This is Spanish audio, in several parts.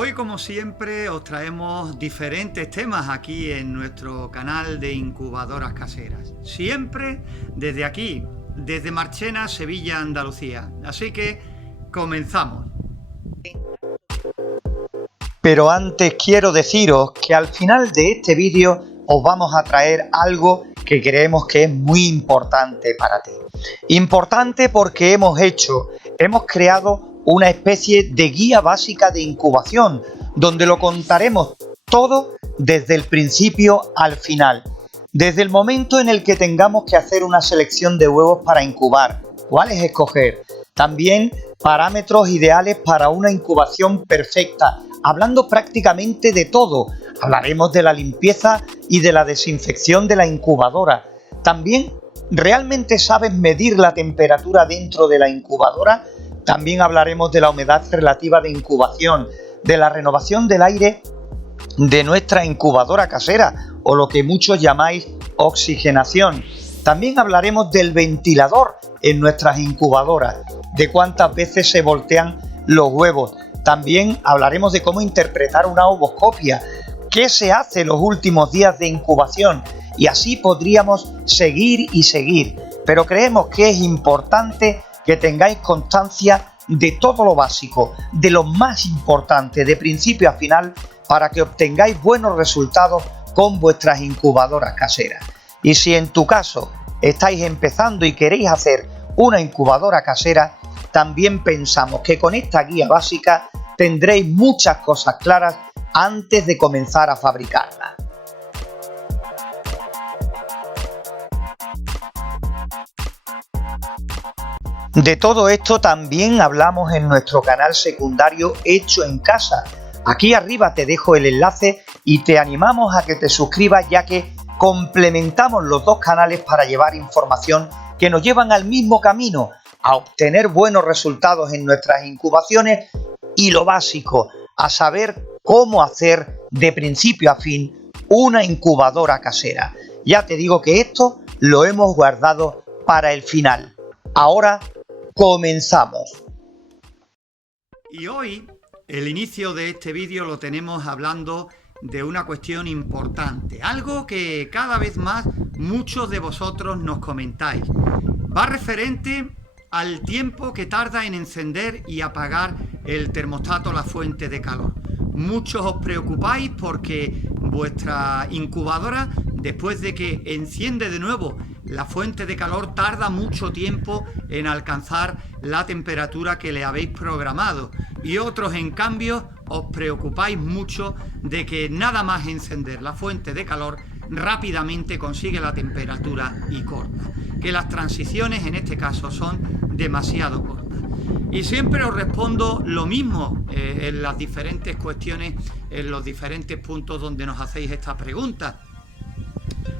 Hoy, como siempre, os traemos diferentes temas aquí en nuestro canal de incubadoras caseras. Siempre desde aquí, desde Marchena, Sevilla, Andalucía. Así que comenzamos. Pero antes quiero deciros que al final de este vídeo os vamos a traer algo que creemos que es muy importante para ti. Importante porque hemos creado una especie de guía básica de incubación, donde lo contaremos todo desde el principio al final. Desde el momento en el que tengamos que hacer una selección de huevos para incubar, cuáles escoger, también parámetros ideales para una incubación perfecta, hablando prácticamente de todo. Hablaremos de la limpieza y de la desinfección de la incubadora. También, ¿realmente sabes medir la temperatura dentro de la incubadora? También hablaremos de la humedad relativa de incubación, de la renovación del aire de nuestra incubadora casera, o lo que muchos llamáis oxigenación. También hablaremos del ventilador en nuestras incubadoras, de cuántas veces se voltean los huevos. También hablaremos de cómo interpretar una ovoscopia, qué se hace los últimos días de incubación, y así podríamos seguir y seguir. Pero creemos que es importante que tengáis constancia de todo lo básico, de lo más importante, de principio a final, para que obtengáis buenos resultados con vuestras incubadoras caseras. Y si en tu caso estáis empezando y queréis hacer una incubadora casera, también pensamos que con esta guía básica tendréis muchas cosas claras antes de comenzar a fabricarla. De todo esto también hablamos en nuestro canal secundario Hecho en Casa. Aquí arriba te dejo el enlace y te animamos a que te suscribas, ya que complementamos los dos canales para llevar información que nos llevan al mismo camino, a obtener buenos resultados en nuestras incubaciones y lo básico, a saber cómo hacer de principio a fin una incubadora casera. Ya te digo que esto lo hemos guardado para el final. Ahora comenzamos. Y hoy, el inicio de este vídeo lo tenemos hablando de una cuestión importante, algo que cada vez más muchos de vosotros nos comentáis. Va referente al tiempo que tarda en encender y apagar el termostato, la fuente de calor. Muchos os preocupáis porque vuestra incubadora, después de que enciende de nuevo la fuente de calor, tarda mucho tiempo en alcanzar la temperatura que le habéis programado. Y otros, en cambio, os preocupáis mucho de que nada más encender la fuente de calor rápidamente consigue la temperatura y corta. Que las transiciones en este caso son demasiado cortas. Y siempre os respondo lo mismo en las diferentes cuestiones, en los diferentes puntos donde nos hacéis esta pregunta.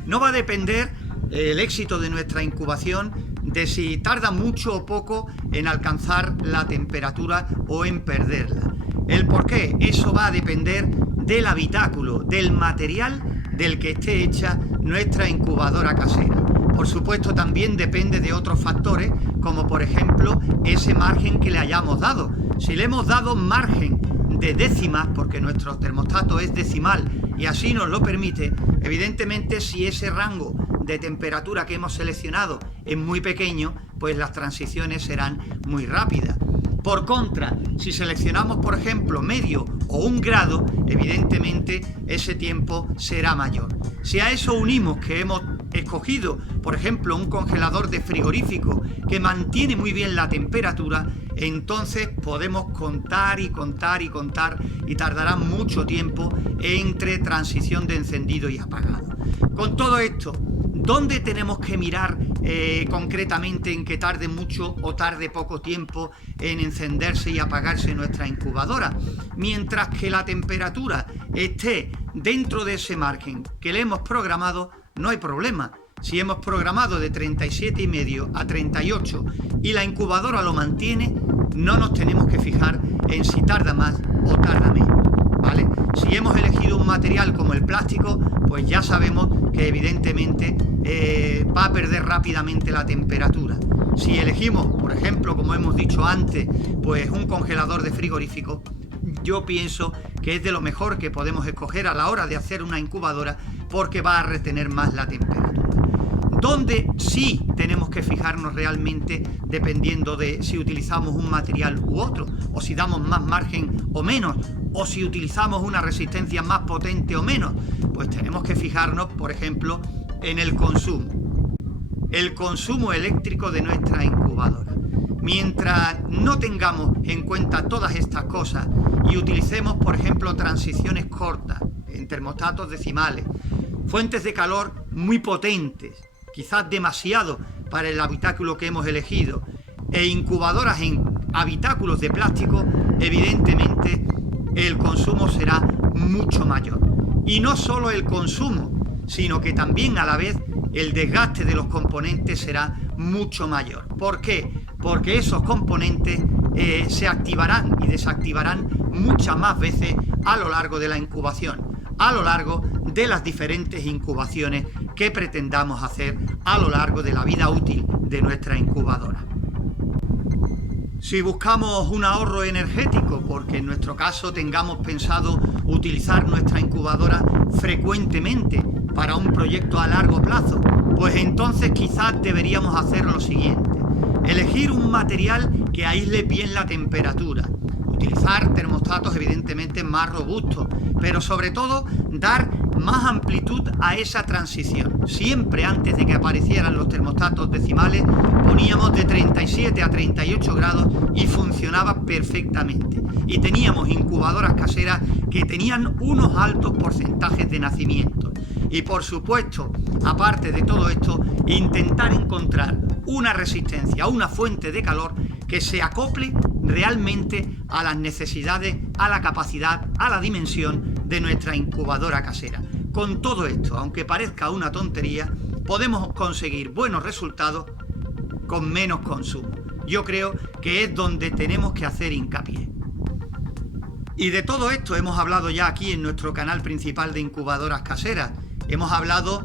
No va a depender el éxito de nuestra incubación de si tarda mucho o poco en alcanzar la temperatura o en perderla. ¿El por qué? Eso va a depender del habitáculo, del material del que esté hecha nuestra incubadora casera. Por supuesto, también depende de otros factores, como por ejemplo ese margen que le hayamos dado. Si le hemos dado margen de décimas, porque nuestro termostato es decimal y así nos lo permite, evidentemente si ese rango de temperatura que hemos seleccionado es muy pequeño, pues las transiciones serán muy rápidas. Por contra, si seleccionamos por ejemplo medio o 1 grado, evidentemente ese tiempo será mayor. Si a eso unimos que hemos escogido, por ejemplo, un congelador de frigorífico que mantiene muy bien la temperatura, entonces podemos contar y contar y contar y tardará mucho tiempo entre transición de encendido y apagado. Con todo esto, ¿dónde tenemos que mirar concretamente en que tarde mucho o tarde poco tiempo en encenderse y apagarse nuestra incubadora? Mientras que la temperatura esté dentro de ese margen que le hemos programado, no hay problema. Si hemos programado de 37,5 a 38 y la incubadora lo mantiene, no nos tenemos que fijar en si tarda más o tarda menos, ¿vale? Si hemos elegido un material como el plástico, pues ya sabemos que evidentemente va a perder rápidamente la temperatura. Si elegimos, por ejemplo, como hemos dicho antes, pues un congelador de frigorífico, yo pienso que es de lo mejor que podemos escoger a la hora de hacer una incubadora, porque va a retener más la temperatura. Donde sí tenemos que fijarnos realmente, dependiendo de si utilizamos un material u otro, o si damos más margen o menos, o si utilizamos una resistencia más potente o menos, pues tenemos que fijarnos, por ejemplo, en el consumo eléctrico de nuestra incubadora. Mientras no tengamos en cuenta todas estas cosas y utilicemos, por ejemplo, transiciones cortas en termostatos decimales, fuentes de calor muy potentes, quizás demasiado para el habitáculo que hemos elegido, e incubadoras en habitáculos de plástico, evidentemente el consumo será mucho mayor. Y no solo el consumo, sino que también a la vez el desgaste de los componentes será mucho mayor. ¿Por qué? Porque esos componentes se activarán y desactivarán muchas más veces a lo largo de la incubación, a lo largo de las diferentes incubaciones que pretendamos hacer a lo largo de la vida útil de nuestra incubadora. Si buscamos un ahorro energético, porque en nuestro caso tengamos pensado utilizar nuestra incubadora frecuentemente para un proyecto a largo plazo, pues entonces quizás deberíamos hacer lo siguiente: elegir un material que aísle bien la temperatura, utilizar termostatos evidentemente más robustos, pero sobre todo dar más amplitud a esa transición. Siempre antes de que aparecieran los termostatos decimales poníamos de 37 a 38 grados y funcionaba perfectamente. Y teníamos incubadoras caseras que tenían unos altos porcentajes de nacimiento. Y por supuesto, aparte de todo esto, intentar encontrar una resistencia, una fuente de calor que se acople realmente a las necesidades, a la capacidad, a la dimensión de nuestra incubadora casera. Con todo esto, aunque parezca una tontería, podemos conseguir buenos resultados con menos consumo. Yo creo que es donde tenemos que hacer hincapié. Y de todo esto hemos hablado ya aquí en nuestro canal principal de incubadoras caseras. Hemos hablado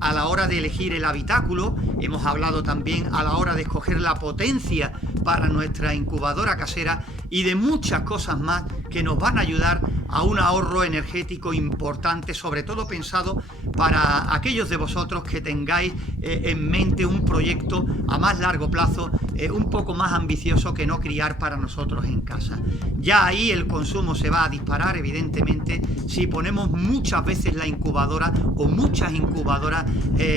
a la hora de elegir el habitáculo, hemos hablado también a la hora de escoger la potencia para nuestra incubadora casera y de muchas cosas más que nos van a ayudar a un ahorro energético importante, sobre todo pensado para aquellos de vosotros que tengáis en mente un proyecto a más largo plazo, un poco más ambicioso que no criar para nosotros en casa. Ya ahí el consumo se va a disparar, evidentemente, si ponemos muchas veces la incubadora o muchas incubadoras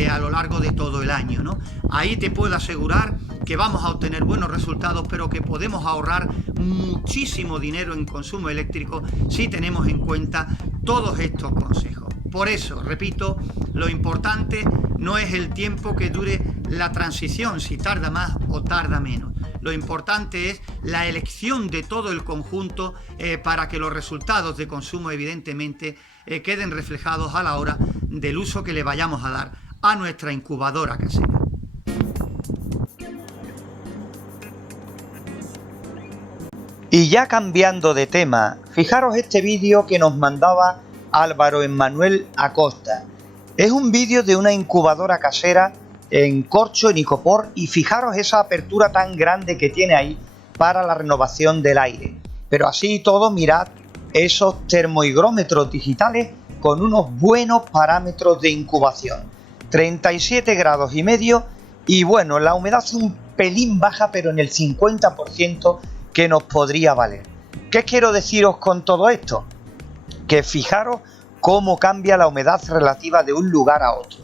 a lo largo de todo el año, ¿no? Ahí te puedo asegurar que vamos a obtener buenos resultados, pero que podemos ahorrar muchísimo dinero en consumo eléctrico si tenemos en cuenta todos estos consejos. Por eso, repito, lo importante no es el tiempo que dure la transición, si tarda más o tarda menos. Lo importante es la elección de todo el conjunto para que los resultados de consumo, evidentemente, queden reflejados a la hora del uso que le vayamos a dar a nuestra incubadora casera. Y ya cambiando de tema, fijaros este vídeo que nos mandaba Álvaro Emmanuel Acosta. Es un vídeo de una incubadora casera en corcho, en icopor, y fijaros esa apertura tan grande que tiene ahí para la renovación del aire. Pero así y todo, mirad esos termohigrómetros digitales con unos buenos parámetros de incubación. 37 grados y medio y bueno, la humedad es un pelín baja, pero en el 50% que nos podría valer. ¿Qué quiero deciros con todo esto? Que fijaros cómo cambia la humedad relativa de un lugar a otro.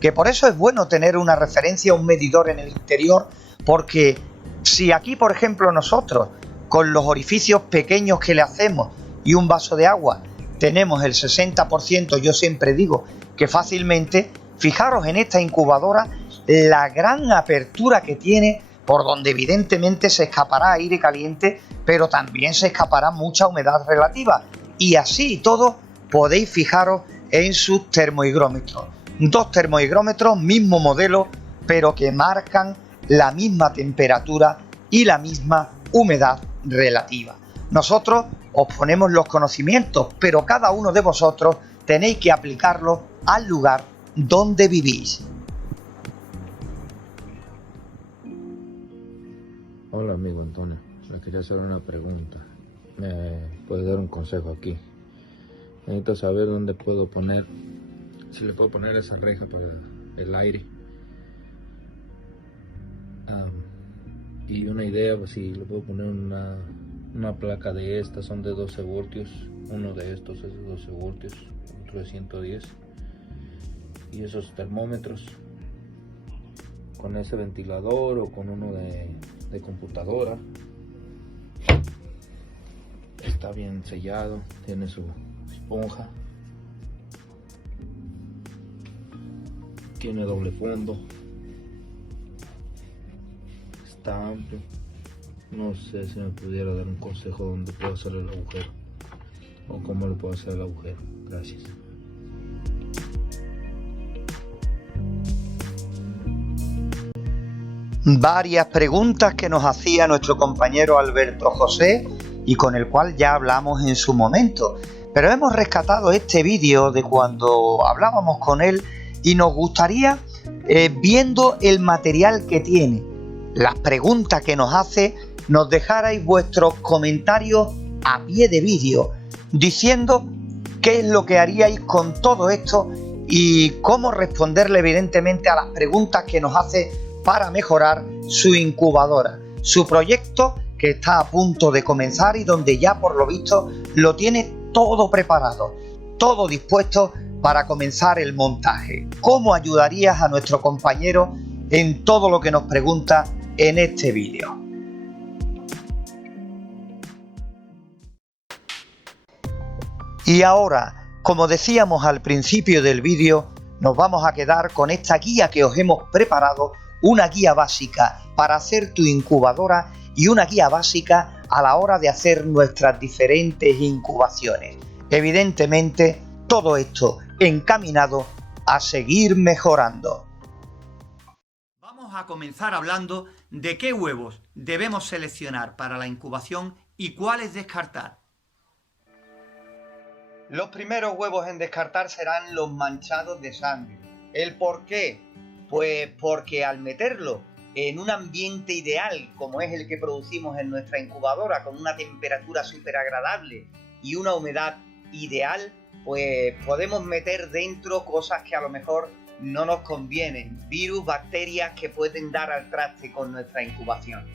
Que por eso es bueno tener una referencia, un medidor en el interior, porque si aquí, por ejemplo, nosotros, con los orificios pequeños que le hacemos y un vaso de agua, tenemos el 60%, yo siempre digo que fácilmente, fijaros en esta incubadora la gran apertura que tiene, por donde evidentemente se escapará aire caliente, pero también se escapará mucha humedad relativa. Y así y todo podéis fijaros en sus termohigrómetros. Dos termohigrómetros, mismo modelo, pero que marcan la misma temperatura y la misma humedad relativa. Nosotros os ponemos los conocimientos, pero cada uno de vosotros tenéis que aplicarlos al lugar donde vivís. Hola amigo Antonio, le quería hacer una pregunta. me puede dar un consejo aquí. Necesito saber dónde puedo poner, si le puedo poner esa reja para el aire. Y una idea, pues si le puedo poner una placa de estas, son de 12 voltios. Uno de estos es de 12 voltios, otro de 110. Y esos termómetros con ese ventilador o con uno de computadora. Está bien sellado, tiene su esponja, tiene doble fondo, está amplio. No sé si me pudiera dar un consejo dónde puedo hacer el agujero o cómo le puedo hacer el agujero. Gracias. Varias preguntas que nos hacía nuestro compañero Alberto José y con el cual ya hablamos en su momento. Pero hemos rescatado este vídeo de cuando hablábamos con él y nos gustaría, viendo el material que tiene, las preguntas que nos hace, nos dejarais vuestros comentarios a pie de vídeo, diciendo qué es lo que haríais con todo esto y cómo responderle evidentemente a las preguntas que nos hace para mejorar su incubadora, su proyecto que está a punto de comenzar y donde ya por lo visto lo tiene todo preparado, todo dispuesto para comenzar el montaje. ¿Cómo ayudarías a nuestro compañero en todo lo que nos pregunta en este vídeo? Y ahora, como decíamos al principio del vídeo, nos vamos a quedar con esta guía que os hemos preparado, una guía básica para hacer tu incubadora y una guía básica a la hora de hacer nuestras diferentes incubaciones. Evidentemente, todo esto encaminado a seguir mejorando. Vamos a comenzar hablando de qué huevos debemos seleccionar para la incubación y cuáles descartar. Los primeros huevos en descartar serán los manchados de sangre. ¿El por qué? Pues porque al meterlo en un ambiente ideal como es el que producimos en nuestra incubadora, con una temperatura súper agradable y una humedad ideal, pues podemos meter dentro cosas que a lo mejor no nos convienen, virus, bacterias que pueden dar al traste con nuestra incubación.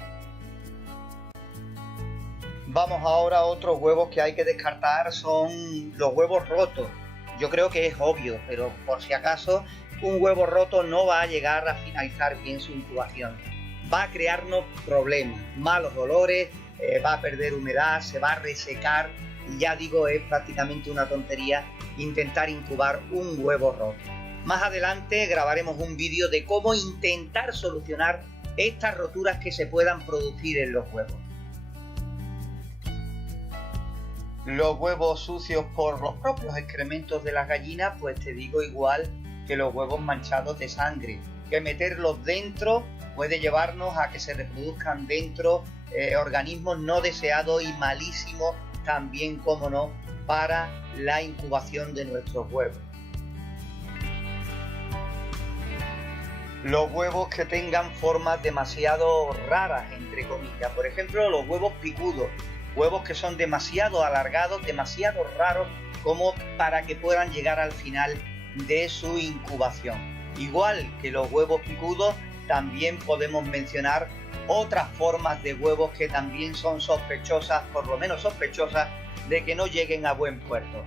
Vamos ahora a otros huevos que hay que descartar, son los huevos rotos. Yo creo que es obvio, pero por si acaso, un huevo roto no va a llegar a finalizar bien su incubación. Va a crearnos problemas, malos olores, va a perder humedad, se va a resecar y ya digo, es prácticamente una tontería intentar incubar un huevo roto. Más adelante grabaremos un vídeo de cómo intentar solucionar estas roturas que se puedan producir en los huevos. Los huevos sucios por los propios excrementos de las gallinas, pues te digo igual que los huevos manchados de sangre, que meterlos dentro puede llevarnos a que se reproduzcan dentro organismos no deseados y malísimos también, como no, para la incubación de nuestros huevos. Los huevos que tengan formas demasiado raras, entre comillas, por ejemplo los huevos picudos, huevos que son demasiado alargados, demasiado raros como para que puedan llegar al final de su incubación. Igual que los huevos picudos, también podemos mencionar otras formas de huevos que también son sospechosas, por lo menos sospechosas, de que no lleguen a buen puerto.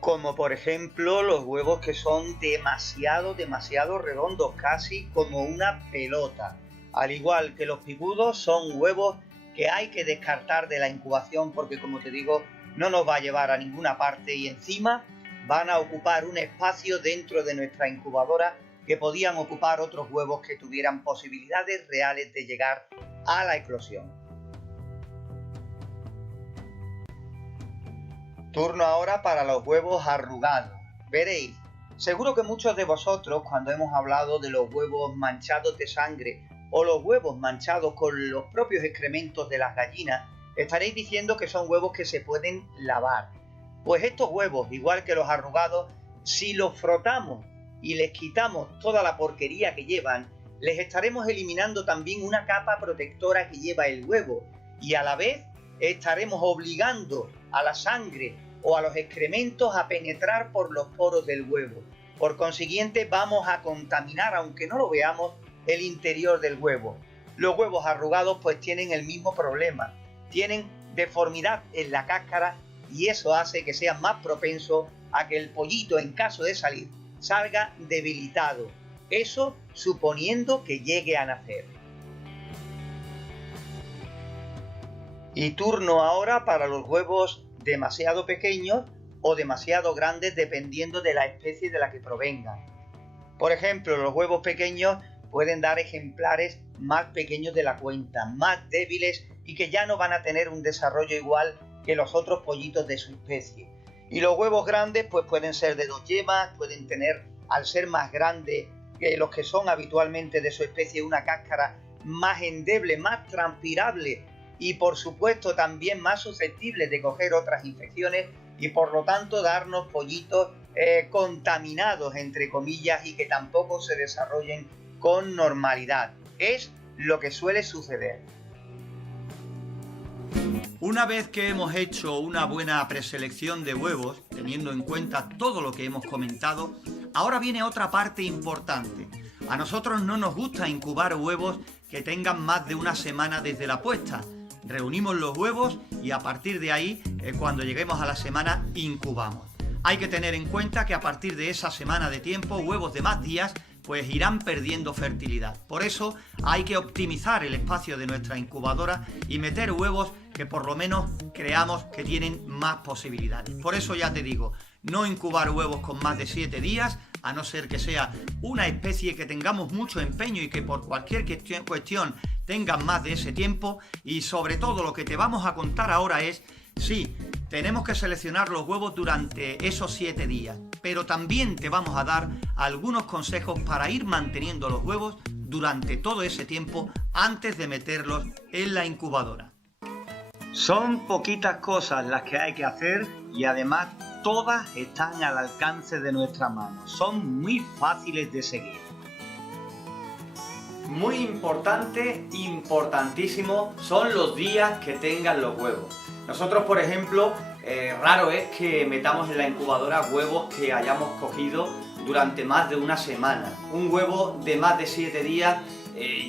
Como por ejemplo los huevos que son demasiado redondos, casi como una pelota. Al igual que los picudos, son huevos que hay que descartar de la incubación porque, como te digo, no nos va a llevar a ninguna parte y encima van a ocupar un espacio dentro de nuestra incubadora que podían ocupar otros huevos que tuvieran posibilidades reales de llegar a la eclosión. Turno ahora para los huevos arrugados. Veréis, seguro que muchos de vosotros, cuando hemos hablado de los huevos manchados de sangre o los huevos manchados con los propios excrementos de las gallinas, estaréis diciendo que son huevos que se pueden lavar. Pues estos huevos, igual que los arrugados, si los frotamos y les quitamos toda la porquería que llevan, les estaremos eliminando también una capa protectora que lleva el huevo y a la vez estaremos obligando a la sangre o a los excrementos a penetrar por los poros del huevo. Por consiguiente, vamos a contaminar, aunque no lo veamos, el interior del huevo. Los huevos arrugados pues tienen el mismo problema, tienen deformidad en la cáscara y eso hace que sean más propensos a que el pollito, en caso de salir, salga debilitado. Eso suponiendo que llegue a nacer. Y turno ahora para los huevos demasiado pequeños o demasiado grandes dependiendo de la especie de la que provengan. Por ejemplo, los huevos pequeños pueden dar ejemplares más pequeños de la cuenta, más débiles y que ya no van a tener un desarrollo igual que los otros pollitos de su especie. Y los huevos grandes pues pueden ser de 2 yemas, pueden tener, al ser más grandes que los que son habitualmente de su especie, una cáscara más endeble, más transpirable y por supuesto también más susceptible de coger otras infecciones y por lo tanto darnos pollitos contaminados entre comillas y que tampoco se desarrollen con normalidad. Es lo que suele suceder. Una vez que hemos hecho una buena preselección de huevos, teniendo en cuenta todo lo que hemos comentado, ahora viene otra parte importante. A nosotros no nos gusta incubar huevos que tengan más de una semana desde la puesta. Reunimos los huevos y a partir de ahí, cuando lleguemos a la semana, incubamos. Hay que tener en cuenta que a partir de esa semana de tiempo, huevos de más días pues irán perdiendo fertilidad. Por eso hay que optimizar el espacio de nuestra incubadora y meter huevos que por lo menos creamos que tienen más posibilidades. Por eso ya te digo, no incubar huevos con más de 7 días, a no ser que sea una especie que tengamos mucho empeño y que por cualquier cuestión tengan más de ese tiempo. Y sobre todo lo que te vamos a contar ahora es, sí, tenemos que seleccionar los huevos durante esos 7 días, pero también te vamos a dar algunos consejos para ir manteniendo los huevos durante todo ese tiempo antes de meterlos en la incubadora. Son poquitas cosas las que hay que hacer y además todas están al alcance de nuestra mano. Son muy fáciles de seguir. Muy importante, importantísimo, son los días que tengan los huevos. Nosotros, por ejemplo, raro es que metamos en la incubadora huevos que hayamos cogido durante más de una semana. Un huevo de más de 7 días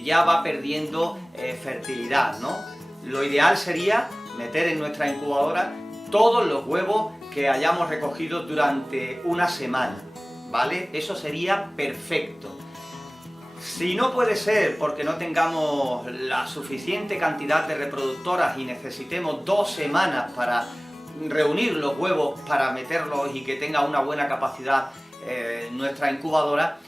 ya va perdiendo fertilidad, ¿no? Lo ideal sería meter en nuestra incubadora todos los huevos que hayamos recogido durante una semana, ¿vale? Eso sería perfecto. Si no puede ser porque no tengamos la suficiente cantidad de reproductoras y necesitemos 2 semanas para reunir los huevos para meterlos y que tenga una buena capacidad nuestra incubadora,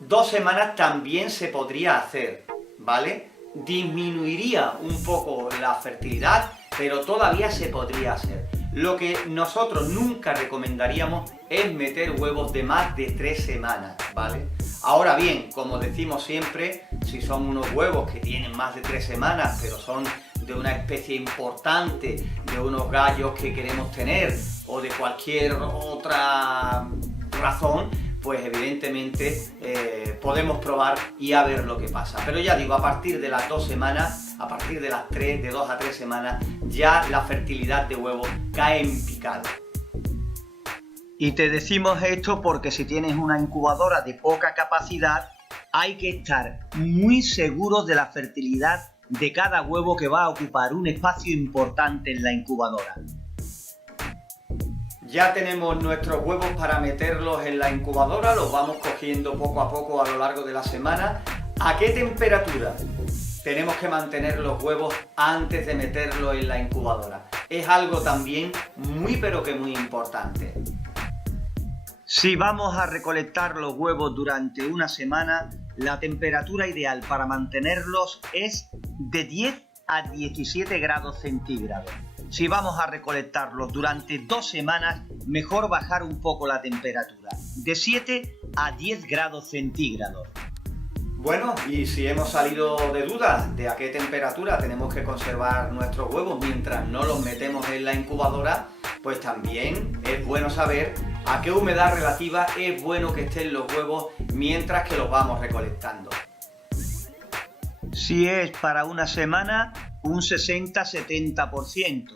2 semanas también se podría hacer, ¿vale? Disminuiría un poco la fertilidad, pero todavía se podría hacer. Lo que nosotros nunca recomendaríamos es meter huevos de más de 3 semanas, ¿vale? Ahora bien, como decimos siempre, si son unos huevos que tienen más de 3 semanas, pero son de una especie importante, de unos gallos que queremos tener o de cualquier otra razón, pues evidentemente podemos probar y a ver lo que pasa. Pero ya digo, a partir de las 2 semanas, a partir de las 3, de 2 a 3 semanas, ya la fertilidad de huevos cae en picado. Y te decimos esto porque si tienes una incubadora de poca capacidad, hay que estar muy seguros de la fertilidad de cada huevo que va a ocupar un espacio importante en la incubadora. Ya tenemos nuestros huevos para meterlos en la incubadora, los vamos cogiendo poco a poco a lo largo de la semana. ¿A qué temperatura tenemos que mantener los huevos antes de meterlos en la incubadora? Es algo también muy pero que muy importante. Si vamos a recolectar los huevos durante una semana, la temperatura ideal para mantenerlos es de 10 a 17 grados centígrados. Si vamos a recolectarlos durante 2 semanas, mejor bajar un poco la temperatura, de 7 a 10 grados centígrados. Bueno, y si hemos salido de dudas de a qué temperatura tenemos que conservar nuestros huevos mientras no los metemos en la incubadora, pues también es bueno saber a qué humedad relativa es bueno que estén los huevos mientras que los vamos recolectando. Si es para una semana, un 60-70%.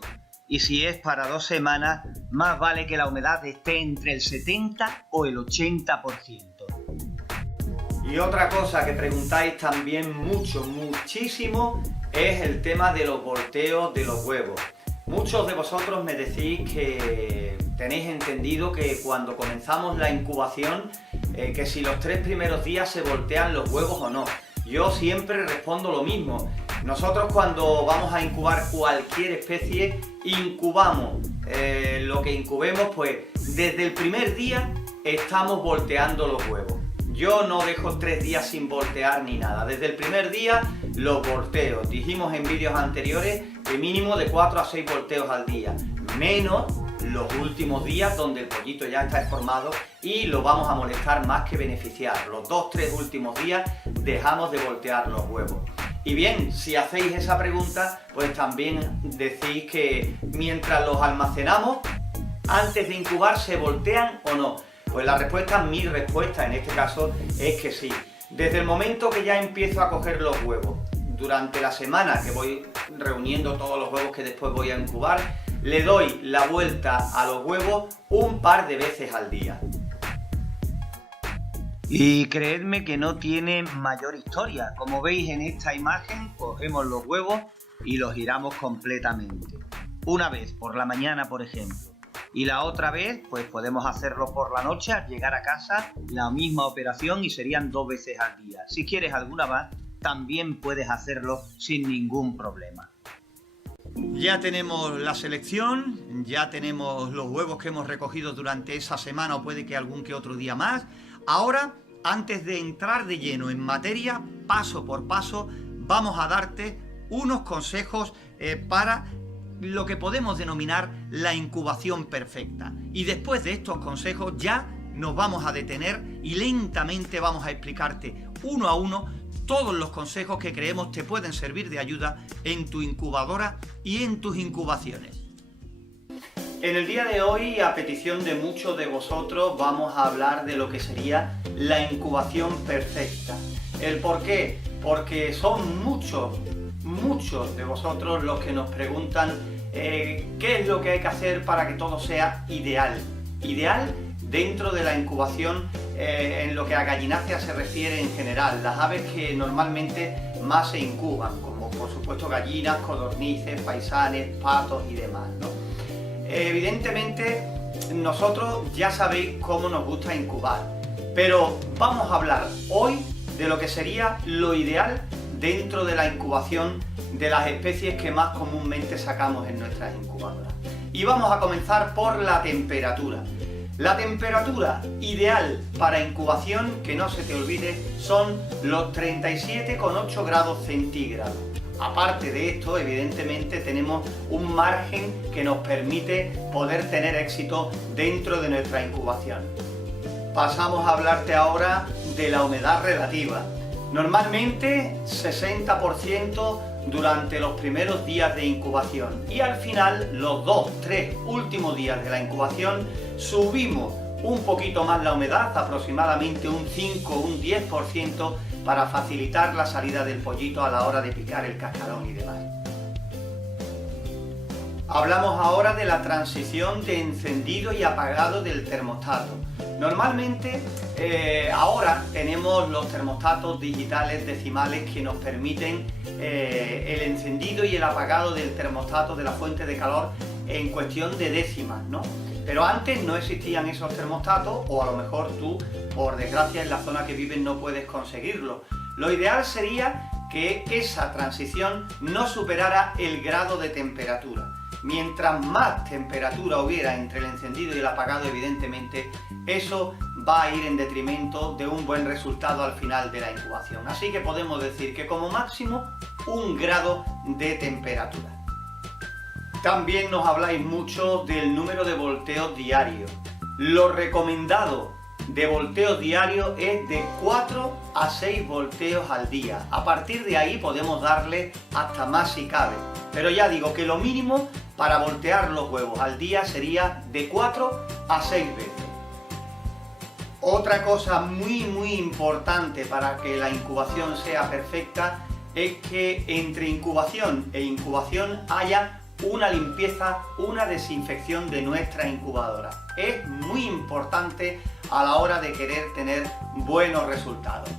Y si es para 2 semanas, más vale que la humedad esté entre el 70 o el 80%. Y otra cosa que preguntáis también muchísimo, es el tema de los volteos de los huevos. Muchos de vosotros me decís que tenéis entendido que cuando comenzamos la incubación, que si los 3 primeros días se voltean los huevos o no. Yo siempre respondo lo mismo. Nosotros cuando vamos a incubar cualquier especie, incubamos lo que incubemos, pues desde el primer día estamos volteando los huevos. Yo no dejo 3 días sin voltear ni nada. Desde el primer día los volteo. Dijimos en vídeos anteriores que mínimo de 4 a 6 volteos al día. Menos los últimos días donde el pollito ya está formado y lo vamos a molestar más que beneficiar. Los 2-3 últimos días dejamos de voltear los huevos. Y bien, si hacéis esa pregunta, pues también decís que mientras los almacenamos, antes de incubar, ¿se voltean o no? Pues la respuesta, mi respuesta en este caso, es que sí. Desde el momento que ya empiezo a coger los huevos, durante la semana que voy reuniendo todos los huevos que después voy a incubar, le doy la vuelta a los huevos un par de veces al día. Y creedme que no tiene mayor historia. Como veis en esta imagen, cogemos los huevos y los giramos completamente. Una vez por la mañana, por ejemplo. Y la otra vez, pues podemos hacerlo por la noche al llegar a casa, la misma operación y serían 2 veces al día. Si quieres alguna más, también puedes hacerlo sin ningún problema. Ya tenemos la selección, ya tenemos los huevos que hemos recogido durante esa semana o puede que algún que otro día más. Ahora, antes de entrar de lleno en materia, paso por paso, vamos a darte unos consejos para lo que podemos denominar la incubación perfecta. Y después de estos consejos ya nos vamos a detener y lentamente vamos a explicarte uno a uno todos los consejos que creemos te pueden servir de ayuda en tu incubadora y en tus incubaciones. En el día de hoy, a petición de muchos de vosotros, vamos a hablar de lo que sería la incubación perfecta. ¿El por qué? Porque son muchos de vosotros los que nos preguntan qué es lo que hay que hacer para que todo sea ideal. Ideal dentro de la incubación en lo que a gallinacia se refiere en general, las aves que normalmente más se incuban, como por supuesto gallinas, codornices, faisanes, patos y demás, ¿no? Evidentemente nosotros ya sabéis cómo nos gusta incubar, pero vamos a hablar hoy de lo que sería lo ideal dentro de la incubación de las especies que más comúnmente sacamos en nuestras incubadoras. Y vamos a comenzar por la temperatura. La temperatura ideal para incubación, que no se te olvide, son los 37,8 grados centígrados. Aparte de esto, evidentemente, tenemos un margen que nos permite poder tener éxito dentro de nuestra incubación. Pasamos a hablarte ahora de la humedad relativa. Normalmente 60% durante los primeros días de incubación y al final, los 2-3 últimos días de la incubación, subimos un poquito más la humedad, aproximadamente un 5 o un 10%, para facilitar la salida del pollito a la hora de picar el cascarón y demás. Hablamos ahora de la transición de encendido y apagado del termostato. Normalmente ahora tenemos los termostatos digitales decimales que nos permiten el encendido y el apagado del termostato de la fuente de calor en cuestión de décimas, ¿no? Pero antes no existían esos termostatos, o a lo mejor tú, por desgracia, en la zona que vives no puedes conseguirlo. Lo ideal sería que esa transición no superara el grado de temperatura. Mientras más temperatura hubiera entre el encendido y el apagado, evidentemente, eso va a ir en detrimento de un buen resultado al final de la incubación. Así que podemos decir que como máximo 1 grado de temperatura. También nos habláis mucho del número de volteos diarios. Lo recomendado de volteos diarios es de 4 a 6 volteos al día. A partir de ahí podemos darle hasta más si cabe. Pero ya digo que lo mínimo para voltear los huevos al día sería de 4 a 6 veces. Otra cosa muy importante para que la incubación sea perfecta es que entre incubación e incubación haya una limpieza, una desinfección de nuestra incubadora. Es muy importante a la hora de querer tener buenos resultados.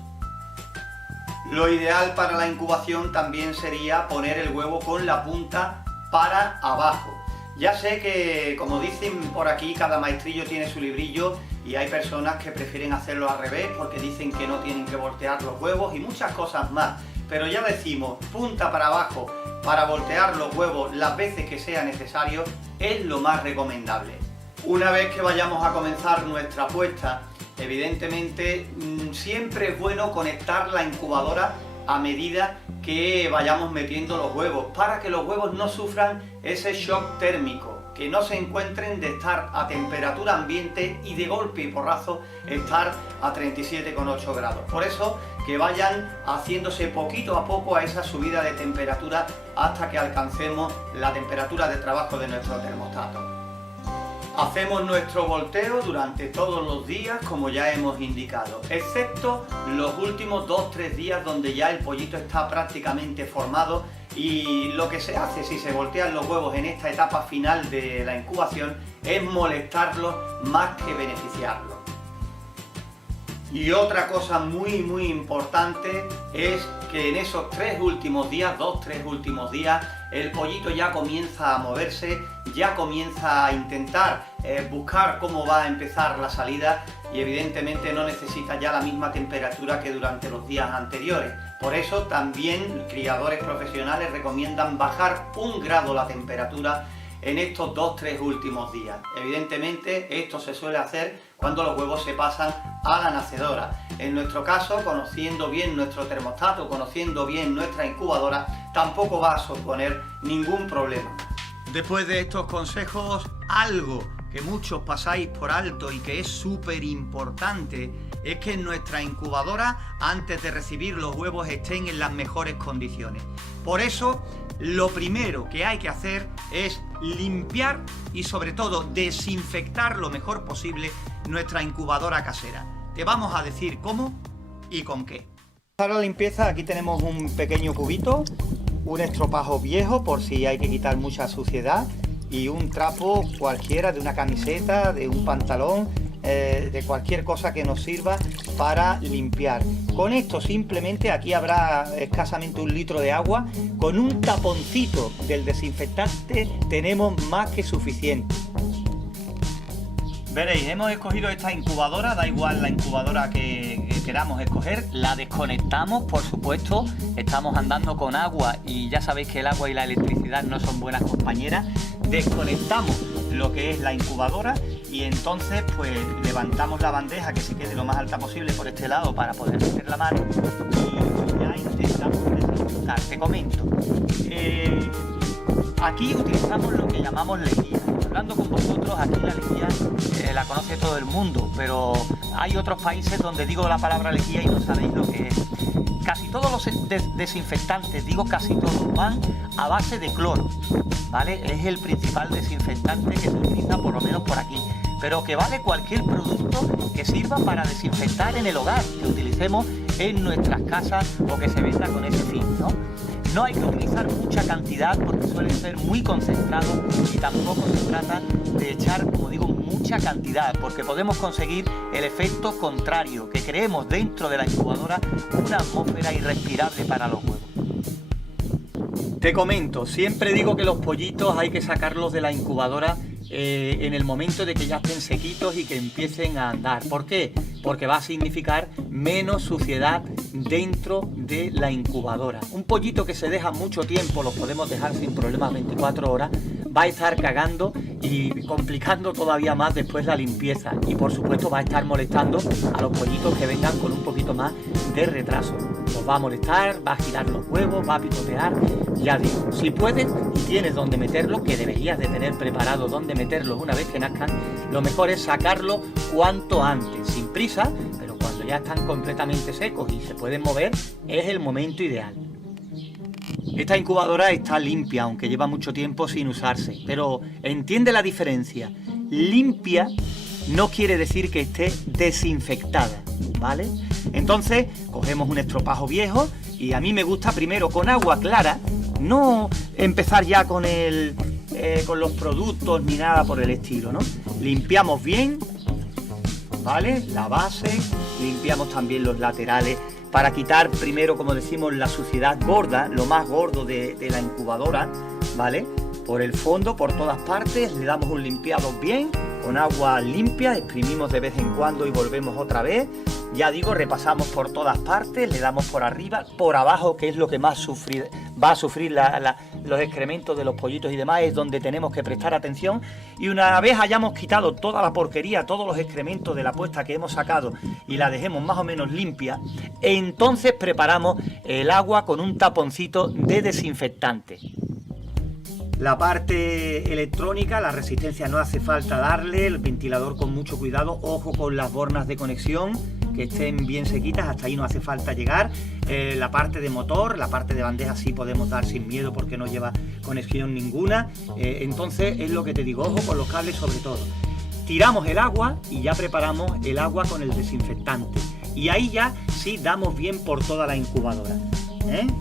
Lo ideal para la incubación también sería poner el huevo con la punta para abajo. Ya sé que, como dicen por aquí, cada maestrillo tiene su librillo y hay personas que prefieren hacerlo al revés porque dicen que no tienen que voltear los huevos y muchas cosas más. Pero ya decimos, punta para abajo para voltear los huevos las veces que sea necesario es lo más recomendable. Una vez que vayamos a comenzar nuestra puesta, evidentemente siempre es bueno conectar la incubadora a medida que vayamos metiendo los huevos, para que los huevos no sufran ese shock térmico, que no se encuentren de estar a temperatura ambiente y de golpe y porrazo estar a 37,8 grados. Por eso que vayan haciéndose poquito a poco a esa subida de temperatura hasta que alcancemos la temperatura de trabajo de nuestro termostato. Hacemos nuestro volteo durante todos los días, como ya hemos indicado, excepto los últimos 2-3 días donde ya el pollito está prácticamente formado, y lo que se hace si se voltean los huevos en esta etapa final de la incubación es molestarlos más que beneficiarlos. Y otra cosa muy importante es que en esos 3 últimos días, 2-3 últimos días, el pollito ya comienza a moverse, ya comienza a intentar buscar cómo va a empezar la salida y evidentemente no necesita ya la misma temperatura que durante los días anteriores. Por eso también criadores profesionales recomiendan bajar 1 grado la temperatura en estos 2-3 últimos días. Evidentemente esto se suele hacer cuando los huevos se pasan a la nacedora. En nuestro caso, conociendo bien nuestro termostato, conociendo bien nuestra incubadora, tampoco va a suponer ningún problema. Después de estos consejos, algo que muchos pasáis por alto y que es súper importante es que en nuestra incubadora, antes de recibir los huevos, estén en las mejores condiciones. Por eso, lo primero que hay que hacer es limpiar y sobre todo desinfectar lo mejor posible nuestra incubadora casera. Te vamos a decir cómo y con qué. Para la limpieza aquí tenemos un pequeño cubito, un estropajo viejo por si hay que quitar mucha suciedad y un trapo cualquiera de una camiseta, de un pantalón, de cualquier cosa que nos sirva para limpiar. Con esto simplemente aquí habrá escasamente 1 litro de agua. Con un taponcito del desinfectante tenemos más que suficiente. Veréis, hemos escogido esta incubadora, da igual la incubadora que queramos escoger, la desconectamos, por supuesto, estamos andando con agua y ya sabéis que el agua y la electricidad no son buenas compañeras. Desconectamos lo que es la incubadora y entonces pues levantamos la bandeja que se quede lo más alta posible por este lado para poder meter la mano y ya intentamos desinfectar. Te comento, aquí utilizamos lo que llamamos lejía. Hablando con vosotros, aquí la lejía la conoce todo el mundo, pero hay otros países donde digo la palabra lejía y no sabéis lo que es. Casi todos los desinfectantes, digo casi todos, van a base de cloro, ¿vale? Es el principal desinfectante que se utiliza por lo menos por aquí, pero que vale cualquier producto que sirva para desinfectar en el hogar, que utilicemos en nuestras casas o que se venda con ese fin, ¿no? No hay que utilizar mucha cantidad porque suelen ser muy concentrados y tampoco se trata de echar, como digo, mucha cantidad porque podemos conseguir el efecto contrario, que creemos dentro de la incubadora una atmósfera irrespirable para los huevos. Te comento, siempre digo que los pollitos hay que sacarlos de la incubadora en el momento de que ya estén sequitos y que empiecen a andar. ¿Por qué? Porque va a significar menos suciedad dentro de la incubadora. Un pollito que se deja mucho tiempo, lo podemos dejar sin problemas 24 horas, va a estar cagando y complicando todavía más después la limpieza y por supuesto va a estar molestando a los pollitos que vengan con un poquito más de retraso. Los va a molestar, va a girar los huevos, va a picotear. Ya digo, si puedes y tienes donde meterlos, que deberías de tener preparado donde meterlos una vez que nazcan, lo mejor es sacarlos cuanto antes, sin prisa, pero cuando ya están completamente secos y se pueden mover, es el momento ideal. Esta incubadora está limpia, aunque lleva mucho tiempo sin usarse, pero entiende la diferencia. Limpia no quiere decir que esté desinfectada, ¿vale? Entonces, cogemos un estropajo viejo Y a mí me gusta primero con agua clara, no empezar ya con los productos ni nada por el estilo, ¿no? Limpiamos bien, ¿vale? La base, limpiamos también los laterales para quitar primero, como decimos, la suciedad gorda, lo más gordo de la incubadora, ¿vale? Por el fondo, por todas partes, le damos un limpiado bien, con agua limpia, exprimimos de vez en cuando y volvemos otra vez. Ya digo, repasamos por todas partes, le damos por arriba, por abajo, que es lo que más va a sufrir los excrementos de los pollitos y demás, es donde tenemos que prestar atención. Y una vez hayamos quitado toda la porquería, todos los excrementos de la puesta que hemos sacado y la dejemos más o menos limpia, entonces preparamos el agua con un taponcito de desinfectante. La parte electrónica, la resistencia no hace falta darle, el ventilador con mucho cuidado, ojo con las bornas de conexión, que estén bien sequitas, hasta ahí no hace falta llegar. La parte de motor, la parte de bandeja sí podemos dar sin miedo porque no lleva conexión ninguna. Entonces es lo que te digo, ojo con los cables sobre todo. Tiramos el agua y ya preparamos el agua con el desinfectante. Y ahí ya sí damos bien por toda la incubadora.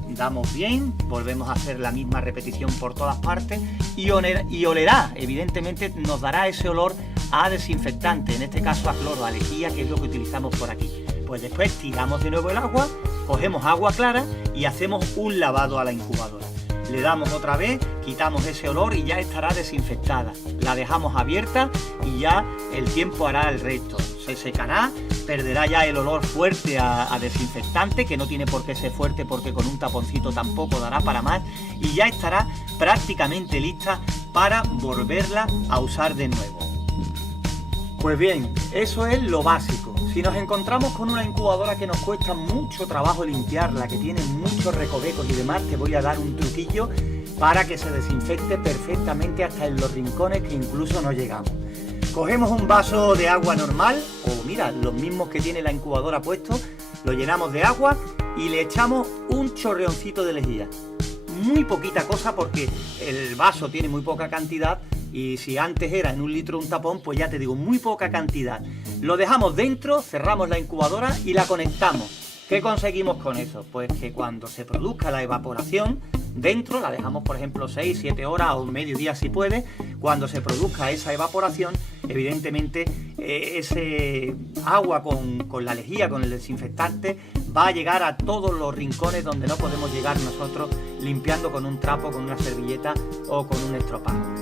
Damos bien, volvemos a hacer la misma repetición por todas partes y olerá, evidentemente nos dará ese olor a desinfectante, en este caso a cloro, a lejía, que es lo que utilizamos por aquí. Pues después tiramos de nuevo el agua, cogemos agua clara y hacemos un lavado a la incubadora. Le damos otra vez, quitamos ese olor y ya estará desinfectada. La dejamos abierta y ya el tiempo hará el resto. Se secará, perderá ya el olor fuerte a desinfectante, que no tiene por qué ser fuerte porque con un taponcito tampoco dará para más, y ya estará prácticamente lista para volverla a usar de nuevo. Pues bien, eso es lo básico. Si nos encontramos con una incubadora que nos cuesta mucho trabajo limpiarla, que tiene muchos recovecos y demás, te voy a dar un truquillo para que se desinfecte perfectamente hasta en los rincones que incluso no llegamos. Cogemos un vaso de agua normal, o mira, los mismos que tiene la incubadora puesto, lo llenamos de agua y le echamos un chorreoncito de lejía. Muy poquita cosa porque el vaso tiene muy poca cantidad y si antes era en 1 litro un tapón, pues ya te digo, muy poca cantidad. Lo dejamos dentro, cerramos la incubadora y la conectamos. ¿Qué conseguimos con eso? Pues que cuando se produzca la evaporación dentro, la dejamos por ejemplo 6-7 horas o mediodía si puede, cuando se produzca esa evaporación, evidentemente ese agua con la lejía, con el desinfectante, va a llegar a todos los rincones donde no podemos llegar nosotros limpiando con un trapo, con una servilleta o con un estropajo.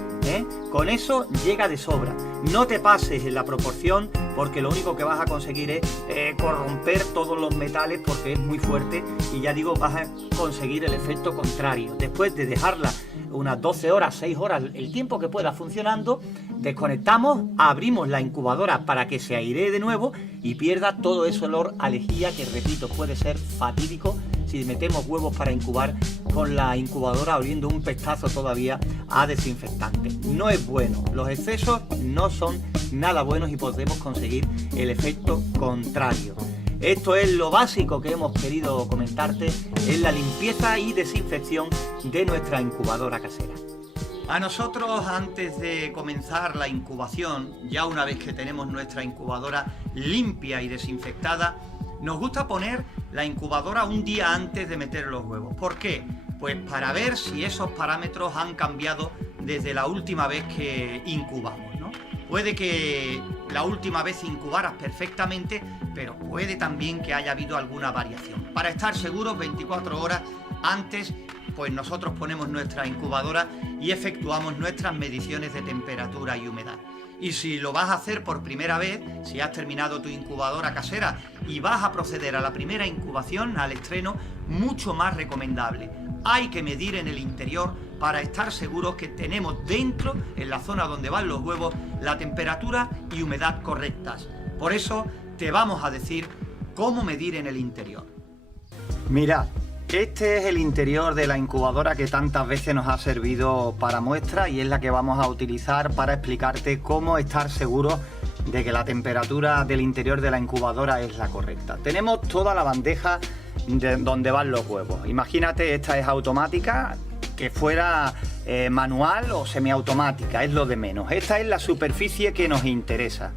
Con eso llega de sobra. No te pases en la proporción porque lo único que vas a conseguir es corromper todos los metales porque es muy fuerte y ya digo, vas a conseguir el efecto contrario. Después de dejarla unas 12 horas, 6 horas, el tiempo que pueda funcionando, desconectamos, abrimos la incubadora para que se airee de nuevo y pierda todo ese olor a lejía que, repito, puede ser fatídico si metemos huevos para incubar con la incubadora oliendo un pestazo todavía a desinfectante. No es bueno, los excesos no son nada buenos y podemos conseguir el efecto contrario. Esto es lo básico que hemos querido comentarte en la limpieza y desinfección de nuestra incubadora casera. A nosotros, antes de comenzar la incubación, ya una vez que tenemos nuestra incubadora limpia y desinfectada, nos gusta poner la incubadora un día antes de meter los huevos. ¿Por qué? Pues para ver si esos parámetros han cambiado desde la última vez que incubamos, ¿no? Puede que la última vez incubaras perfectamente, pero puede también que haya habido alguna variación. Para estar seguros, 24 horas antes, pues nosotros ponemos nuestra incubadora y efectuamos nuestras mediciones de temperatura y humedad. Y si lo vas a hacer por primera vez, si has terminado tu incubadora casera y vas a proceder a la primera incubación, al estreno, mucho más recomendable. Hay que medir en el interior para estar seguros que tenemos dentro, en la zona donde van los huevos, la temperatura y humedad correctas. Por eso te vamos a decir cómo medir en el interior. Mirad, este es el interior de la incubadora que tantas veces nos ha servido para muestra y es la que vamos a utilizar para explicarte cómo estar seguros de que la temperatura del interior de la incubadora es la correcta. Tenemos toda la bandeja donde van los huevos. Imagínate, esta es automática, que fuera manual o semiautomática, es lo de menos. Esta es la superficie que nos interesa.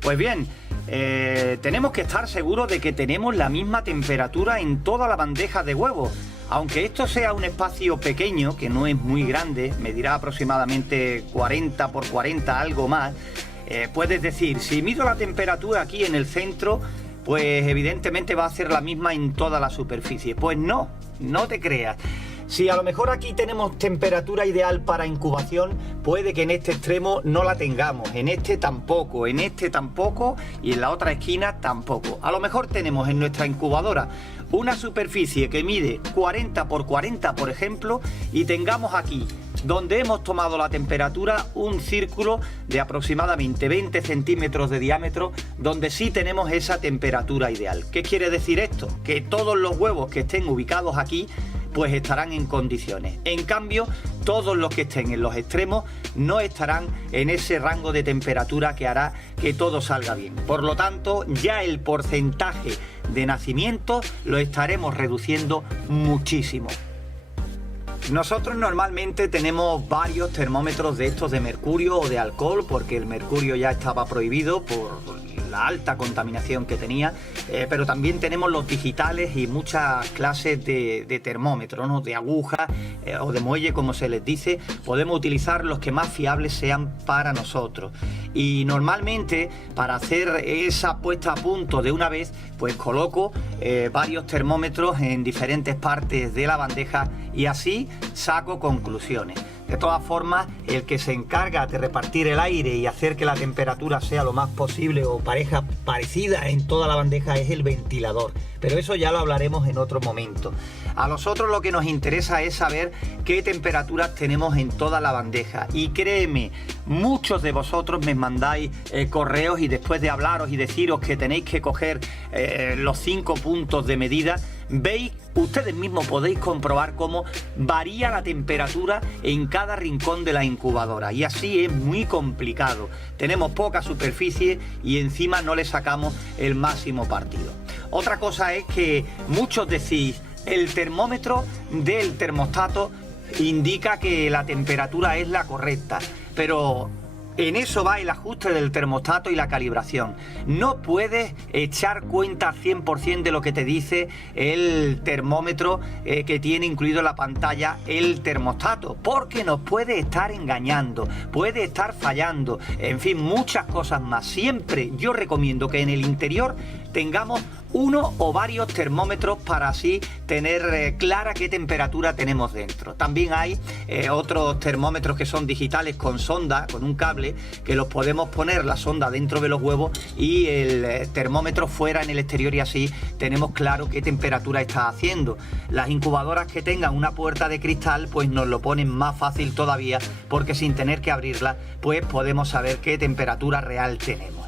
Pues bien, tenemos que estar seguros de que tenemos la misma temperatura en toda la bandeja de huevos. Aunque esto sea un espacio pequeño, que no es muy grande, medirá aproximadamente 40 por 40, algo más, puedes decir, si mido la temperatura aquí en el centro, pues evidentemente va a ser la misma en toda la superficie. Pues no, no te creas. Si a lo mejor aquí tenemos temperatura ideal para incubación, puede que en este extremo no la tengamos, en este tampoco y en la otra esquina tampoco. A lo mejor tenemos en nuestra incubadora una superficie que mide 40 por 40, por ejemplo, y tengamos aquí, donde hemos tomado la temperatura, un círculo de aproximadamente 20 centímetros de diámetro, donde sí tenemos esa temperatura ideal. ¿Qué quiere decir esto? Que todos los huevos que estén ubicados aquí pues estarán en condiciones. En cambio, todos los que estén en los extremos no estarán en ese rango de temperatura que hará que todo salga bien. Por lo tanto, ya el porcentaje de nacimiento lo estaremos reduciendo muchísimo. Nosotros normalmente tenemos varios termómetros de estos de mercurio o de alcohol, porque el mercurio ya estaba prohibido por la alta contaminación que tenía, pero también tenemos los digitales y muchas clases de termómetros, ¿no? De aguja o de muelle, como se les dice. Podemos utilizar los que más fiables sean para nosotros. Y normalmente, para hacer esa puesta a punto de una vez, pues coloco varios termómetros en diferentes partes de la bandeja y así saco conclusiones. De todas formas, el que se encarga de repartir el aire y hacer que la temperatura sea lo más posible o parecida en toda la bandeja es el ventilador. Pero eso ya lo hablaremos en otro momento. A nosotros lo que nos interesa es saber qué temperaturas tenemos en toda la bandeja. Y créeme, muchos de vosotros me mandáis correos y después de hablaros y deciros que tenéis que coger los 5 puntos de medida, veis, ustedes mismos podéis comprobar cómo varía la temperatura en cada rincón de la incubadora y así es muy complicado. Tenemos poca superficie y encima no le sacamos el máximo partido. Otra cosa es que muchos decís, el termómetro del termostato indica que la temperatura es la correcta, pero en eso va el ajuste del termostato y la calibración. No puedes echar cuenta al 100% de lo que te dice el termómetro que tiene incluido en la pantalla el termostato, porque nos puede estar engañando, puede estar fallando, en fin, muchas cosas más. Siempre yo recomiendo que en el interior tengamos uno o varios termómetros para así tener clara qué temperatura tenemos dentro. También hay otros termómetros que son digitales con sonda, con un cable, que los podemos poner la sonda dentro de los huevos y el termómetro fuera en el exterior y así tenemos claro qué temperatura está haciendo. Las incubadoras que tengan una puerta de cristal pues nos lo ponen más fácil todavía, porque sin tener que abrirla pues podemos saber qué temperatura real tenemos.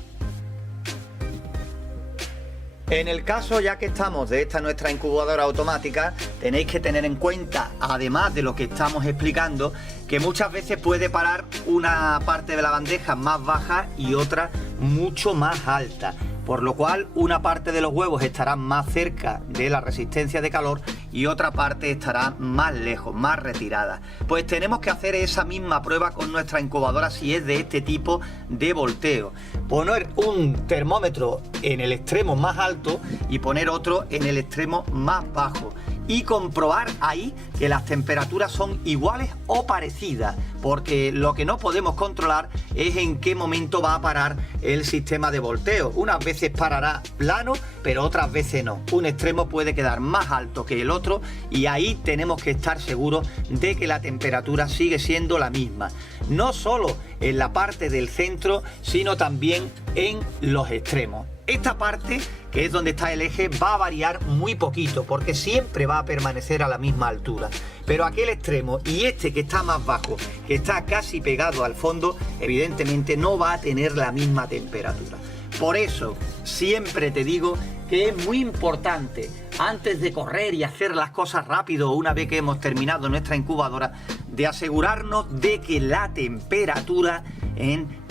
En el caso, ya que estamos de esta nuestra incubadora automática, tenéis que tener en cuenta, además de lo que estamos explicando, que muchas veces puede parar una parte de la bandeja más baja y otra mucho más alta, por lo cual una parte de los huevos estará más cerca de la resistencia de calor y otra parte estará más lejos, más retirada. Pues tenemos que hacer esa misma prueba con nuestra incubadora si es de este tipo de volteo. Poner un termómetro en el extremo más alto y poner otro en el extremo más bajo. Y comprobar ahí que las temperaturas son iguales o parecidas, porque lo que no podemos controlar es en qué momento va a parar el sistema de volteo. Unas veces parará plano, pero otras veces no. Un extremo puede quedar más alto que el otro y ahí tenemos que estar seguros de que la temperatura sigue siendo la misma. No solo en la parte del centro, sino también en los extremos. Esta parte, que es donde está el eje, va a variar muy poquito porque siempre va a permanecer a la misma altura. Pero aquel extremo y este que está más bajo, que está casi pegado al fondo, evidentemente no va a tener la misma temperatura. Por eso siempre te digo que es muy importante, antes de correr y hacer las cosas rápido una vez que hemos terminado nuestra incubadora, de asegurarnos de que la temperatura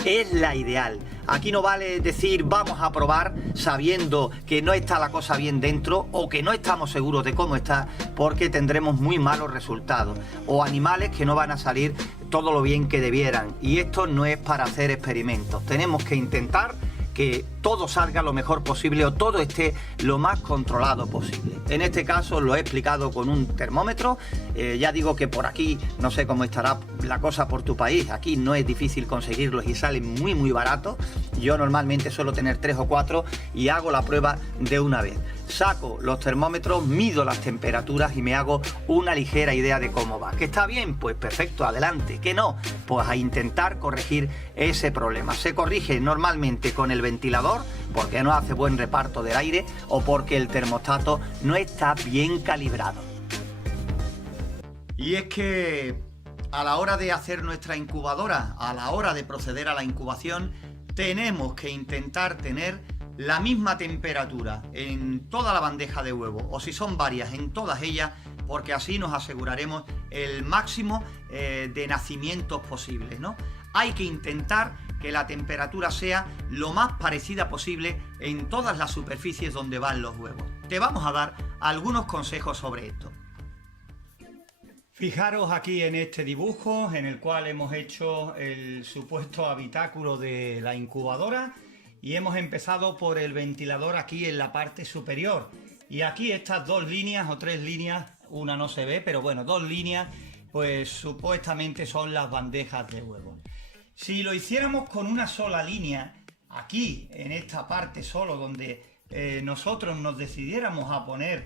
es la ideal. Aquí no vale decir vamos a probar sabiendo que no está la cosa bien dentro o que no estamos seguros de cómo está, porque tendremos muy malos resultados o animales que no van a salir todo lo bien que debieran, y esto no es para hacer experimentos. Tenemos que intentar que todo salga lo mejor posible o todo esté lo más controlado posible. En este caso lo he explicado con un termómetro. Ya digo que por aquí, no sé cómo estará la cosa por tu país, aquí no es difícil conseguirlos y salen muy baratos. Yo normalmente suelo tener 3 o 4 y hago la prueba de una vez. Saco los termómetros, mido las temperaturas y me hago una ligera idea de cómo va. ¿Que está bien? Pues perfecto, adelante. ¿Que no? Pues a intentar corregir ese problema. Se corrige normalmente con el ventilador porque no hace buen reparto del aire o porque el termostato no está bien calibrado. Y es que a la hora de hacer nuestra incubadora, a la hora de proceder a la incubación, tenemos que intentar tener la misma temperatura en toda la bandeja de huevo, o si son varias, en todas ellas, porque así nos aseguraremos el máximo de nacimientos posibles, ¿no? Hay que intentar que la temperatura sea lo más parecida posible en todas las superficies donde van los huevos. Te vamos a dar algunos consejos sobre esto. Fijaros aquí en este dibujo en el cual hemos hecho el supuesto habitáculo de la incubadora y hemos empezado por el ventilador aquí en la parte superior. Y aquí estas 2 líneas o 3 líneas, una no se ve, pero bueno, 2 líneas, pues supuestamente son las bandejas de huevos. Si lo hiciéramos con una sola línea, aquí en esta parte solo donde nosotros nos decidiéramos a poner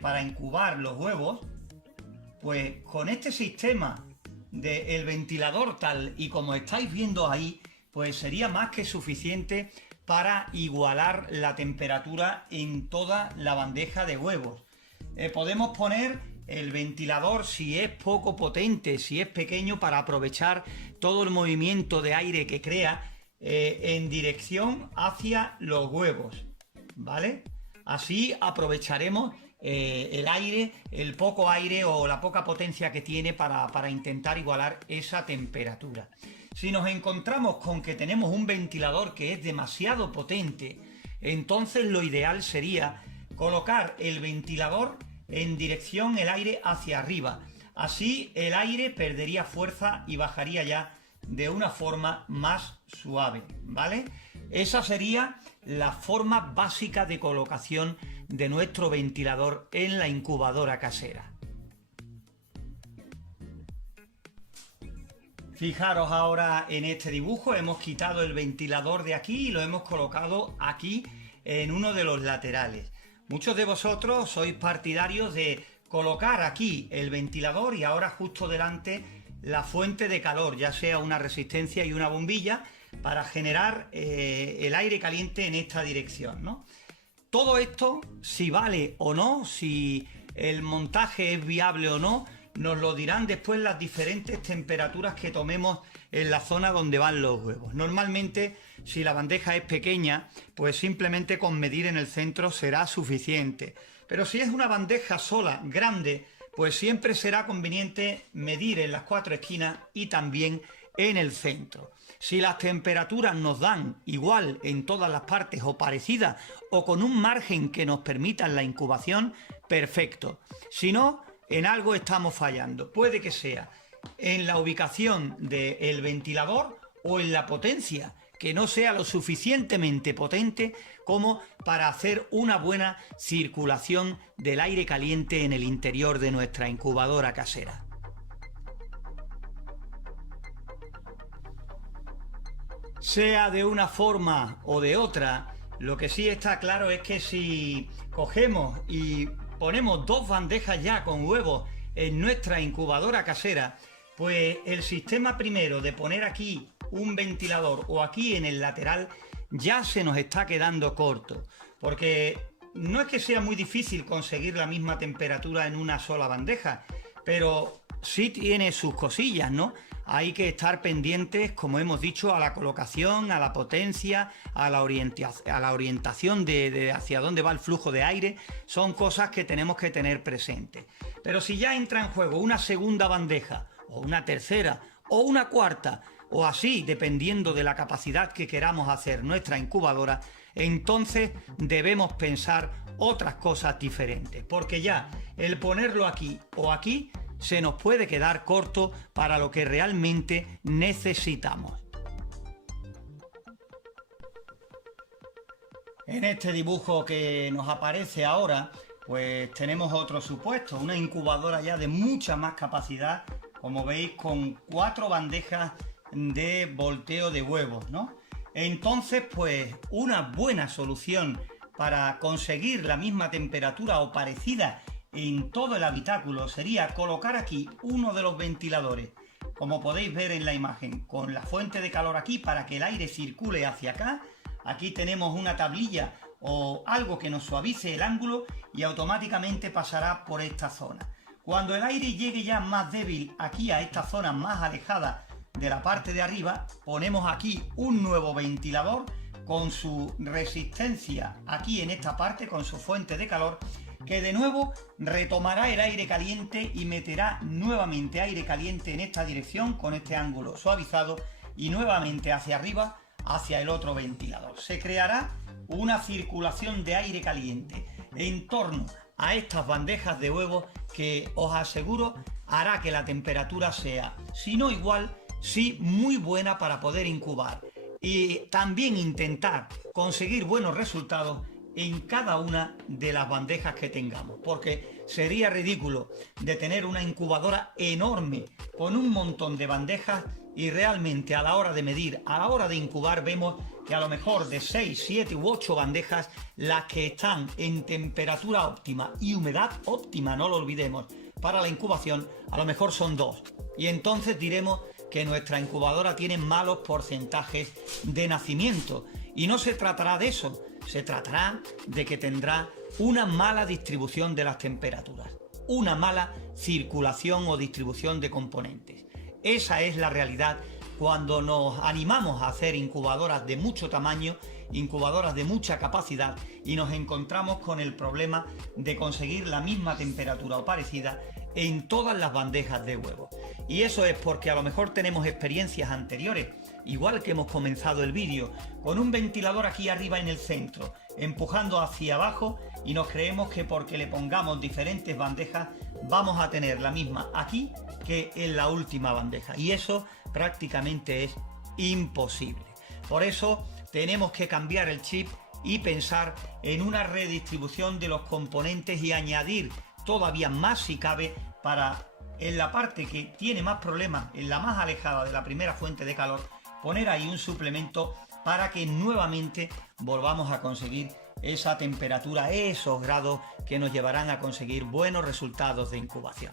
para incubar los huevos, pues con este sistema del ventilador tal y como estáis viendo ahí, pues sería más que suficiente para igualar la temperatura en toda la bandeja de huevos. Podemos poner el ventilador, si es poco potente, si es pequeño, para aprovechar todo el movimiento de aire que crea en dirección hacia los huevos, ¿vale? Así aprovecharemos el aire, el poco aire o la poca potencia que tiene para intentar igualar esa temperatura. Si nos encontramos con que tenemos un ventilador que es demasiado potente, entonces lo ideal sería colocar el ventilador en dirección el aire hacia arriba. Así el aire perdería fuerza y bajaría ya de una forma más suave, ¿vale? Esa sería la forma básica de colocación de nuestro ventilador en la incubadora casera. Fijaros ahora en este dibujo, hemos quitado el ventilador de aquí y lo hemos colocado aquí en uno de los laterales. Muchos de vosotros sois partidarios de colocar aquí el ventilador y ahora justo delante la fuente de calor, ya sea una resistencia y una bombilla, para generar el aire caliente en esta dirección, ¿no? Todo esto, si vale o no, si el montaje es viable o no, nos lo dirán después las diferentes temperaturas que tomemos en la zona donde van los huevos. Normalmente, si la bandeja es pequeña, pues simplemente con medir en el centro será suficiente. Pero si es una bandeja sola, grande, pues siempre será conveniente medir en las 4 esquinas y también en el centro. Si las temperaturas nos dan igual en todas las partes o parecidas o con un margen que nos permita la incubación, perfecto. Si no, en algo estamos fallando. Puede que sea en la ubicación del ventilador o en la potencia, que no sea lo suficientemente potente como para hacer una buena circulación del aire caliente en el interior de nuestra incubadora casera. Sea de una forma o de otra, lo que sí está claro es que si cogemos y ponemos 2 bandejas ya con huevos en nuestra incubadora casera, pues el sistema primero de poner aquí un ventilador o aquí en el lateral ya se nos está quedando corto, porque no es que sea muy difícil conseguir la misma temperatura en una sola bandeja, pero sí tiene sus cosillas, ¿no? Hay que estar pendientes, como hemos dicho, a la colocación, a la potencia, a la orientación de hacia dónde va el flujo de aire. Son cosas que tenemos que tener presentes. Pero si ya entra en juego una segunda bandeja, o una tercera, o una cuarta, o así, dependiendo de la capacidad que queramos hacer nuestra incubadora, entonces debemos pensar otras cosas diferentes. Porque ya el ponerlo aquí o aquí se nos puede quedar corto para lo que realmente necesitamos. En este dibujo que nos aparece ahora, pues tenemos otro supuesto, una incubadora ya de mucha más capacidad, como veis, con 4 bandejas de volteo de huevos, ¿no? Entonces, pues una buena solución para conseguir la misma temperatura o parecida en todo el habitáculo sería colocar aquí uno de los ventiladores, como podéis ver en la imagen, con la fuente de calor aquí para que el aire circule hacia acá. Aquí tenemos una tablilla o algo que nos suavice el ángulo y automáticamente pasará por esta zona. Cuando el aire llegue ya más débil aquí a esta zona más alejada de la parte de arriba, ponemos aquí un nuevo ventilador con su resistencia aquí en esta parte, con su fuente de calor, que de nuevo retomará el aire caliente y meterá nuevamente aire caliente en esta dirección con este ángulo suavizado y nuevamente hacia arriba, hacia el otro ventilador. Se creará una circulación de aire caliente en torno a estas bandejas de huevos que os aseguro hará que la temperatura sea, si no igual, sí muy buena para poder incubar y también intentar conseguir buenos resultados en cada una de las bandejas que tengamos, porque sería ridículo de tener una incubadora enorme con un montón de bandejas y realmente a la hora de medir, a la hora de incubar, vemos que a lo mejor de 6, 7 u 8 bandejas, las que están en temperatura óptima y humedad óptima, no lo olvidemos, para la incubación, a lo mejor son 2. Y entonces diremos que nuestra incubadora tiene malos porcentajes de nacimiento. Y no se tratará de eso, se tratará de que tendrá una mala distribución de las temperaturas, una mala circulación o distribución de componentes. Esa es la realidad cuando nos animamos a hacer incubadoras de mucho tamaño, incubadoras de mucha capacidad y nos encontramos con el problema de conseguir la misma temperatura o parecida en todas las bandejas de huevo. Y eso es porque a lo mejor tenemos experiencias anteriores, igual que hemos comenzado el vídeo, con un ventilador aquí arriba en el centro, empujando hacia abajo y nos creemos que porque le pongamos diferentes bandejas vamos a tener la misma aquí que en la última bandeja. Y eso prácticamente es imposible. Por eso tenemos que cambiar el chip y pensar en una redistribución de los componentes y añadir todavía más si cabe para en la parte que tiene más problemas, en la más alejada de la primera fuente de calor, poner ahí un suplemento para que nuevamente volvamos a conseguir esa temperatura, esos grados que nos llevarán a conseguir buenos resultados de incubación.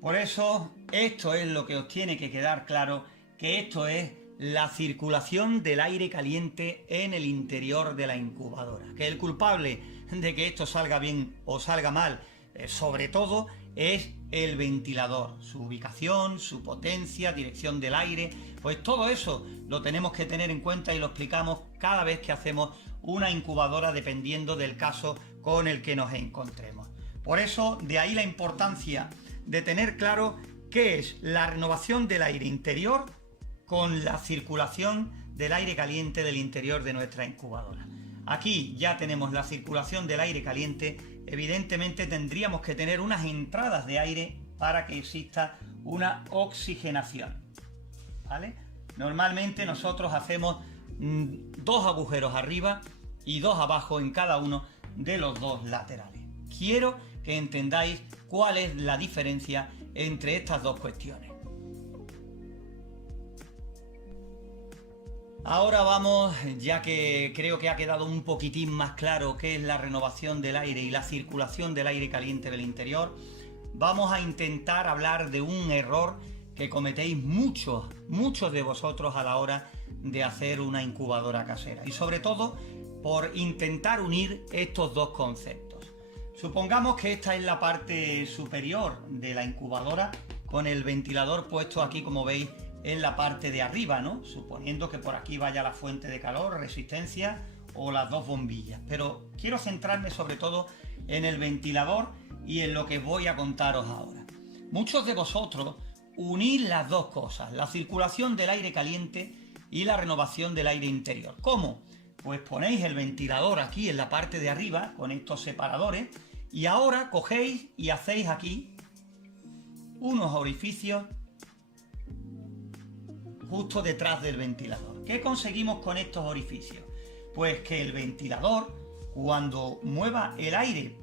Por eso, esto es lo que os tiene que quedar claro, que esto es la circulación del aire caliente en el interior de la incubadora. Que el culpable de que esto salga bien o salga mal, sobre todo, es el ventilador, su ubicación, su potencia, dirección del aire, pues todo eso lo tenemos que tener en cuenta y lo explicamos cada vez que hacemos una incubadora dependiendo del caso con el que nos encontremos. Por eso, de ahí la importancia de tener claro qué es la renovación del aire interior con la circulación del aire caliente del interior de nuestra incubadora. Aquí ya tenemos la circulación del aire caliente, evidentemente tendríamos que tener unas entradas de aire para que exista una oxigenación, ¿vale? Normalmente nosotros hacemos 2 agujeros arriba y 2 abajo en cada uno de los 2 laterales. Quiero que entendáis cuál es la diferencia entre estas dos cuestiones. Ahora vamos, ya que creo que ha quedado un poquitín más claro qué es la renovación del aire y la circulación del aire caliente del interior, vamos a intentar hablar de un error que cometéis muchos de vosotros a la hora de hacer una incubadora casera y sobre todo por intentar unir estos dos conceptos. Supongamos que esta es la parte superior de la incubadora con el ventilador puesto aquí, como veis, en la parte de arriba, ¿no? Suponiendo que por aquí vaya la fuente de calor, resistencia o las 2 bombillas. Pero quiero centrarme sobre todo en el ventilador y en lo que voy a contaros ahora. Muchos de vosotros unís las dos cosas, la circulación del aire caliente y la renovación del aire interior. ¿Cómo? Pues ponéis el ventilador aquí en la parte de arriba con estos separadores y ahora cogéis y hacéis aquí unos orificios justo detrás del ventilador. ¿Qué conseguimos con estos orificios? Pues que el ventilador, cuando mueva el aire,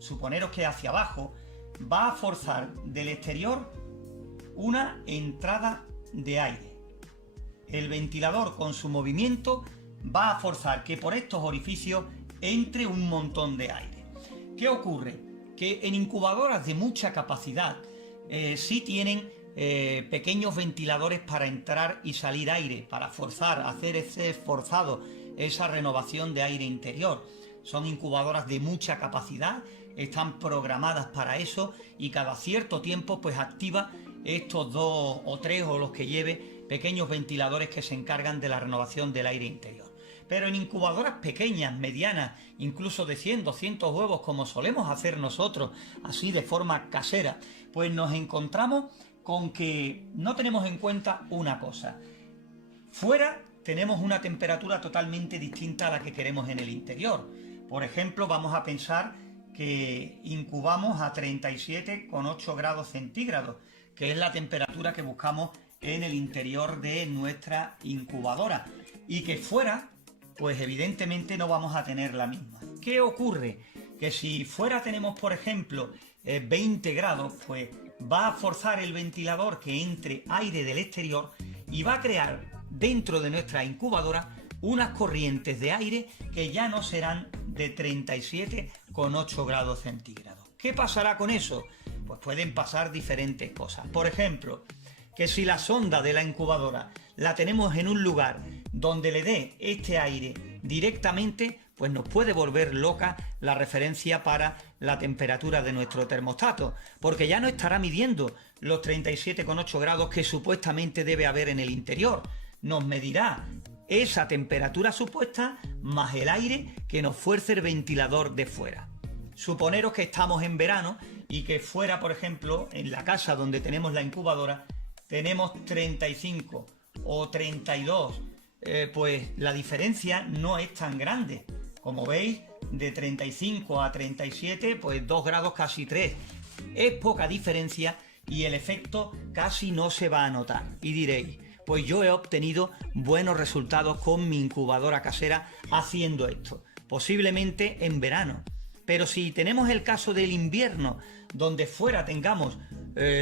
suponeros que hacia abajo, va a forzar del exterior una entrada de aire. El ventilador con su movimiento va a forzar que por estos orificios entre un montón de aire. ¿Qué ocurre? Que en incubadoras de mucha capacidad sí tienen pequeños ventiladores para entrar y salir aire, para forzar, hacer ese esforzado, esa renovación de aire interior. Son incubadoras de mucha capacidad, están programadas para eso y cada cierto tiempo pues activa estos 2 o 3 o los que lleve pequeños ventiladores que se encargan de la renovación del aire interior. Pero en incubadoras pequeñas, medianas, incluso de 100, 200 huevos como solemos hacer nosotros, así de forma casera, pues nos encontramos con que no tenemos en cuenta una cosa. Fuera tenemos una temperatura totalmente distinta a la que queremos en el interior. Por ejemplo, vamos a pensar que incubamos a 37,8 grados centígrados, que es la temperatura que buscamos en el interior de nuestra incubadora, y que fuera, pues evidentemente no vamos a tener la misma. ¿Qué ocurre? Que si fuera tenemos, por ejemplo, 20 grados, pues va a forzar el ventilador que entre aire del exterior y va a crear dentro de nuestra incubadora unas corrientes de aire que ya no serán de 37,8 grados centígrados. ¿Qué pasará con eso? Pues pueden pasar diferentes cosas. Por ejemplo, que si la sonda de la incubadora la tenemos en un lugar donde le dé este aire directamente, pues nos puede volver loca la referencia para la temperatura de nuestro termostato, porque ya no estará midiendo los 37,8 grados que supuestamente debe haber en el interior. Nos medirá esa temperatura supuesta más el aire que nos fuerce el ventilador de fuera. Suponeros que estamos en verano y que fuera, por ejemplo, en la casa donde tenemos la incubadora, tenemos 35 o 32, pues la diferencia no es tan grande. Como veis, de 35 a 37, pues 2 grados, casi 3. Es poca diferencia y el efecto casi no se va a notar. Y diréis, pues yo he obtenido buenos resultados con mi incubadora casera haciendo esto, posiblemente en verano. Pero si tenemos el caso del invierno, donde fuera tengamos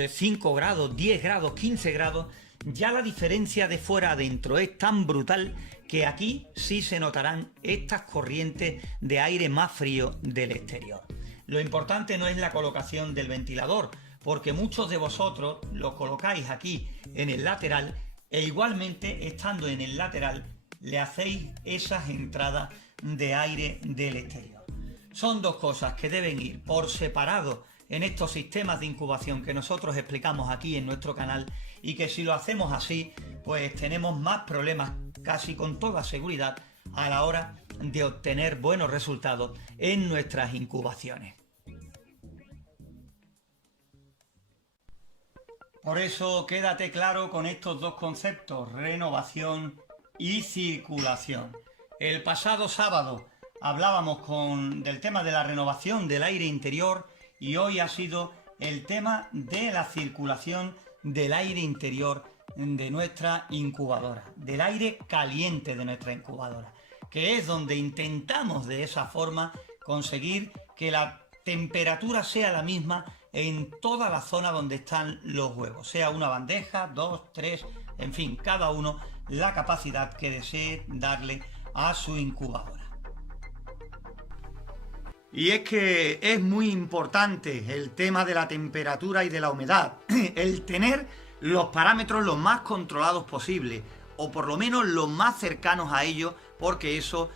5 grados, 10 grados, 15 grados, ya la diferencia de fuera a adentro es tan brutal que aquí sí se notarán estas corrientes de aire más frío del exterior. Lo importante no es la colocación del ventilador, porque muchos de vosotros lo colocáis aquí en el lateral e igualmente estando en el lateral le hacéis esas entradas de aire del exterior. Son dos cosas que deben ir por separado en estos sistemas de incubación que nosotros explicamos aquí en nuestro canal y que si lo hacemos así, pues tenemos más problemas casi con toda seguridad a la hora de obtener buenos resultados en nuestras incubaciones. Por eso quédate claro con estos dos conceptos, renovación y circulación. El pasado sábado hablábamos del tema de la renovación del aire interior y hoy ha sido el tema de la circulación del aire interior de nuestra incubadora, del aire caliente de nuestra incubadora, que es donde intentamos de esa forma conseguir que la temperatura sea la misma en toda la zona donde están los huevos, sea una bandeja, 2, 3, en fin, cada uno la capacidad que desee darle a su incubadora. Y es que es muy importante el tema de la temperatura y de la humedad, el tener los parámetros lo más controlados posible, o por lo menos los más cercanos a ellos, porque eso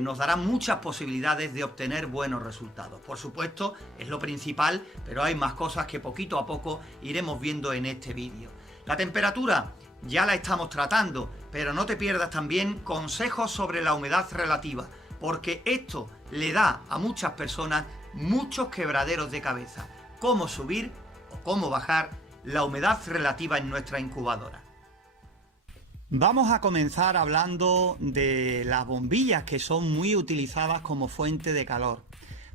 nos dará muchas posibilidades de obtener buenos resultados. Por supuesto, es lo principal, pero hay más cosas que poquito a poco iremos viendo en este vídeo. La temperatura ya la estamos tratando, pero no te pierdas también consejos sobre la humedad relativa, porque esto le da a muchas personas muchos quebraderos de cabeza. Cómo subir o cómo bajar la humedad relativa en nuestra incubadora. Vamos a comenzar hablando de las bombillas que son muy utilizadas como fuente de calor.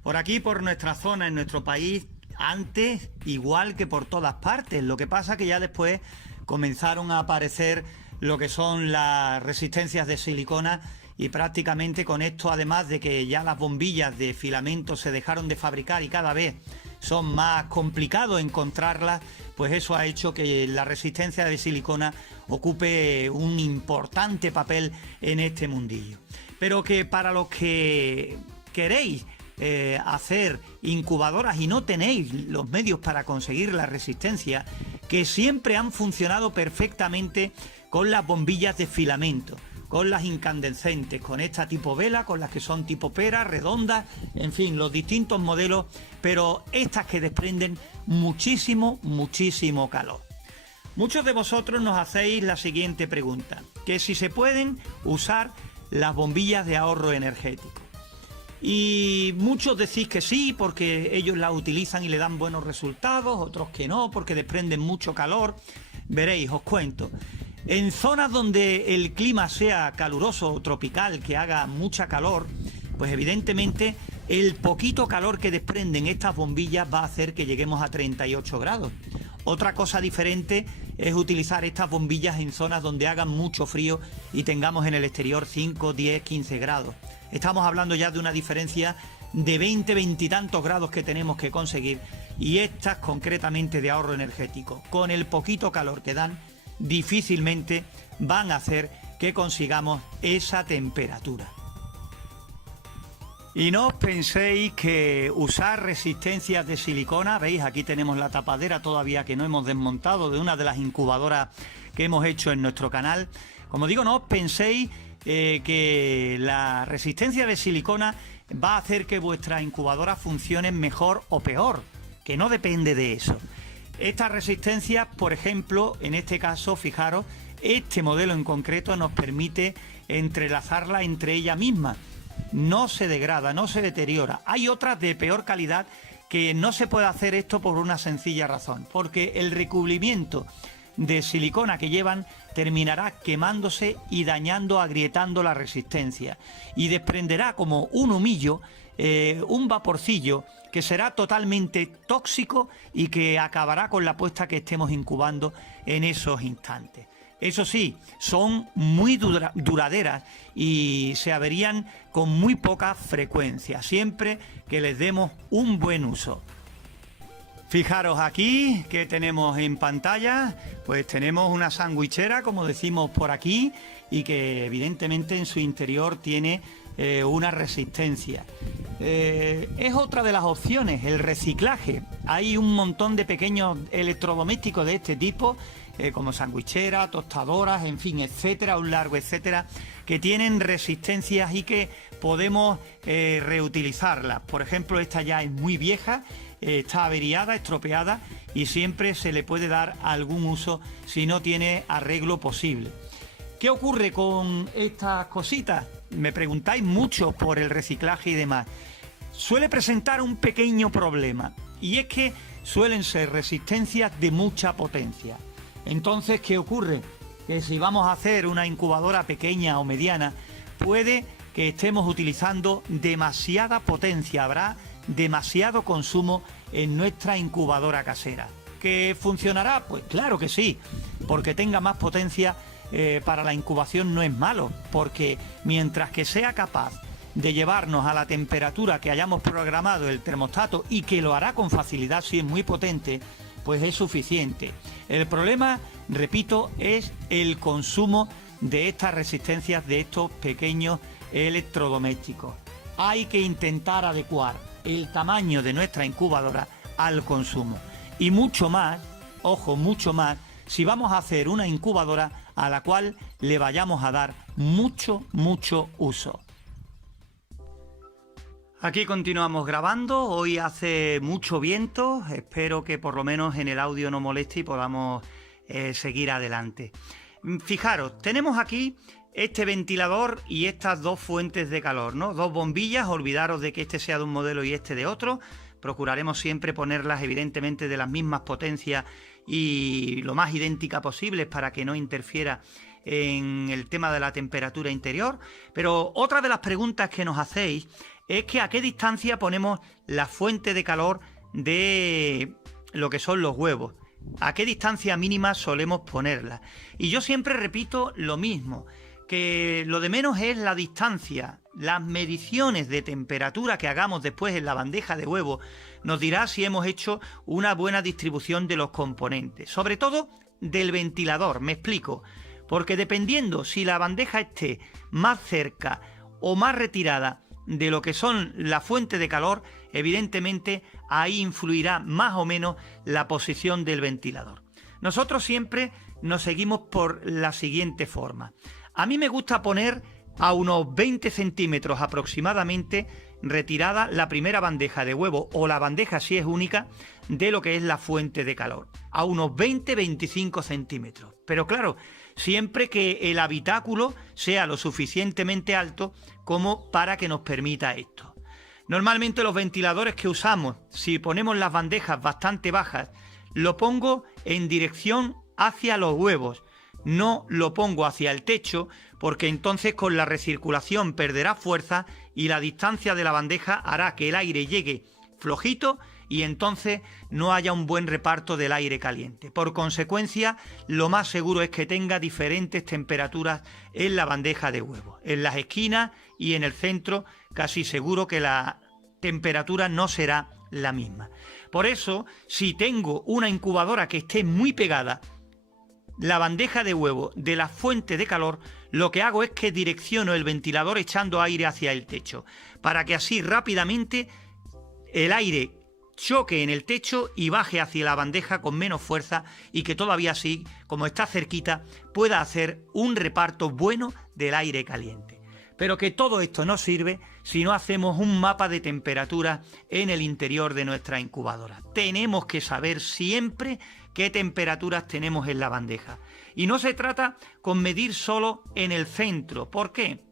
Por aquí, por nuestra zona, en nuestro país, antes igual que por todas partes. Lo que pasa que ya después comenzaron a aparecer lo que son las resistencias de silicona, y prácticamente con esto, además de que ya las bombillas de filamento se dejaron de fabricar y cada vez son más complicados encontrarlas, pues eso ha hecho que la resistencia de silicona ocupe un importante papel en este mundillo. Pero que para los que queréis hacer incubadoras y no tenéis los medios para conseguir la resistencia, que siempre han funcionado perfectamente con las bombillas de filamento, con las incandescentes, con esta tipo vela, con las que son tipo pera, redondas, en fin, los distintos modelos, pero estas que desprenden muchísimo calor. Muchos de vosotros nos hacéis la siguiente pregunta, que si se pueden usar las bombillas de ahorro energético. Y muchos decís que sí, porque ellos las utilizan y le dan buenos resultados, otros que no, porque desprenden mucho calor. Veréis, os cuento. En zonas donde el clima sea caluroso o tropical, que haga mucha calor, pues evidentemente el poquito calor que desprenden estas bombillas va a hacer que lleguemos a 38 grados. Otra cosa diferente es utilizar estas bombillas en zonas donde haga mucho frío y tengamos en el exterior 5, 10, 15 grados. Estamos hablando ya de una diferencia de 20 y tantos grados que tenemos que conseguir, y estas concretamente de ahorro energético, con el poquito calor que dan, difícilmente van a hacer que consigamos esa temperatura. Y no os penséis que usar resistencias de silicona, veis, aquí tenemos la tapadera todavía que no hemos desmontado de una de las incubadoras que hemos hecho en nuestro canal. Como digo, no os penséis que la resistencia de silicona va a hacer que vuestras incubadoras funcionen mejor o peor, que no depende de eso. Estas resistencias, por ejemplo, en este caso, fijaros, este modelo en concreto nos permite entrelazarla entre ella misma. No se degrada, no se deteriora. Hay otras de peor calidad que no se puede hacer esto por una sencilla razón, porque el recubrimiento de silicona que llevan terminará quemándose y dañando, agrietando la resistencia, y desprenderá como un humillo, un vaporcillo que será totalmente tóxico y que acabará con la puesta que estemos incubando en esos instantes. Eso sí, son muy duraderas y se averían con muy poca frecuencia, siempre que les demos un buen uso. Fijaros aquí que tenemos en pantalla, pues tenemos una sandwichera, como decimos por aquí, y que evidentemente en su interior tiene una resistencia. Es otra de las opciones, el reciclaje. Hay un montón de pequeños electrodomésticos de este tipo, como sandwicheras, tostadoras, en fin, etcétera, un largo etcétera, que tienen resistencias y que podemos reutilizarlas. Por ejemplo, esta ya es muy vieja, está averiada, estropeada, y siempre se le puede dar algún uso si no tiene arreglo posible. ¿Qué ocurre con estas cositas? Me preguntáis mucho por el reciclaje y demás. Suele presentar un pequeño problema, y es que suelen ser resistencias de mucha potencia. Entonces, ¿qué ocurre? Que si vamos a hacer una incubadora pequeña o mediana, puede que estemos utilizando demasiada potencia, habrá demasiado consumo en nuestra incubadora casera. ¿Que funcionará? Pues claro que sí, porque tenga más potencia para la incubación no es malo, porque mientras que sea capaz de llevarnos a la temperatura que hayamos programado el termostato, y que lo hará con facilidad si es muy potente, pues es suficiente. El problema, repito, es el consumo de estas resistencias, de estos pequeños electrodomésticos. Hay que intentar adecuar el tamaño de nuestra incubadora al consumo. Y mucho más, ojo, mucho más, si vamos a hacer una incubadora a la cual le vayamos a dar mucho uso. Aquí continuamos grabando, hoy hace mucho viento, espero que por lo menos en el audio no moleste y podamos seguir adelante. Fijaros, tenemos aquí este ventilador y estas dos fuentes de calor, ¿no? Dos bombillas, olvidaros de que este sea de un modelo y este de otro. Procuraremos siempre ponerlas evidentemente de las mismas potencias y lo más idéntica posible para que no interfiera en el tema de la temperatura interior. Pero otra de las preguntas que nos hacéis es que a qué distancia ponemos la fuente de calor de lo que son los huevos. ¿A qué distancia mínima solemos ponerla? Y yo siempre repito lo mismo, que lo de menos es la distancia. Las mediciones de temperatura que hagamos después en la bandeja de huevo nos dirá si hemos hecho una buena distribución de los componentes, sobre todo del ventilador, me explico, porque dependiendo si la bandeja esté más cerca o más retirada de lo que son la fuente de calor, evidentemente ahí influirá más o menos la posición del ventilador. Nosotros siempre nos seguimos por la siguiente forma. A mí me gusta poner a unos 20 centímetros aproximadamente retirada la primera bandeja de huevo, o la bandeja si es única, de lo que es la fuente de calor, a unos 20-25 centímetros. Pero claro, siempre que el habitáculo sea lo suficientemente alto como para que nos permita esto. Normalmente los ventiladores que usamos, si ponemos las bandejas bastante bajas, lo pongo en dirección hacia los huevos. No lo pongo hacia el techo, porque entonces con la recirculación perderá fuerza y la distancia de la bandeja hará que el aire llegue flojito y entonces no haya un buen reparto del aire caliente. Por consecuencia, lo más seguro es que tenga diferentes temperaturas en la bandeja de huevos. En las esquinas y en el centro casi seguro que la temperatura no será la misma. Por eso, si tengo una incubadora que esté muy pegada la bandeja de huevo de la fuente de calor, lo que hago es que direcciono el ventilador echando aire hacia el techo, para que así rápidamente el aire choque en el techo y baje hacia la bandeja con menos fuerza y que todavía así, como está cerquita, pueda hacer un reparto bueno del aire caliente. Pero que todo esto no sirve si no hacemos un mapa de temperatura en el interior de nuestra incubadora. Tenemos que saber siempre qué temperaturas tenemos en la bandeja. Y no se trata con medir solo en el centro. ¿Por qué?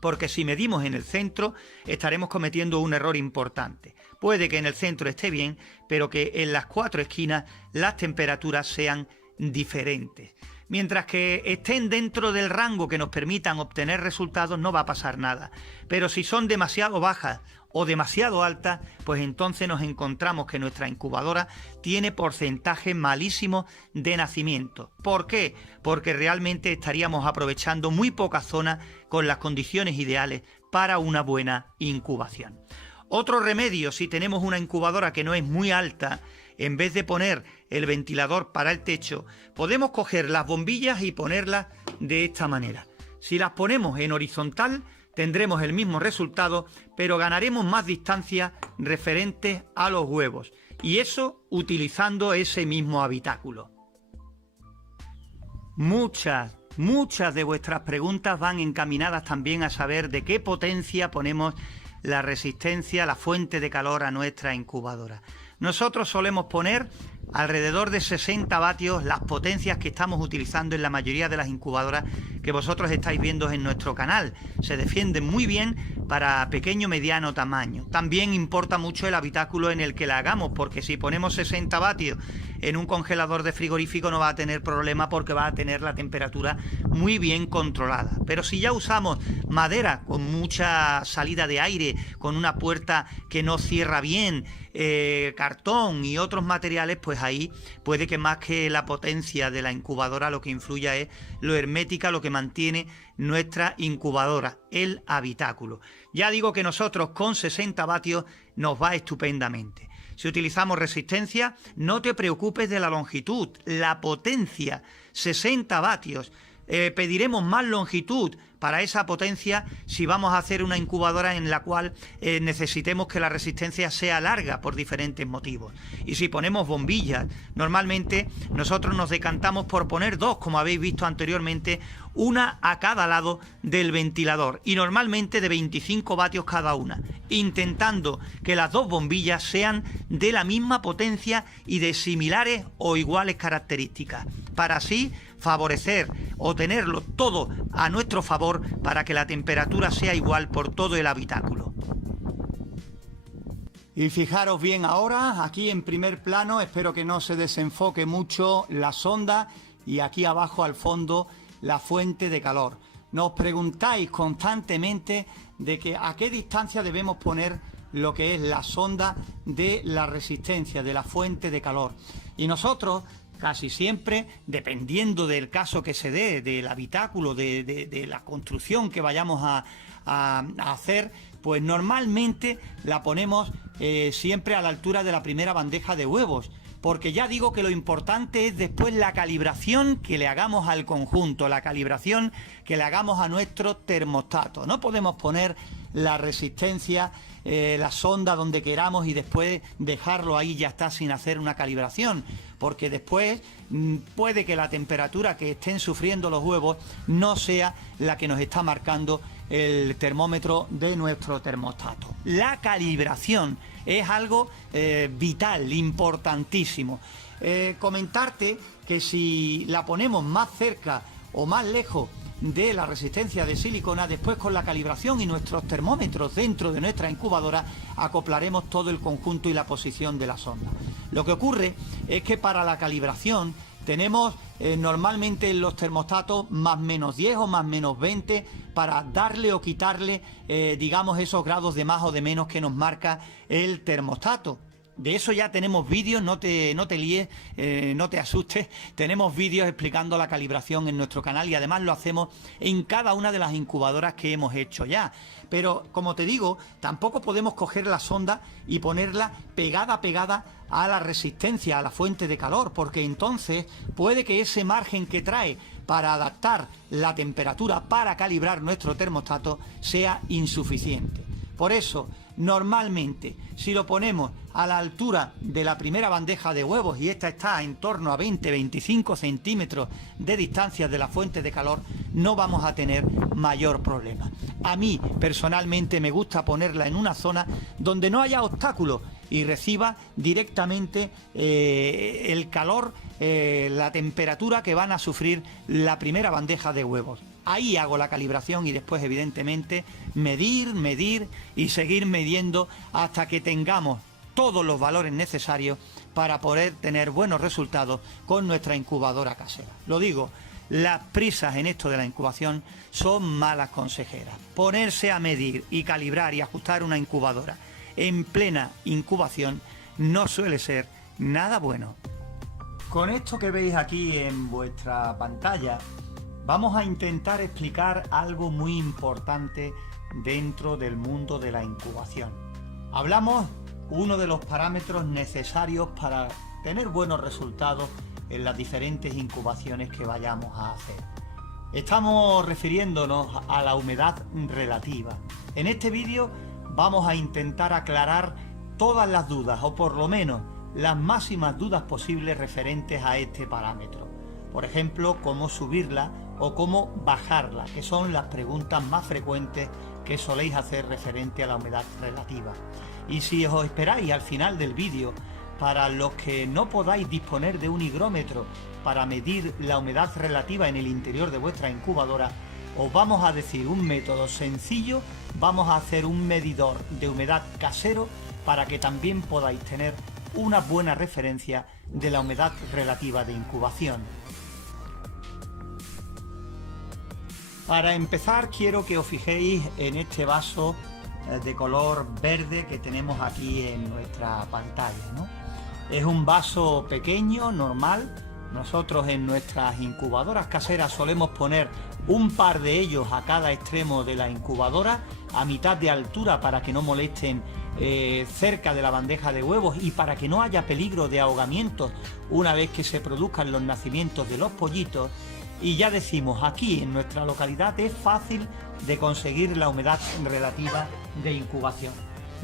Porque si medimos en el centro estaremos cometiendo un error importante. Puede que en el centro esté bien, pero que en las 4 esquinas las temperaturas sean diferentes. Mientras que estén dentro del rango que nos permitan obtener resultados, no va a pasar nada. Pero si son demasiado bajas o demasiado altas, pues entonces nos encontramos que nuestra incubadora tiene porcentaje malísimo de nacimiento. ¿Por qué? Porque realmente estaríamos aprovechando muy poca zona con las condiciones ideales para una buena incubación. Otro remedio, si tenemos una incubadora que no es muy alta, en vez de poner el ventilador para el techo, podemos coger las bombillas y ponerlas de esta manera. Si las ponemos en horizontal, tendremos el mismo resultado, pero ganaremos más distancia referente a los huevos. Y eso utilizando ese mismo habitáculo. Muchas de vuestras preguntas van encaminadas también a saber de qué potencia ponemos la resistencia, la fuente de calor a nuestra incubadora. Nosotros solemos poner alrededor de 60 vatios las potencias que estamos utilizando en la mayoría de las incubadoras que vosotros estáis viendo en nuestro canal. Se defienden muy bien para pequeño mediano tamaño. También importa mucho el habitáculo en el que la hagamos, porque si ponemos 60 vatios en un congelador de frigorífico no va a tener problema porque va a tener la temperatura muy bien controlada. Pero si ya usamos madera con mucha salida de aire, con una puerta que no cierra bien, cartón y otros materiales, pues ahí puede que más que la potencia de la incubadora lo que influya es lo hermética, lo que mantiene nuestra incubadora, el habitáculo. Ya digo que nosotros con 60 vatios nos va estupendamente. Si utilizamos resistencia, no te preocupes de la longitud, la potencia, 60 vatios. Pediremos más longitud para esa potencia si vamos a hacer una incubadora en la cual necesitemos que la resistencia sea larga por diferentes motivos. Y si ponemos bombillas, normalmente nosotros nos decantamos por poner dos, como habéis visto anteriormente, una a cada lado del ventilador y normalmente de 25 vatios cada una, intentando que las dos bombillas sean de la misma potencia y de similares o iguales características, para así favorecer o tenerlo todo a nuestro favor para que la temperatura sea igual por todo el habitáculo. Y fijaros bien ahora, aquí en primer plano, espero que no se desenfoque mucho la sonda y aquí abajo al fondo la fuente de calor. Nos preguntáis constantemente de que a qué distancia debemos poner lo que es la sonda de la resistencia, de la fuente de calor. Y nosotros casi siempre, dependiendo del caso que se dé, del habitáculo, de la construcción que vayamos a hacer, pues normalmente la ponemos siempre a la altura de la primera bandeja de huevos, porque ya digo que lo importante es después la calibración que le hagamos al conjunto, la calibración que le hagamos a nuestro termostato. No podemos poner la resistencia, la sonda donde queramos y después dejarlo ahí ya está sin hacer una calibración, porque después puede que la temperatura que estén sufriendo los huevos no sea la que nos está marcando el termómetro de nuestro termostato. La calibración es algo vital, importantísimo. Comentarte que si la ponemos más cerca o más lejos de la resistencia de silicona, después con la calibración y nuestros termómetros dentro de nuestra incubadora acoplaremos todo el conjunto y la posición de la sonda. Lo que ocurre es que para la calibración tenemos normalmente en los termostatos más menos 10 o más menos 20 para darle o quitarle digamos esos grados de más o de menos que nos marca el termostato. De eso ya tenemos vídeos, no te líes, no te asustes, tenemos vídeos explicando la calibración en nuestro canal y además lo hacemos en cada una de las incubadoras que hemos hecho ya. Pero como te digo, tampoco podemos coger la sonda y ponerla pegada a la resistencia, a la fuente de calor, porque entonces puede que ese margen que trae para adaptar la temperatura para calibrar nuestro termostato sea insuficiente. Por eso, normalmente, si lo ponemos a la altura de la primera bandeja de huevos y esta está en torno a 20-25 centímetros de distancia de la fuente de calor, no vamos a tener mayor problema. A mí, personalmente, me gusta ponerla en una zona donde no haya obstáculos y reciba directamente el calor, la temperatura que van a sufrir la primera bandeja de huevos. Ahí hago la calibración y después evidentemente medir y seguir midiendo hasta que tengamos todos los valores necesarios para poder tener buenos resultados con nuestra incubadora casera. Lo digo, las prisas en esto de la incubación son malas consejeras. Ponerse a medir y calibrar y ajustar una incubadora en plena incubación no suele ser nada bueno. Con esto que veis aquí en vuestra pantalla, vamos a intentar explicar algo muy importante dentro del mundo de la incubación. Hablamos uno de los parámetros necesarios para tener buenos resultados en las diferentes incubaciones que vayamos a hacer. Estamos refiriéndonos a la humedad relativa. En este vídeo vamos a intentar aclarar todas las dudas, o por lo menos las máximas dudas posibles referentes a este parámetro. Por ejemplo, cómo subirla o cómo bajarla, que son las preguntas más frecuentes que soléis hacer referente a la humedad relativa. Y si os esperáis al final del vídeo, para los que no podáis disponer de un higrómetro para medir la humedad relativa en el interior de vuestra incubadora, os vamos a decir un método sencillo. Vamos a hacer un medidor de humedad casero para que también podáis tener una buena referencia de la humedad relativa de incubación. Para empezar, quiero que os fijéis en este vaso de color verde que tenemos aquí en nuestra pantalla, ¿no? Es un vaso pequeño, normal. Nosotros en nuestras incubadoras caseras solemos poner un par de ellos a cada extremo de la incubadora, a mitad de altura para que no molesten cerca de la bandeja de huevos y para que no haya peligro de ahogamiento una vez que se produzcan los nacimientos de los pollitos. Y ya decimos, aquí en nuestra localidad es fácil de conseguir la humedad relativa de incubación.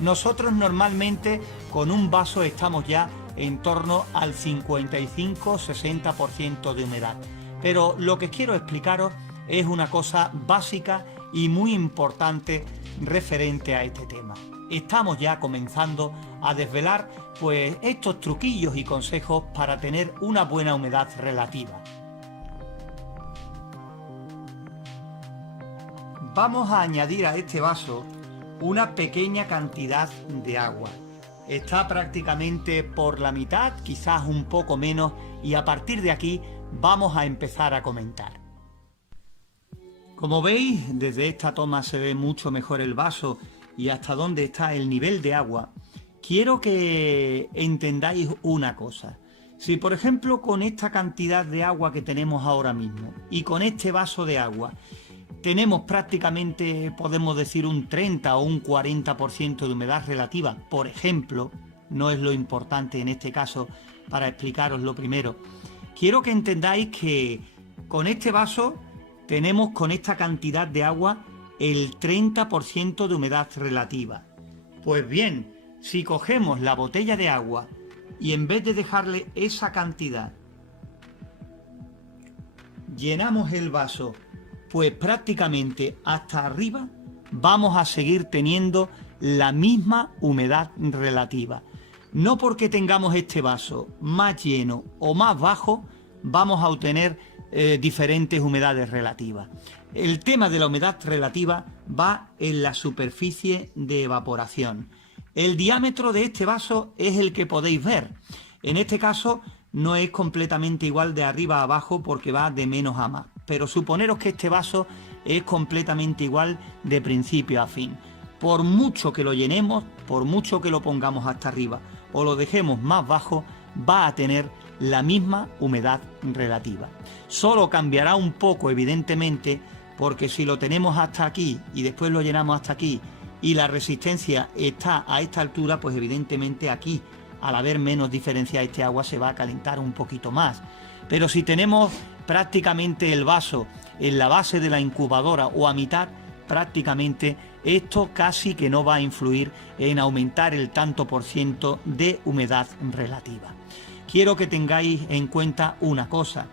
Nosotros normalmente con un vaso estamos ya en torno al 55-60% de humedad. Pero lo que quiero explicaros es una cosa básica y muy importante referente a este tema. Estamos ya comenzando a desvelar pues estos truquillos y consejos para tener una buena humedad relativa. Vamos a añadir a este vaso una pequeña cantidad de agua. Está prácticamente por la mitad, quizás un poco menos, y a partir de aquí vamos a empezar a comentar. Como veis, desde esta toma se ve mucho mejor el vaso y hasta dónde está el nivel de agua, quiero que entendáis una cosa. Si por ejemplo con esta cantidad de agua que tenemos ahora mismo y con este vaso de agua tenemos prácticamente, podemos decir, un 30 o un 40% de humedad relativa, por ejemplo, no es lo importante en este caso para explicaros lo primero, quiero que entendáis que con este vaso tenemos con esta cantidad de agua el 30% de humedad relativa. Pues bien, si cogemos la botella de agua y en vez de dejarle esa cantidad, llenamos el vaso pues prácticamente hasta arriba, vamos a seguir teniendo la misma humedad relativa. No porque tengamos este vaso más lleno o más bajo, vamos a obtener diferentes humedades relativas. El tema de la humedad relativa va en la superficie de evaporación. El diámetro de este vaso es el que podéis ver. En este caso no es completamente igual de arriba a abajo porque va de menos a más. Pero suponeros que este vaso es completamente igual de principio a fin. Por mucho que lo llenemos, por mucho que lo pongamos hasta arriba o lo dejemos más bajo, va a tener la misma humedad relativa. Solo cambiará un poco, evidentemente, porque si lo tenemos hasta aquí y después lo llenamos hasta aquí y la resistencia está a esta altura, pues evidentemente aquí, al haber menos diferencia, este agua se va a calentar un poquito más. Pero si tenemos prácticamente el vaso en la base de la incubadora o a mitad, prácticamente esto casi que no va a influir en aumentar el tanto por ciento de humedad relativa. Quiero que tengáis en cuenta una cosa,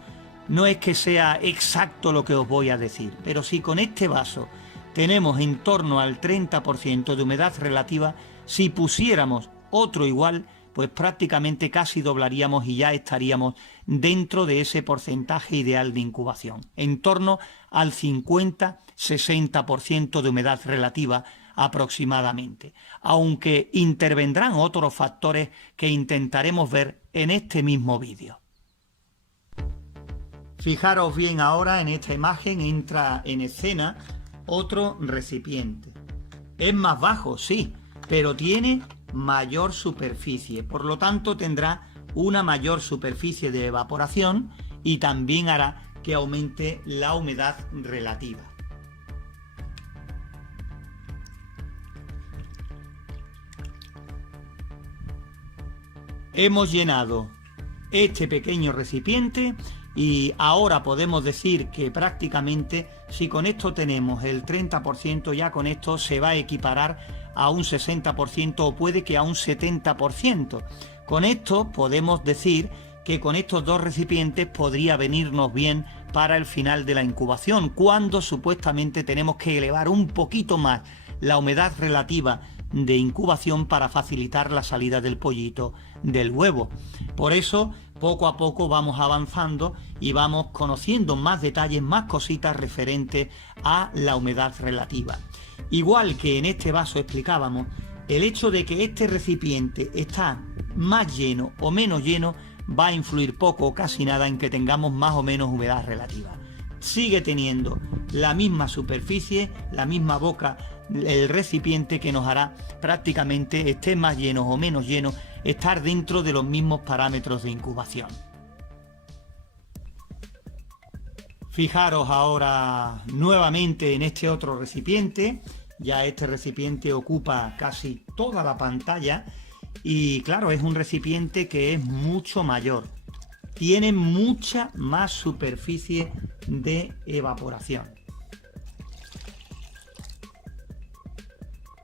no es que sea exacto lo que os voy a decir, pero si con este vaso tenemos en torno al 30% de humedad relativa, si pusiéramos otro igual, pues prácticamente casi doblaríamos y ya estaríamos dentro de ese porcentaje ideal de incubación, en torno al 50-60% de humedad relativa aproximadamente, aunque intervendrán otros factores que intentaremos ver en este mismo vídeo. Fijaros bien ahora, en esta imagen entra en escena otro recipiente. Es más bajo, sí, pero tiene mayor superficie, por lo tanto tendrá una mayor superficie de evaporación y también hará que aumente la humedad relativa. Hemos llenado este pequeño recipiente y ahora podemos decir que prácticamente si con esto tenemos el 30%, ya con esto se va a equiparar a un 60% o puede que a un 70%. Con esto podemos decir que con estos dos recipientes podría venirnos bien para el final de la incubación, cuando supuestamente tenemos que elevar un poquito más la humedad relativa de incubación para facilitar la salida del pollito del huevo. Por eso, poco a poco vamos avanzando y vamos conociendo más detalles, más cositas referentes a la humedad relativa. Igual que en este vaso explicábamos, el hecho de que este recipiente está más lleno o menos lleno va a influir poco o casi nada en que tengamos más o menos humedad relativa. Sigue teniendo la misma superficie, la misma boca, el recipiente, que nos hará prácticamente, esté más lleno o menos lleno, estar dentro de los mismos parámetros de incubación. Fijaros ahora nuevamente en este otro recipiente. Ya este recipiente ocupa casi toda la pantalla y claro, es un recipiente que es mucho mayor. Tiene mucha más superficie de evaporación.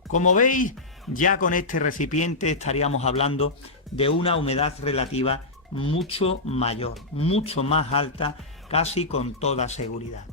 Como veis, ya con este recipiente estaríamos hablando de una humedad relativa mucho mayor, mucho más alta, casi con toda seguridad.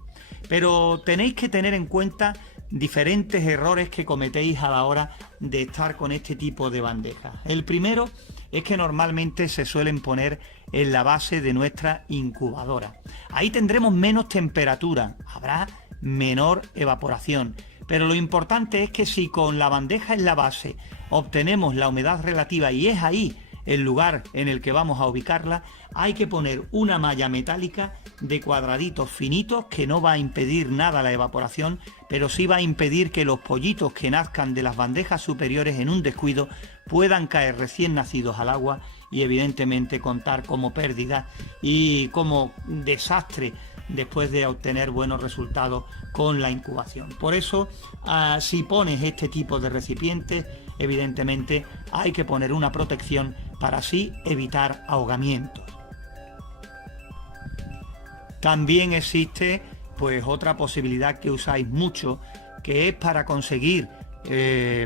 Pero tenéis que tener en cuenta diferentes errores que cometéis a la hora de estar con este tipo de bandejas. El primero es que normalmente se suelen poner en la base de nuestra incubadora. Ahí tendremos menos temperatura, habrá menor evaporación, pero lo importante es que si con la bandeja en la base obtenemos la humedad relativa y es ahí el lugar en el que vamos a ubicarla, hay que poner una malla metálica de cuadraditos finitos que no va a impedir nada la evaporación, pero sí va a impedir que los pollitos que nazcan de las bandejas superiores en un descuido puedan caer recién nacidos al agua y evidentemente contar como pérdida y como desastre después de obtener buenos resultados con la incubación. Por eso, si pones este tipo de recipientes, evidentemente hay que poner una protección para así evitar ahogamientos. También existe pues otra posibilidad que usáis mucho, que es para conseguir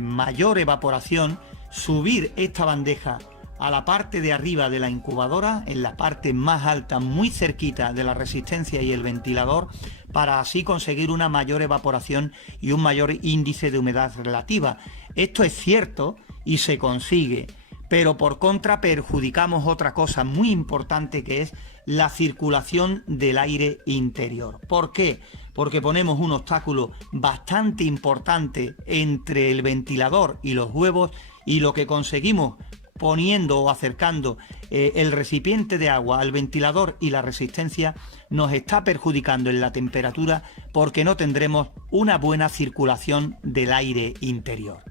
mayor evaporación, subir esta bandeja a la parte de arriba de la incubadora, en la parte más alta, muy cerquita de la resistencia y el ventilador, para así conseguir una mayor evaporación y un mayor índice de humedad relativa. Esto es cierto y se consigue, pero por contra perjudicamos otra cosa muy importante, que es la circulación del aire interior. ¿Por qué? Porque ponemos un obstáculo bastante importante entre el ventilador y los huevos, y lo que conseguimos poniendo o acercando el recipiente de agua al ventilador y la resistencia nos está perjudicando en la temperatura, porque no tendremos una buena circulación del aire interior.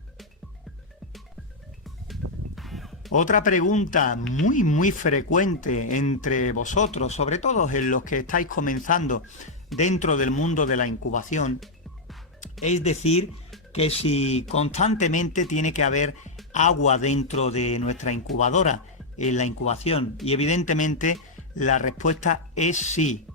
Otra pregunta muy frecuente entre vosotros, sobre todo en los que estáis comenzando dentro del mundo de la incubación, es decir, que si constantemente tiene que haber agua dentro de nuestra incubadora en la incubación, y evidentemente la respuesta es sí.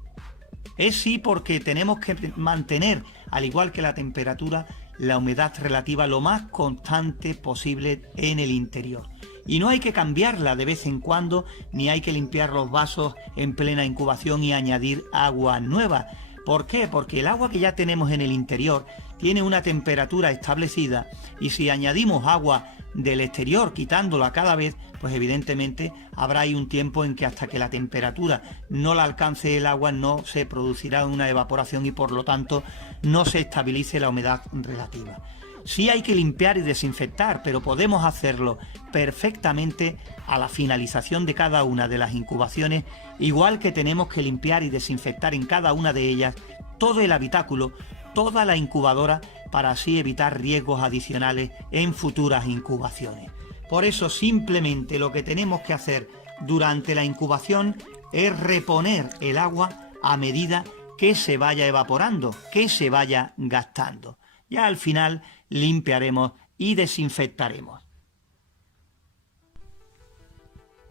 Es sí, porque tenemos que mantener, al igual que la temperatura, la humedad relativa lo más constante posible en el interior. Y no hay que cambiarla de vez en cuando, ni hay que limpiar los vasos en plena incubación y añadir agua nueva. ¿Por qué? Porque el agua que ya tenemos en el interior tiene una temperatura establecida, y si añadimos agua del exterior quitándola cada vez, pues evidentemente habrá ahí un tiempo en que hasta que la temperatura no la alcance el agua no se producirá una evaporación y por lo tanto no se estabilice la humedad relativa. Sí hay que limpiar y desinfectar, pero podemos hacerlo perfectamente a la finalización de cada una de las incubaciones, igual que tenemos que limpiar y desinfectar en cada una de ellas todo el habitáculo, toda la incubadora, para así evitar riesgos adicionales en futuras incubaciones. Por eso simplemente lo que tenemos que hacer durante la incubación es reponer el agua a medida que se vaya evaporando, que se vaya gastando. Ya al final limpiaremos y desinfectaremos.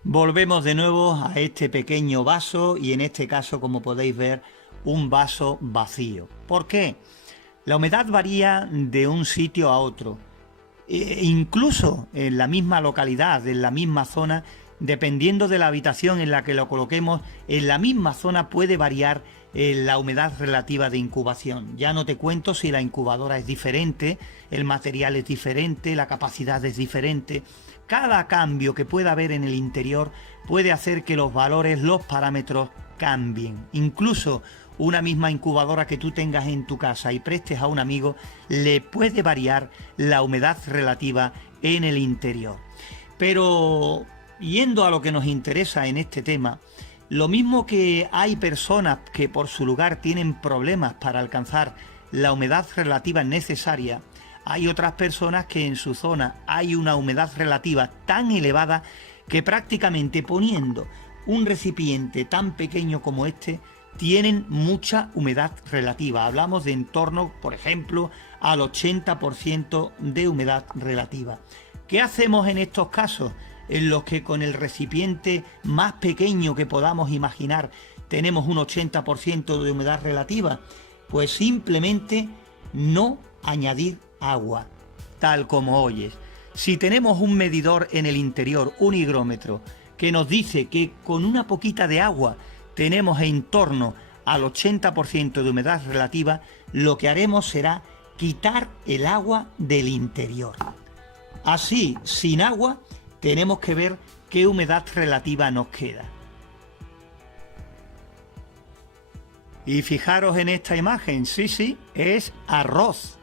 Volvemos de nuevo a este pequeño vaso, y en este caso, como podéis ver, un vaso vacío. ¿Por qué? La humedad varía de un sitio a otro, incluso en la misma localidad, en la misma zona, dependiendo de la habitación en la que lo coloquemos, en la misma zona puede variar la humedad relativa de incubación. Ya no te cuento si la incubadora es diferente, el material es diferente, la capacidad es diferente. Cada cambio que pueda haber en el interior puede hacer que los valores, los parámetros cambien. Incluso una misma incubadora que tú tengas en tu casa y prestes a un amigo, le puede variar la humedad relativa en el interior. Pero yendo a lo que nos interesa en este tema, lo mismo que hay personas que por su lugar tienen problemas para alcanzar la humedad relativa necesaria, hay otras personas que en su zona hay una humedad relativa tan elevada que prácticamente poniendo un recipiente tan pequeño como este, tienen mucha humedad relativa. Hablamos de en torno, por ejemplo, al 80% de humedad relativa. ¿Qué hacemos en estos casos en los que con el recipiente más pequeño que podamos imaginar tenemos un 80% de humedad relativa? Pues simplemente no añadir agua, tal como oyes. Si tenemos un medidor en el interior, un higrómetro, que nos dice que con una poquita de agua tenemos en torno al 80% de humedad relativa, lo que haremos será quitar el agua del interior. Así, sin agua, tenemos que ver qué humedad relativa nos queda. Y fijaros en esta imagen, sí, es arroz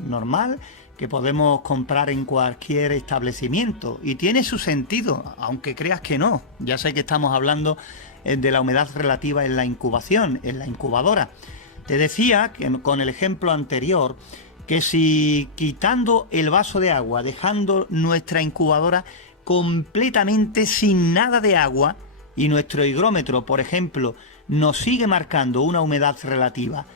normal que podemos comprar en cualquier establecimiento, y tiene su sentido, aunque creas que no. Ya sé que estamos hablando de la humedad relativa en la incubación, en la incubadora. Te decía que con el ejemplo anterior que si quitando el vaso de agua, dejando nuestra incubadora completamente sin nada de agua y nuestro higrómetro, por ejemplo, nos sigue marcando una humedad relativa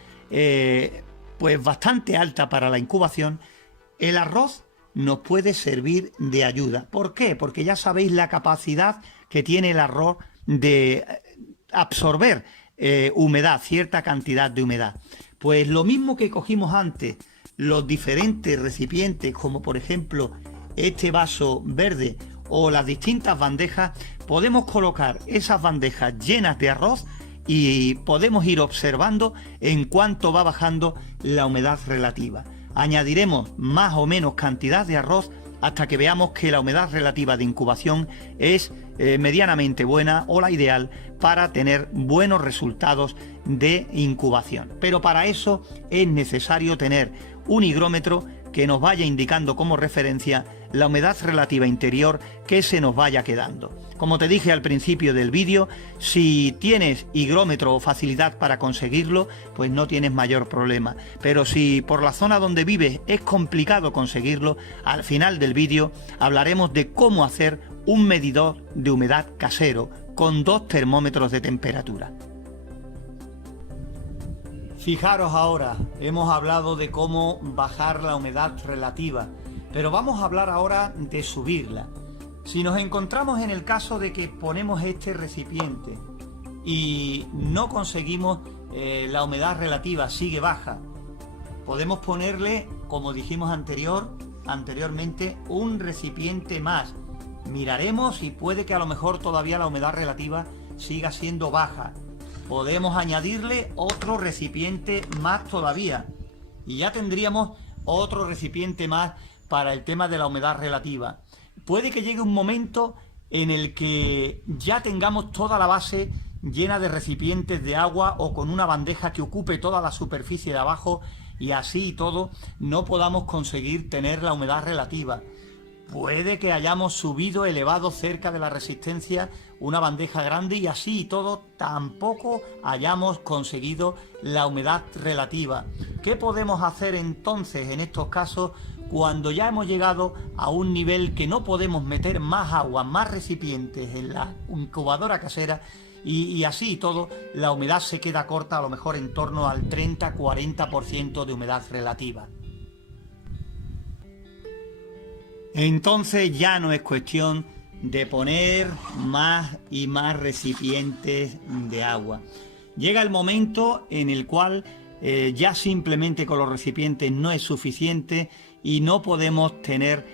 pues bastante alta para la incubación, el arroz nos puede servir de ayuda. ¿Por qué? Porque ya sabéis la capacidad que tiene el arroz de absorber humedad, cierta cantidad de humedad. Pues lo mismo que cogimos antes, los diferentes recipientes, como por ejemplo este vaso verde o las distintas bandejas, podemos colocar esas bandejas llenas de arroz y podemos ir observando en cuánto va bajando la humedad relativa. Añadiremos más o menos cantidad de arroz hasta que veamos que la humedad relativa de incubación es medianamente buena o la ideal para tener buenos resultados de incubación. Pero para eso es necesario tener un higrómetro que nos vaya indicando como referencia la humedad relativa interior que se nos vaya quedando. Como te dije al principio del vídeo, si tienes higrómetro o facilidad para conseguirlo, pues no tienes mayor problema. Pero si por la zona donde vives es complicado conseguirlo, al final del vídeo hablaremos de cómo hacer un medidor de humedad casero con 2 termómetros de temperatura. Fijaros ahora, hemos hablado de cómo bajar la humedad relativa, pero vamos a hablar ahora de subirla. Si nos encontramos en el caso de que ponemos este recipiente y no conseguimos la humedad relativa, sigue baja, podemos ponerle, como dijimos anteriormente, un recipiente más. Miraremos y puede que a lo mejor todavía la humedad relativa siga siendo baja. Podemos añadirle otro recipiente más todavía y ya tendríamos otro recipiente más para el tema de la humedad relativa. Puede que llegue un momento en el que ya tengamos toda la base llena de recipientes de agua o con una bandeja que ocupe toda la superficie de abajo y así y todo no podamos conseguir tener la humedad relativa. Puede que hayamos subido, elevado cerca de la resistencia una bandeja grande y así y todo tampoco hayamos conseguido la humedad relativa. ¿Qué podemos hacer entonces en estos casos cuando ya hemos llegado a un nivel que no podemos meter más agua, más recipientes en la incubadora casera y así y todo la humedad se queda corta, a lo mejor en torno al 30-40% de humedad relativa? Entonces ya no es cuestión de poner más y más recipientes de agua. Llega el momento en el cual ya simplemente con los recipientes no es suficiente y no podemos tener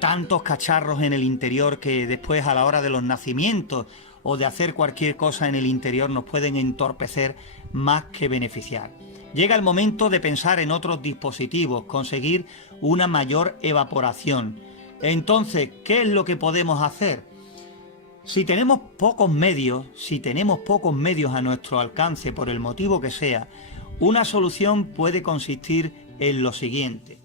tantos cacharros en el interior que después a la hora de los nacimientos o de hacer cualquier cosa en el interior nos pueden entorpecer más que beneficiar. Llega el momento de pensar en otros dispositivos, conseguir una mayor evaporación. Entonces, ¿qué es lo que podemos hacer? Si tenemos pocos medios a nuestro alcance por el motivo que sea, una solución puede consistir en lo siguiente.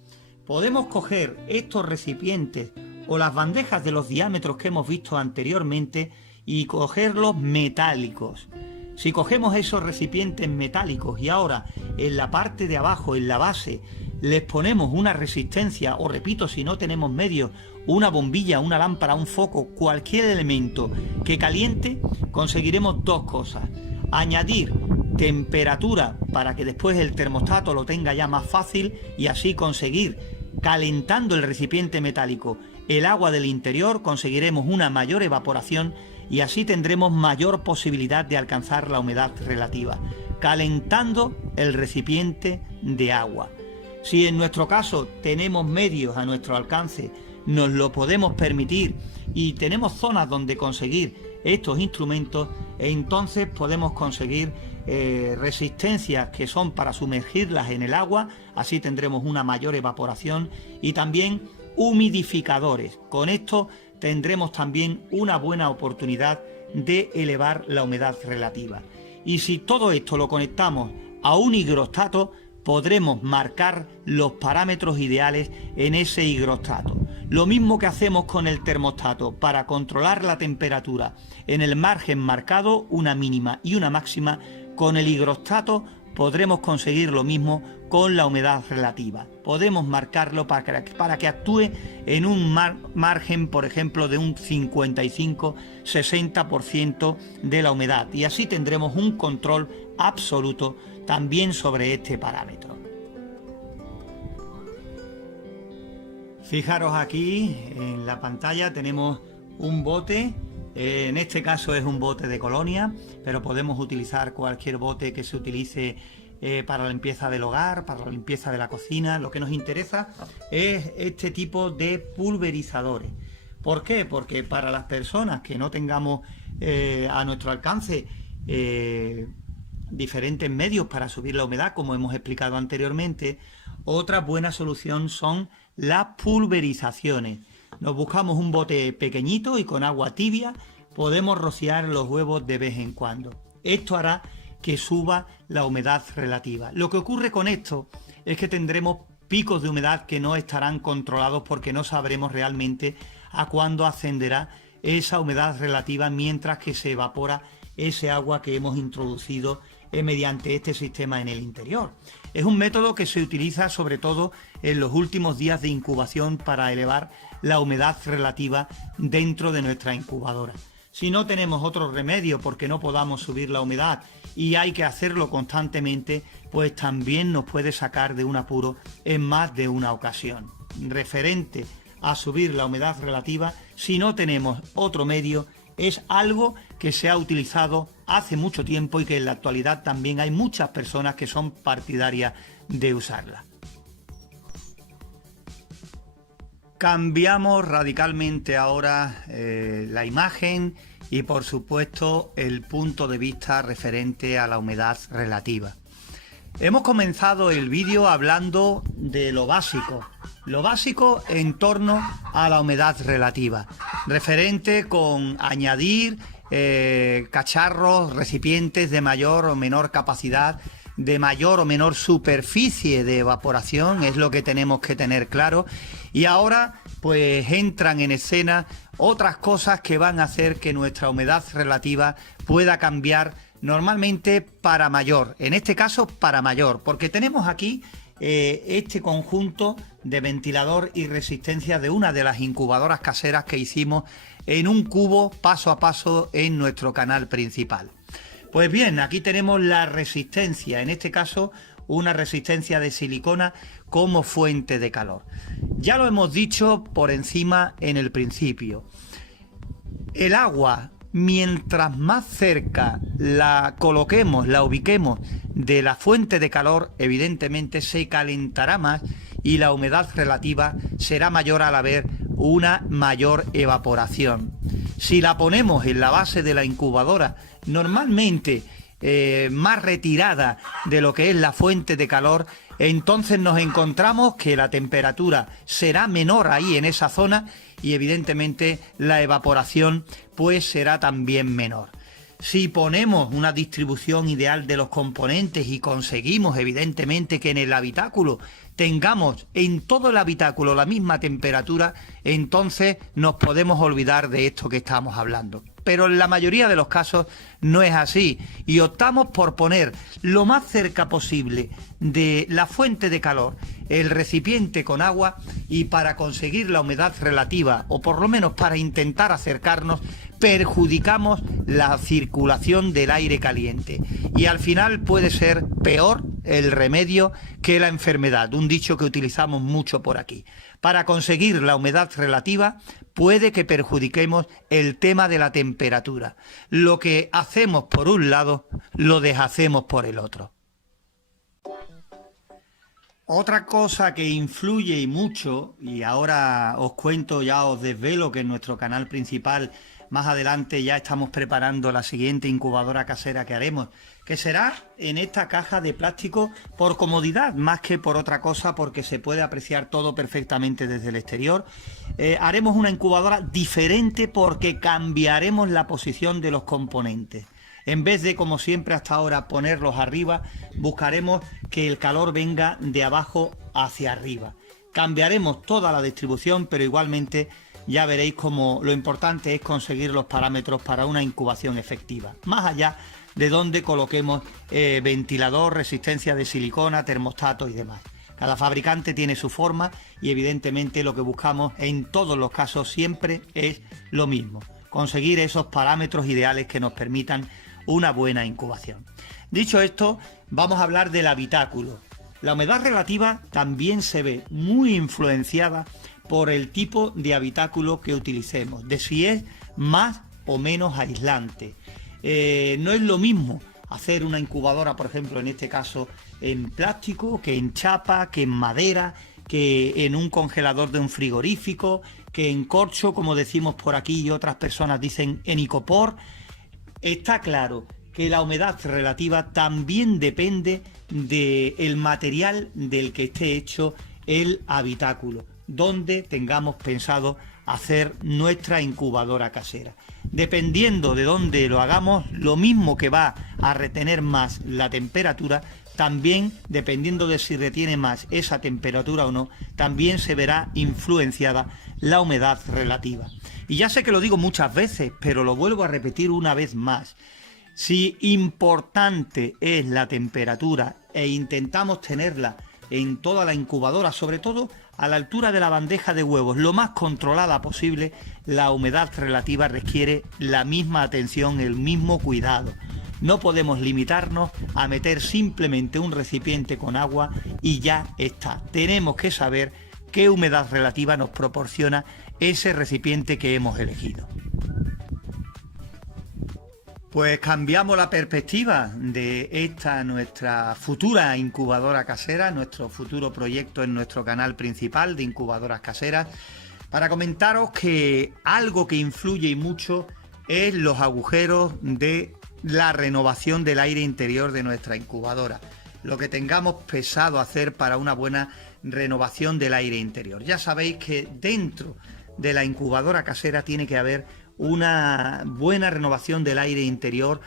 Podemos coger estos recipientes o las bandejas de los diámetros que hemos visto anteriormente y cogerlos metálicos. Si cogemos esos recipientes metálicos y ahora en la parte de abajo, en la base, les ponemos una resistencia o, repito, si no tenemos medios, una bombilla, una lámpara, un foco, cualquier elemento que caliente, conseguiremos 2 cosas. Añadir temperatura para que después el termostato lo tenga ya más fácil y así conseguir, calentando el recipiente metálico, el agua del interior, conseguiremos una mayor evaporación y así tendremos mayor posibilidad de alcanzar la humedad relativa, calentando el recipiente de agua. Si en nuestro caso tenemos medios a nuestro alcance, nos lo podemos permitir y tenemos zonas donde conseguir estos instrumentos, entonces podemos conseguir resistencias que son para sumergirlas en el agua, así tendremos una mayor evaporación y también humidificadores. Con esto tendremos también una buena oportunidad de elevar la humedad relativa. Y si todo esto lo conectamos a un higrostato, podremos marcar los parámetros ideales en ese higrostato. Lo mismo que hacemos con el termostato para controlar la temperatura en el margen marcado, una mínima y una máxima, con el higrostato podremos conseguir lo mismo con la humedad relativa. Podemos marcarlo para que actúe en un margen, por ejemplo, de un 55-60% de la humedad, y así tendremos un control absoluto también sobre este parámetro. Fijaros aquí en la pantalla tenemos un bote. En este caso es un bote de colonia, pero podemos utilizar cualquier bote que se utilice para la limpieza del hogar, para la limpieza de la cocina. Lo que nos interesa es este tipo de pulverizadores. ¿Por qué? Porque para las personas que no tengamos a nuestro alcance diferentes medios para subir la humedad, como hemos explicado anteriormente, otra buena solución son las pulverizaciones. Nos buscamos un bote pequeñito y con agua tibia podemos rociar los huevos de vez en cuando. Esto hará que suba la humedad relativa. Lo que ocurre con esto es que tendremos picos de humedad que no estarán controlados porque no sabremos realmente a cuándo ascenderá esa humedad relativa mientras que se evapora ese agua que hemos introducido mediante este sistema en el interior. Es un método que se utiliza sobre todo en los últimos días de incubación para elevar la humedad relativa dentro de nuestra incubadora. Si no tenemos otro remedio porque no podamos subir la humedad y hay que hacerlo constantemente, pues también nos puede sacar de un apuro en más de una ocasión. Referente a subir la humedad relativa, si no tenemos otro medio, es algo que se ha utilizado hace mucho tiempo y que en la actualidad también hay muchas personas que son partidarias de usarla. Cambiamos radicalmente ahora la imagen y por supuesto el punto de vista referente a la humedad relativa. Hemos comenzado el vídeo hablando de lo básico en torno a la humedad relativa, referente con añadir cacharros, recipientes de mayor o menor capacidad, de mayor o menor superficie de evaporación, es lo que tenemos que tener claro. Y ahora pues entran en escena otras cosas que van a hacer que nuestra humedad relativa pueda cambiar normalmente para mayor, en este caso para mayor, porque tenemos aquí este conjunto de ventilador y resistencia de una de las incubadoras caseras que hicimos en un cubo paso a paso en nuestro canal principal. Pues bien, aquí tenemos la resistencia, en este caso una resistencia de silicona como fuente de calor. Ya lo hemos dicho por encima en el principio. El agua, mientras más cerca la coloquemos, la ubiquemos de la fuente de calor, evidentemente se calentará más y la humedad relativa será mayor al haber una mayor evaporación. Si la ponemos en la base de la incubadora, normalmente más retirada de lo que es la fuente de calor, entonces nos encontramos que la temperatura será menor ahí en esa zona y evidentemente la evaporación pues será también menor. Si ponemos una distribución ideal de los componentes y conseguimos evidentemente que en el habitáculo tengamos en todo el habitáculo la misma temperatura, entonces nos podemos olvidar de esto que estamos hablando. Pero en la mayoría de los casos no es así y optamos por poner lo más cerca posible de la fuente de calor el recipiente con agua y para conseguir la humedad relativa o por lo menos para intentar acercarnos perjudicamos la circulación del aire caliente y al final puede ser peor el remedio que la enfermedad, un dicho que utilizamos mucho por aquí. Para conseguir la humedad relativa puede que perjudiquemos el tema de la temperatura. Lo que hacemos por un lado, lo deshacemos por el otro. Otra cosa que influye y mucho, y ahora os cuento, ya os desvelo que en nuestro canal principal más adelante ya estamos preparando la siguiente incubadora casera que haremos, que será en esta caja de plástico por comodidad, más que por otra cosa, porque se puede apreciar todo perfectamente desde el exterior. Haremos una incubadora diferente porque cambiaremos la posición de los componentes. En vez de, como siempre hasta ahora, ponerlos arriba, buscaremos que el calor venga de abajo hacia arriba. Cambiaremos toda la distribución, pero igualmente ya veréis cómo lo importante es conseguir los parámetros para una incubación efectiva. Más allá de donde coloquemos ventilador, resistencia de silicona, termostato y demás. Cada fabricante tiene su forma y evidentemente lo que buscamos en todos los casos siempre es lo mismo: conseguir esos parámetros ideales que nos permitan una buena incubación. Dicho esto, vamos a hablar del habitáculo. La humedad relativa también se ve muy influenciada por el tipo de habitáculo que utilicemos, de si es más o menos aislante. No es lo mismo hacer una incubadora, por ejemplo, en este caso en plástico, que en chapa, que en madera, que en un congelador de un frigorífico, que en corcho, como decimos por aquí y otras personas dicen en icopor. Está claro que la humedad relativa también depende del material del que esté hecho el habitáculo, donde tengamos pensado hacer nuestra incubadora casera. Dependiendo de dónde lo hagamos, lo mismo que va a retener más la temperatura, también, dependiendo de si retiene más esa temperatura o no, también se verá influenciada la humedad relativa. Y ya sé que lo digo muchas veces, pero lo vuelvo a repetir una vez más. Si importante es la temperatura e intentamos tenerla en toda la incubadora, sobre todo a la altura de la bandeja de huevos, lo más controlada posible, la humedad relativa requiere la misma atención, el mismo cuidado. No podemos limitarnos a meter simplemente un recipiente con agua y ya está. Tenemos que saber qué humedad relativa nos proporciona ese recipiente que hemos elegido. Pues cambiamos la perspectiva de esta nuestra futura incubadora casera, nuestro futuro proyecto en nuestro canal principal de incubadoras caseras, para comentaros que algo que influye y mucho es los agujeros de la renovación del aire interior de nuestra incubadora, lo que tengamos pensado hacer para una buena renovación del aire interior. Ya sabéis que dentro de la incubadora casera tiene que haber una buena renovación del aire interior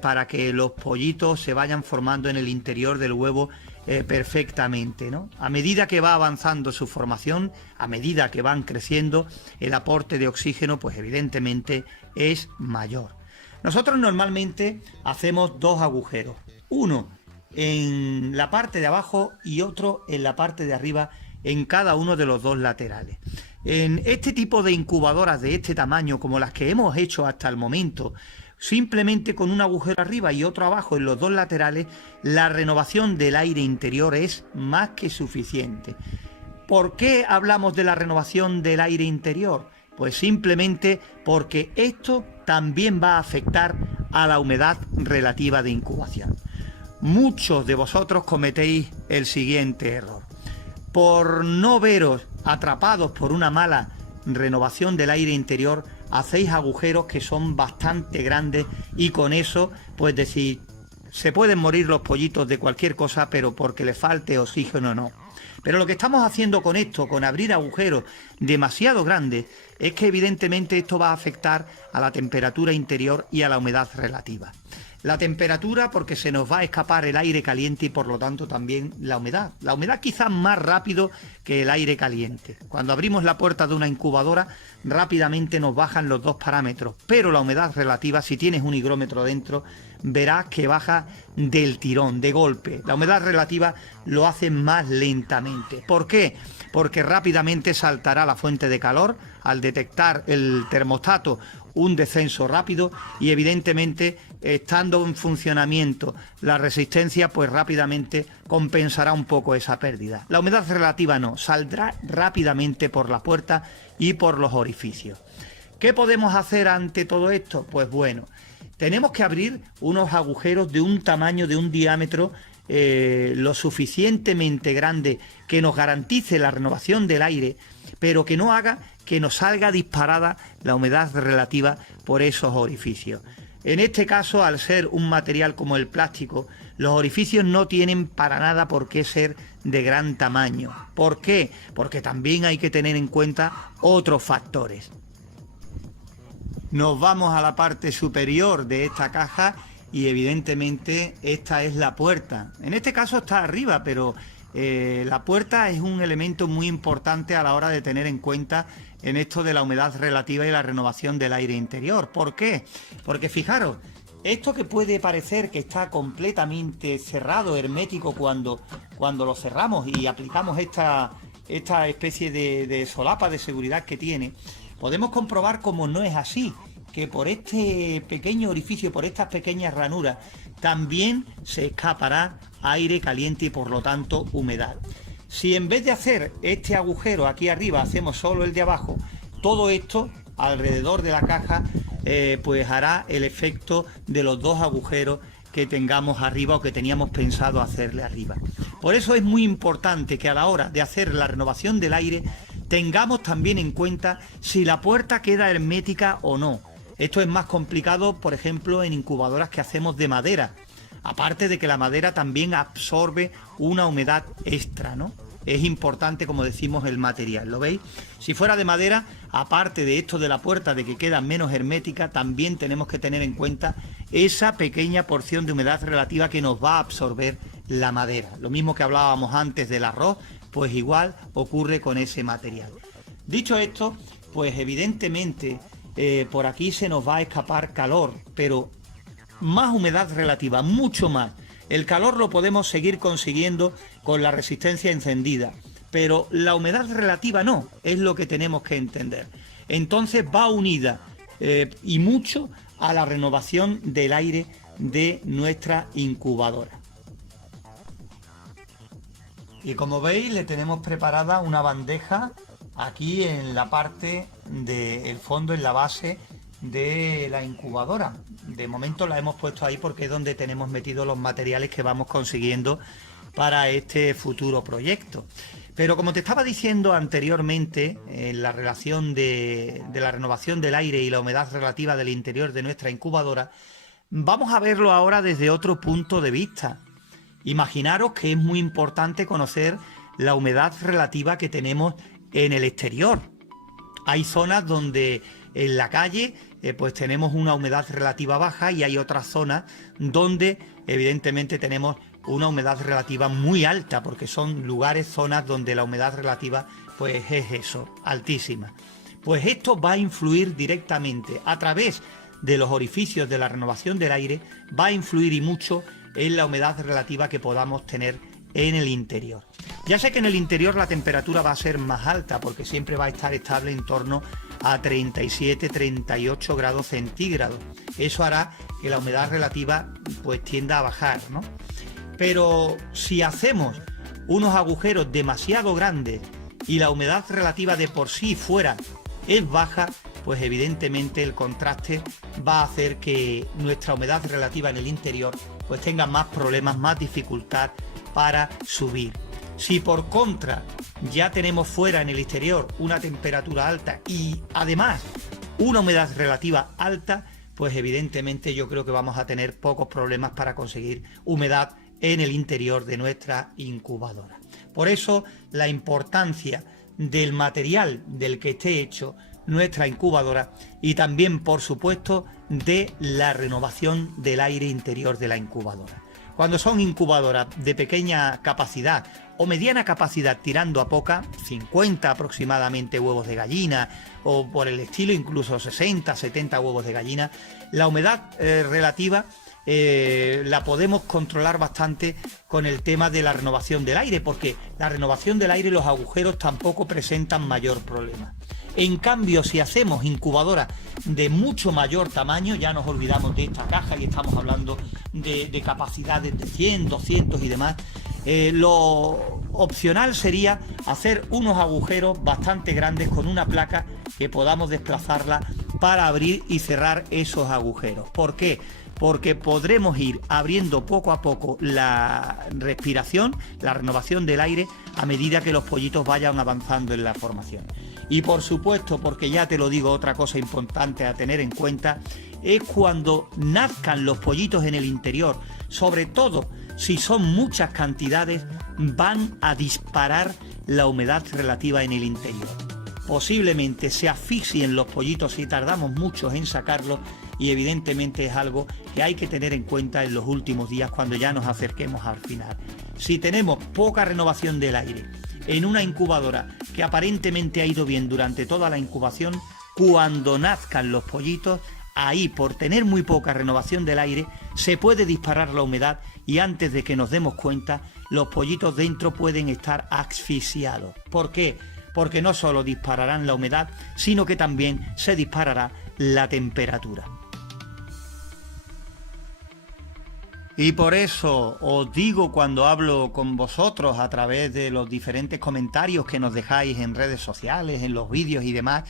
para que los pollitos se vayan formando en el interior del huevo perfectamente, ¿no? A medida que va avanzando su formación, a medida que van creciendo, el aporte de oxígeno pues evidentemente es mayor. Nosotros normalmente hacemos dos agujeros, uno en la parte de abajo y otro en la parte de arriba, en cada uno de los dos laterales. En este tipo de incubadoras de este tamaño, como las que hemos hecho hasta el momento, simplemente con un agujero arriba y otro abajo en los dos laterales, la renovación del aire interior es más que suficiente. ¿Por qué hablamos de la renovación del aire interior? Pues simplemente porque esto también va a afectar a la humedad relativa de incubación. Muchos de vosotros cometéis el siguiente error. Por no veros atrapados por una mala renovación del aire interior, hacéis agujeros que son bastante grandes y con eso, pues decir, se pueden morir los pollitos de cualquier cosa, pero porque le falte oxígeno no. Pero lo que estamos haciendo con esto, con abrir agujeros demasiado grandes, es que evidentemente esto va a afectar a la temperatura interior y a la humedad relativa. La temperatura porque se nos va a escapar el aire caliente y por lo tanto también la humedad. La humedad quizás más rápido que el aire caliente. Cuando abrimos la puerta de una incubadora rápidamente nos bajan los dos parámetros, pero la humedad relativa, si tienes un higrómetro dentro, verás que baja del tirón, de golpe. La humedad relativa lo hace más lentamente. ¿Por qué? Porque rápidamente saltará la fuente de calor al detectar el termostato un descenso rápido y evidentemente estando en funcionamiento la resistencia pues rápidamente compensará un poco esa pérdida. La humedad relativa no, saldrá rápidamente por la puerta y por los orificios. ¿Qué podemos hacer ante todo esto? Pues bueno, tenemos que abrir unos agujeros de un tamaño, de un diámetro lo suficientemente grande que nos garantice la renovación del aire, pero que no haga que nos salga disparada la humedad relativa por esos orificios. En este caso, al ser un material como el plástico, los orificios no tienen para nada por qué ser de gran tamaño. ¿Por qué? Porque también hay que tener en cuenta otros factores. Nos vamos a la parte superior de esta caja y evidentemente esta es la puerta. En este caso está arriba, pero la puerta es un elemento muy importante a la hora de tener en cuenta en esto de la humedad relativa y la renovación del aire interior. ¿Por qué? Porque fijaros, Esto que puede parecer que está completamente cerrado, hermético, cuando lo cerramos y aplicamos esta especie de solapa de seguridad que tiene, podemos comprobar como no es así, que por este pequeño orificio, por estas pequeñas ranuras, también se escapará aire caliente y por lo tanto humedad. Si en vez de hacer este agujero aquí arriba hacemos solo el de abajo, todo esto alrededor de la caja pues hará el efecto de los dos agujeros que tengamos arriba o que teníamos pensado hacerle arriba. Por eso es muy importante que a la hora de hacer la renovación del aire tengamos también en cuenta si la puerta queda hermética o no. Esto es más complicado, por ejemplo, en incubadoras que hacemos de madera. Aparte de que la madera también absorbe una humedad extra, ¿no? Es importante, como decimos, el material, ¿lo veis? Si fuera de madera, aparte de esto de la puerta, de que queda menos hermética, también tenemos que tener en cuenta esa pequeña porción de humedad relativa que nos va a absorber la madera. Lo mismo que hablábamos antes del arroz, pues igual ocurre con ese material. Dicho esto, pues evidentemente por aquí se nos va a escapar calor, pero más humedad relativa, mucho más. El calor lo podemos seguir consiguiendo con la resistencia encendida, pero la humedad relativa no, es lo que tenemos que entender. Entonces va unida y mucho a la renovación del aire de nuestra incubadora. Y como veis, le tenemos preparada una bandeja aquí en la parte del fondo, en la base de la incubadora. De momento la hemos puesto ahí porque es donde tenemos metidos los materiales que vamos consiguiendo para este futuro proyecto. Pero como te estaba diciendo anteriormente, en la relación de la renovación del aire y la humedad relativa del interior de nuestra incubadora, vamos a verlo ahora desde otro punto de vista. Imaginaros que es muy importante conocer la humedad relativa que tenemos en el exterior. Hay zonas donde en la calle pues tenemos una humedad relativa baja y hay otras zonas donde evidentemente tenemos una humedad relativa muy alta, porque son lugares, zonas donde la humedad relativa pues es eso, altísima. Pues esto va a influir directamente a través de los orificios de la renovación del aire, va a influir y mucho en la humedad relativa que podamos tener en el interior. Ya sé que en el interior la temperatura va a ser más alta porque siempre va a estar estable en torno a 37-38 grados centígrados. Eso hará que la humedad relativa pues tienda a bajar, ¿no? Pero si hacemos unos agujeros demasiado grandes y la humedad relativa de por sí fuera es baja, pues evidentemente el contraste va a hacer que nuestra humedad relativa en el interior pues tenga más problemas, más dificultad para subir. Si por contra ya tenemos fuera en el exterior una temperatura alta y además una humedad relativa alta, pues evidentemente yo creo que vamos a tener pocos problemas para conseguir humedad en el interior de nuestra incubadora. Por eso la importancia del material del que esté hecho nuestra incubadora y también, por supuesto, de la renovación del aire interior de la incubadora. Cuando son incubadoras de pequeña capacidad o mediana capacidad tirando a poca, 50 aproximadamente huevos de gallina o por el estilo incluso 60, 70 huevos de gallina, la humedad relativa la podemos controlar bastante con el tema de la renovación del aire, porque la renovación del aire, los agujeros tampoco presentan mayor problema. En cambio, si hacemos incubadoras de mucho mayor tamaño, ya nos olvidamos de esta caja y estamos hablando de capacidades de 100, 200 y demás, lo opcional sería hacer unos agujeros bastante grandes con una placa que podamos desplazarla para abrir y cerrar esos agujeros. ¿Por qué? Porque podremos ir abriendo poco a poco la respiración, la renovación del aire, a medida que los pollitos vayan avanzando en la formación. Y por supuesto, porque ya te lo digo, otra cosa importante a tener en cuenta es cuando nazcan los pollitos en el interior, sobre todo si son muchas cantidades, van a disparar la humedad relativa en el interior. Posiblemente se asfixien los pollitos si tardamos mucho en sacarlos, y evidentemente es algo que hay que tener en cuenta en los últimos días cuando ya nos acerquemos al final. Si tenemos poca renovación del aire en una incubadora que aparentemente ha ido bien durante toda la incubación, cuando nazcan los pollitos ahí, por tener muy poca renovación del aire, se puede disparar la humedad y antes de que nos demos cuenta, los pollitos dentro pueden estar asfixiados. ¿Por qué? Porque no solo dispararán la humedad, sino que también se disparará la temperatura. Y por eso os digo cuando hablo con vosotros a través de los diferentes comentarios que nos dejáis en redes sociales, en los vídeos y demás,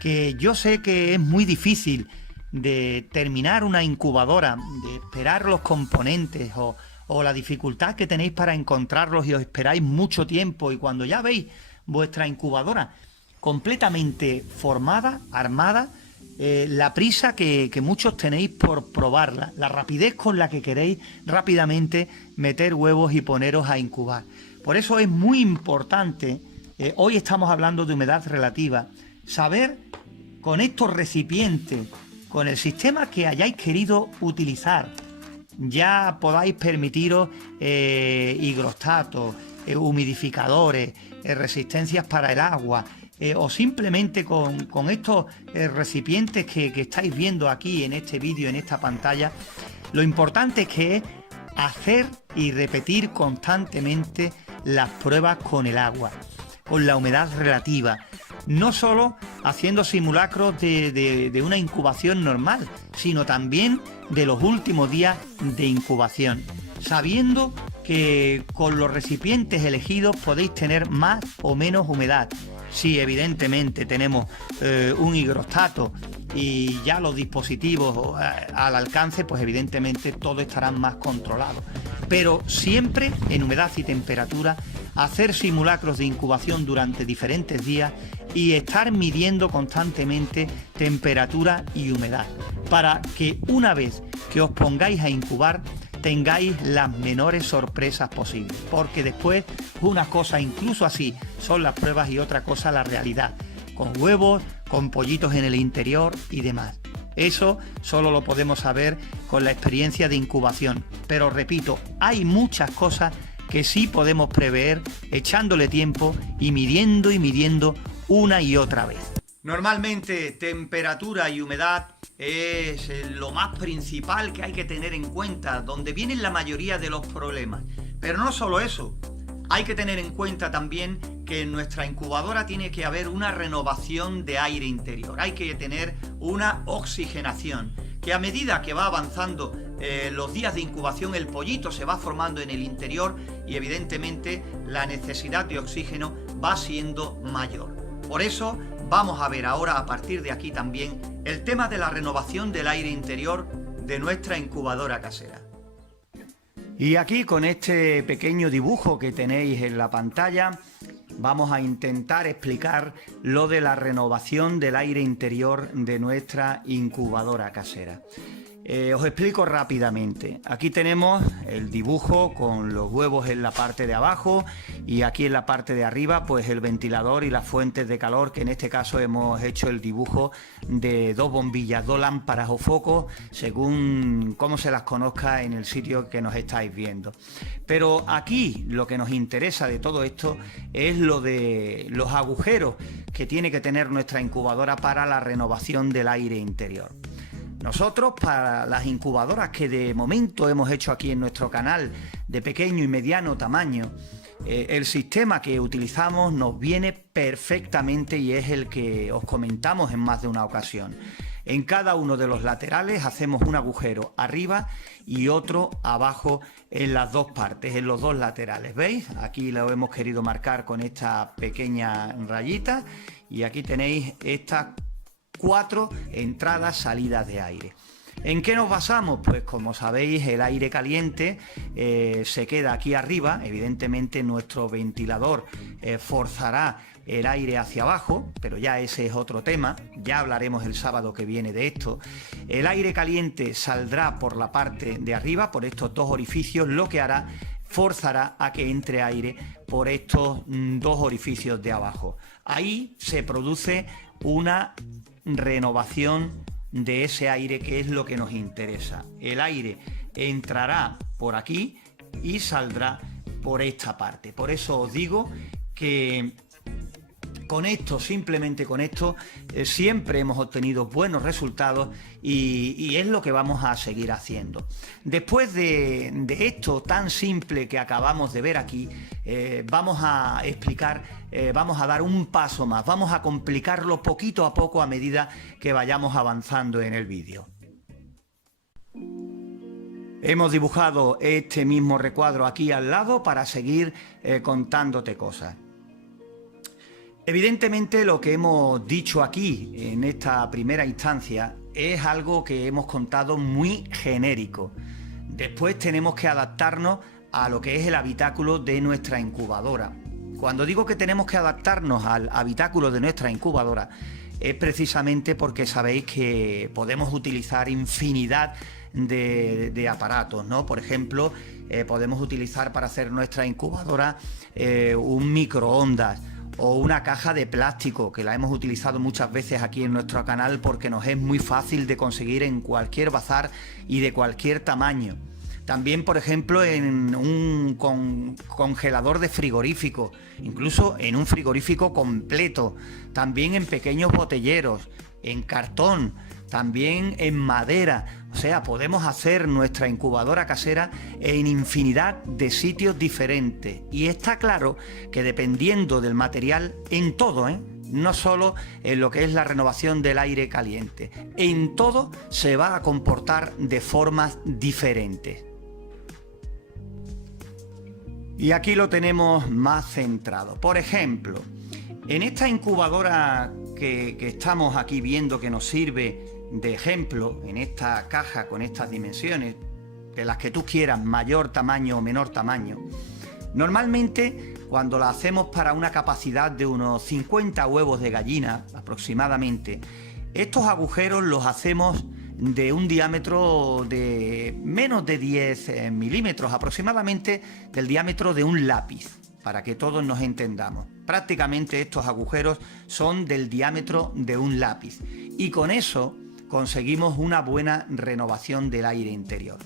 que yo sé que es muy difícil de terminar una incubadora, de esperar los componentes o la dificultad que tenéis para encontrarlos y os esperáis mucho tiempo y cuando ya veis vuestra incubadora completamente formada, armada, la prisa que muchos tenéis por probarla, la rapidez con la que queréis rápidamente meter huevos y poneros a incubar. Por eso es muy importante, hoy estamos hablando de humedad relativa, saber con estos recipientes, con el sistema que hayáis querido utilizar, ya podáis permitiros higrostatos, humidificadores, resistencias para el agua, o simplemente con estos recipientes que estáis viendo aquí en este vídeo, en esta pantalla, lo importante es que es hacer y repetir constantemente las pruebas con el agua, con la humedad relativa, no solo haciendo simulacros de una incubación normal, sino también de los últimos días de incubación, sabiendo que con los recipientes elegidos podéis tener más o menos humedad. Si evidentemente tenemos un higrostato y ya los dispositivos al alcance, pues evidentemente todo estará más controlado. Pero siempre en humedad y temperatura, hacer simulacros de incubación durante diferentes días y estar midiendo constantemente temperatura y humedad, para que una vez que os pongáis a incubar, tengáis las menores sorpresas posibles, porque después una cosa incluso así son las pruebas y otra cosa la realidad, con huevos, con pollitos en el interior y demás. Eso solo lo podemos saber con la experiencia de incubación, pero repito, hay muchas cosas que sí podemos prever echándole tiempo y midiendo una y otra vez. Normalmente temperatura y humedad es lo más principal que hay que tener en cuenta, donde vienen la mayoría de los problemas. Pero no solo eso, hay que tener en cuenta también que en nuestra incubadora tiene que haber una renovación de aire interior, hay que tener una oxigenación, que a medida que va avanzando los días de incubación el pollito se va formando en el interior y evidentemente la necesidad de oxígeno va siendo mayor. Por eso vamos a ver ahora a partir de aquí también el tema de la renovación del aire interior de nuestra incubadora casera. Y aquí con este pequeño dibujo que tenéis en la pantalla vamos a intentar explicar lo de la renovación del aire interior de nuestra incubadora casera. Os explico rápidamente. Aquí tenemos el dibujo con los huevos en la parte de abajo y aquí en la parte de arriba pues el ventilador y las fuentes de calor, que en este caso hemos hecho el dibujo de dos bombillas, dos lámparas o focos, según cómo se las conozca en el sitio que nos estáis viendo. Pero aquí lo que nos interesa de todo esto es lo de los agujeros que tiene que tener nuestra incubadora para la renovación del aire interior. Nosotros, para las incubadoras que de momento hemos hecho aquí en nuestro canal de pequeño y mediano tamaño, el sistema que utilizamos nos viene perfectamente y es el que os comentamos en más de una ocasión. En cada uno de los laterales hacemos un agujero arriba y otro abajo en las dos partes, en los dos laterales. ¿Veis? Aquí lo hemos querido marcar con esta pequeña rayita y aquí tenéis estas 4 entradas, salidas de aire. ¿En qué nos basamos? Pues como sabéis, el aire caliente se queda aquí arriba. Evidentemente nuestro ventilador forzará el aire hacia abajo, pero ya ese es otro tema, ya hablaremos el sábado que viene de esto. El aire caliente saldrá por la parte de arriba, por estos dos orificios, lo que hará, forzará a que entre aire por estos dos orificios de abajo. Ahí se produce una renovación de ese aire, que es lo que nos interesa. El aire entrará por aquí y saldrá por esta parte. Por eso os digo que con esto, simplemente con esto, siempre hemos obtenido buenos resultados y es lo que vamos a seguir haciendo. Después de esto tan simple que acabamos de ver aquí, vamos a explicar, vamos a dar un paso más, vamos a complicarlo poquito a poco a medida que vayamos avanzando en el vídeo. Hemos dibujado este mismo recuadro aquí al lado para seguir contándote cosas. Evidentemente lo que hemos dicho aquí en esta primera instancia es algo que hemos contado muy genérico. Después tenemos que adaptarnos a lo que es el habitáculo de nuestra incubadora. Cuando digo que tenemos que adaptarnos al habitáculo de nuestra incubadora es precisamente porque sabéis que podemos utilizar infinidad de aparatos, ¿no? Por ejemplo, podemos utilizar para hacer nuestra incubadora un microondas o una caja de plástico, que la hemos utilizado muchas veces aquí en nuestro canal porque nos es muy fácil de conseguir en cualquier bazar y de cualquier tamaño. También, por ejemplo, en un congelador de frigorífico, incluso en un frigorífico completo, también en pequeños botelleros, en cartón, también en madera. O sea, podemos hacer nuestra incubadora casera en infinidad de sitios diferentes. Y está claro que dependiendo del material, en todo, no solo en lo que es la renovación del aire caliente, en todo se va a comportar de formas diferentes. Y aquí lo tenemos más centrado. Por ejemplo, en esta incubadora que estamos aquí viendo que nos sirve de ejemplo, en esta caja con estas dimensiones, de las que tú quieras, mayor tamaño o menor tamaño, normalmente cuando la hacemos para una capacidad de unos 50 huevos de gallina aproximadamente, estos agujeros los hacemos de un diámetro de menos de 10 milímetros, aproximadamente del diámetro de un lápiz, para que todos nos entendamos. Prácticamente estos agujeros son del diámetro de un lápiz y con eso conseguimos una buena renovación del aire interior.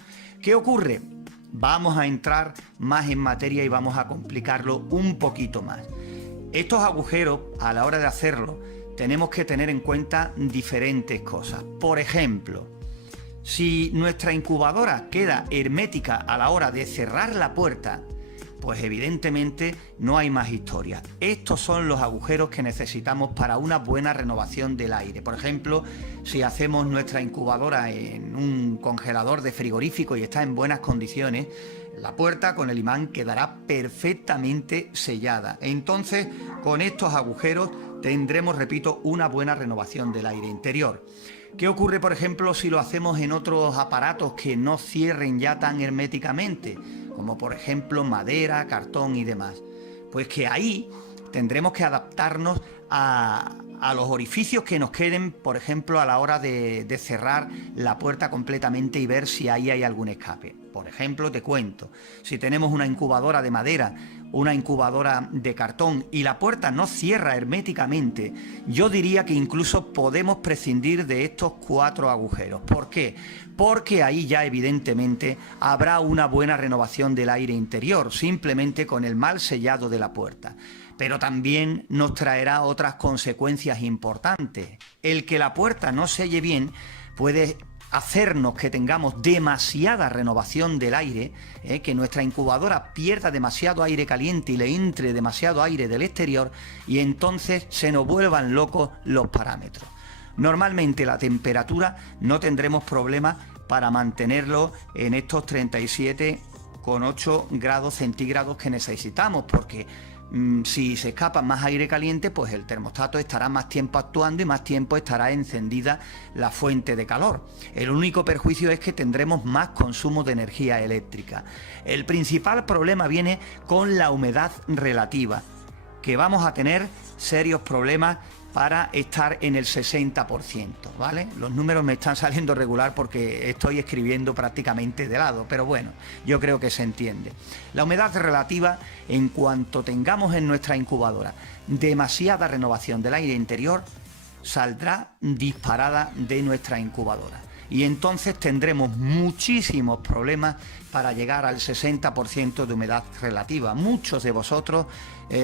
¿Qué ocurre? Vamos a entrar más en materia y vamos a complicarlo un poquito más. Estos agujeros, a la hora de hacerlo, tenemos que tener en cuenta diferentes cosas. Por ejemplo, si nuestra incubadora queda hermética a la hora de cerrar la puerta, pues evidentemente no hay más historia. Estos son los agujeros que necesitamos para una buena renovación del aire. Por ejemplo, si hacemos nuestra incubadora en un congelador de frigorífico y está en buenas condiciones, la puerta con el imán quedará perfectamente sellada. Entonces, con estos agujeros tendremos, repito, una buena renovación del aire interior. ¿Qué ocurre, por ejemplo, si lo hacemos en otros aparatos que no cierren ya tan herméticamente, como por ejemplo madera, cartón y demás? Pues que ahí tendremos que adaptarnos a los orificios que nos queden, por ejemplo, a la hora de cerrar la puerta completamente y ver si ahí hay algún escape. Por ejemplo, te cuento, si tenemos una incubadora de madera, una incubadora de cartón y la puerta no cierra herméticamente, yo diría que incluso podemos prescindir de estos 4 agujeros. ¿Por qué? Porque ahí ya evidentemente habrá una buena renovación del aire interior, simplemente con el mal sellado de la puerta. Pero también nos traerá otras consecuencias importantes. El que la puerta no selle bien puede hacernos que tengamos demasiada renovación del aire, que nuestra incubadora pierda demasiado aire caliente y le entre demasiado aire del exterior y entonces se nos vuelvan locos los parámetros. Normalmente la temperatura no tendremos problemas para mantenerlo en estos 37,8 grados centígrados que necesitamos, porque si se escapa más aire caliente, pues el termostato estará más tiempo actuando y más tiempo estará encendida la fuente de calor. El único perjuicio es que tendremos más consumo de energía eléctrica. El principal problema viene con la humedad relativa, que vamos a tener serios problemas para estar en el 60%, ¿vale? Los números me están saliendo regular porque estoy escribiendo prácticamente de lado, pero bueno, yo creo que se entiende. La humedad relativa, en cuanto tengamos en nuestra incubadora demasiada renovación del aire interior, saldrá disparada de nuestra incubadora. y entonces tendremos muchísimos problemas para llegar al 60% de humedad relativa. Muchos de vosotros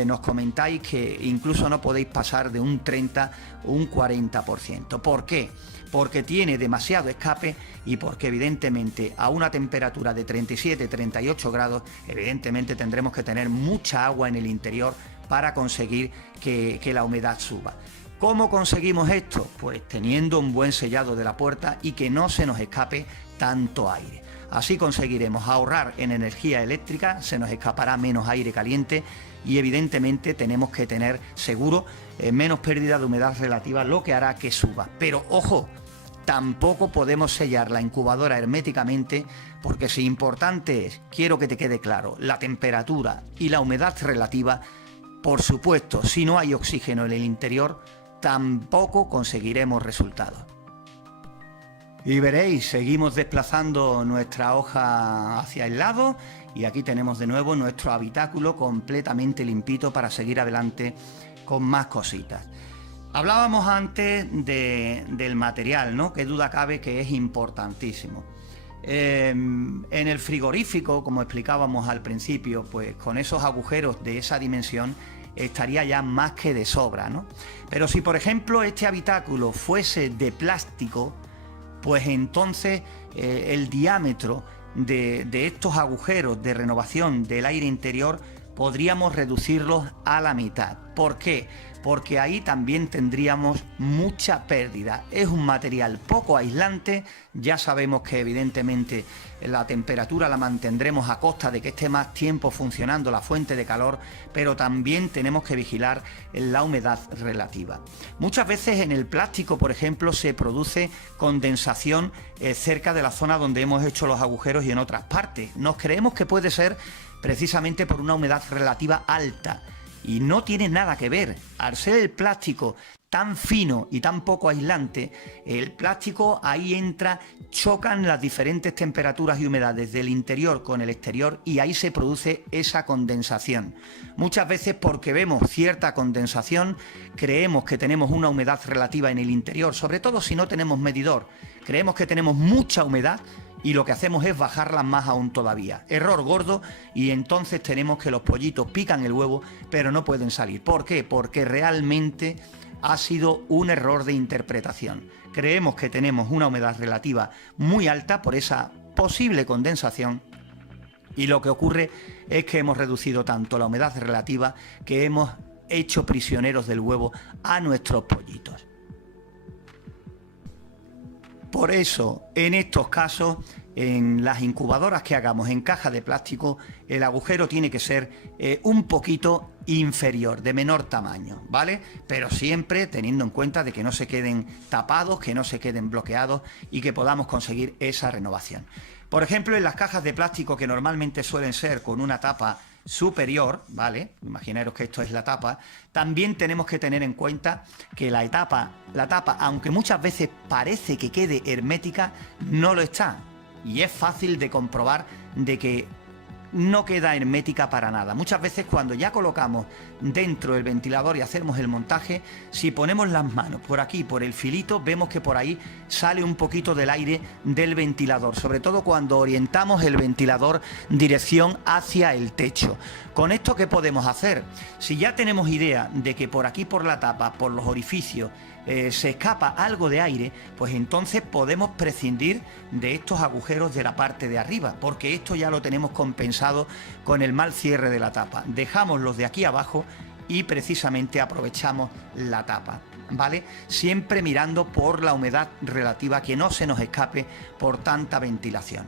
nos comentáis que incluso no podéis pasar de un 30 o un 40%. ¿Por qué? Porque tiene demasiado escape y porque evidentemente a una temperatura de 37-38 grados, evidentemente tendremos que tener mucha agua en el interior para conseguir que la humedad suba. ¿Cómo conseguimos esto? Pues teniendo un buen sellado de la puerta y que no se nos escape tanto aire. Así conseguiremos ahorrar en energía eléctrica, se nos escapará menos aire caliente y evidentemente tenemos que tener seguro menos pérdida de humedad relativa, lo que hará que suba. Pero ojo, tampoco podemos sellar la incubadora herméticamente, porque si importante es, quiero que te quede claro, la temperatura y la humedad relativa, por supuesto, si no hay oxígeno en el interior, tampoco conseguiremos resultados. Y veréis, seguimos desplazando nuestra hoja hacia el lado y aquí tenemos de nuevo nuestro habitáculo completamente limpito para seguir adelante con más cositas. Hablábamos antes del material, ¿no? Qué duda cabe que es importantísimo. En el frigorífico, como explicábamos al principio, pues con esos agujeros de esa dimensión estaría ya más que de sobra, ¿no? Pero si por ejemplo este habitáculo fuese de plástico, pues entonces el diámetro de estos agujeros de renovación del aire interior podríamos reducirlos a la mitad. ¿Por qué? Porque ahí también tendríamos mucha pérdida. Es un material poco aislante, ya sabemos que evidentemente la temperatura la mantendremos a costa de que esté más tiempo funcionando la fuente de calor, pero también tenemos que vigilar la humedad relativa. Muchas veces en el plástico, por ejemplo, se produce condensación cerca de la zona donde hemos hecho los agujeros y en otras partes. Nos creemos que puede ser precisamente por una humedad relativa alta. Y no tiene nada que ver. Al ser el plástico tan fino y tan poco aislante, el plástico ahí entra, chocan las diferentes temperaturas y humedades del interior con el exterior y ahí se produce esa condensación. Muchas veces porque vemos cierta condensación, creemos que tenemos una humedad relativa en el interior, sobre todo si no tenemos medidor. Creemos que tenemos mucha humedad y lo que hacemos es bajarlas más aún todavía. Error gordo, y entonces tenemos que los pollitos pican el huevo pero no pueden salir. ¿Por qué? Porque realmente ha sido un error de interpretación. Creemos que tenemos una humedad relativa muy alta por esa posible condensación y lo que ocurre es que hemos reducido tanto la humedad relativa que hemos hecho prisioneros del huevo a nuestros pollitos. Por eso, en estos casos, en las incubadoras que hagamos en caja de plástico, el agujero tiene que ser un poquito inferior, de menor tamaño, ¿vale? Pero siempre teniendo en cuenta de que no se queden tapados, que no se queden bloqueados y que podamos conseguir esa renovación. Por ejemplo, en las cajas de plástico que normalmente suelen ser con una tapa superior, ¿vale? Imaginaros que esto es la tapa. También tenemos que tener en cuenta que la tapa, aunque muchas veces parece que quede hermética, no lo está. Y es fácil de comprobar de que no queda hermética para nada. Muchas veces cuando ya colocamos dentro el ventilador y hacemos el montaje, si ponemos las manos por aquí, por el filito, vemos que por ahí sale un poquito del aire del ventilador, sobre todo cuando orientamos el ventilador dirección hacia el techo. Con esto, ¿qué podemos hacer? Si ya tenemos idea de que por aquí, por la tapa, por los orificios, se escapa algo de aire, pues entonces podemos prescindir de estos agujeros de la parte de arriba, porque esto ya lo tenemos compensado con el mal cierre de la tapa. Dejamos los de aquí abajo y precisamente aprovechamos la tapa, ¿vale? Siempre mirando por la humedad relativa, que no se nos escape por tanta ventilación.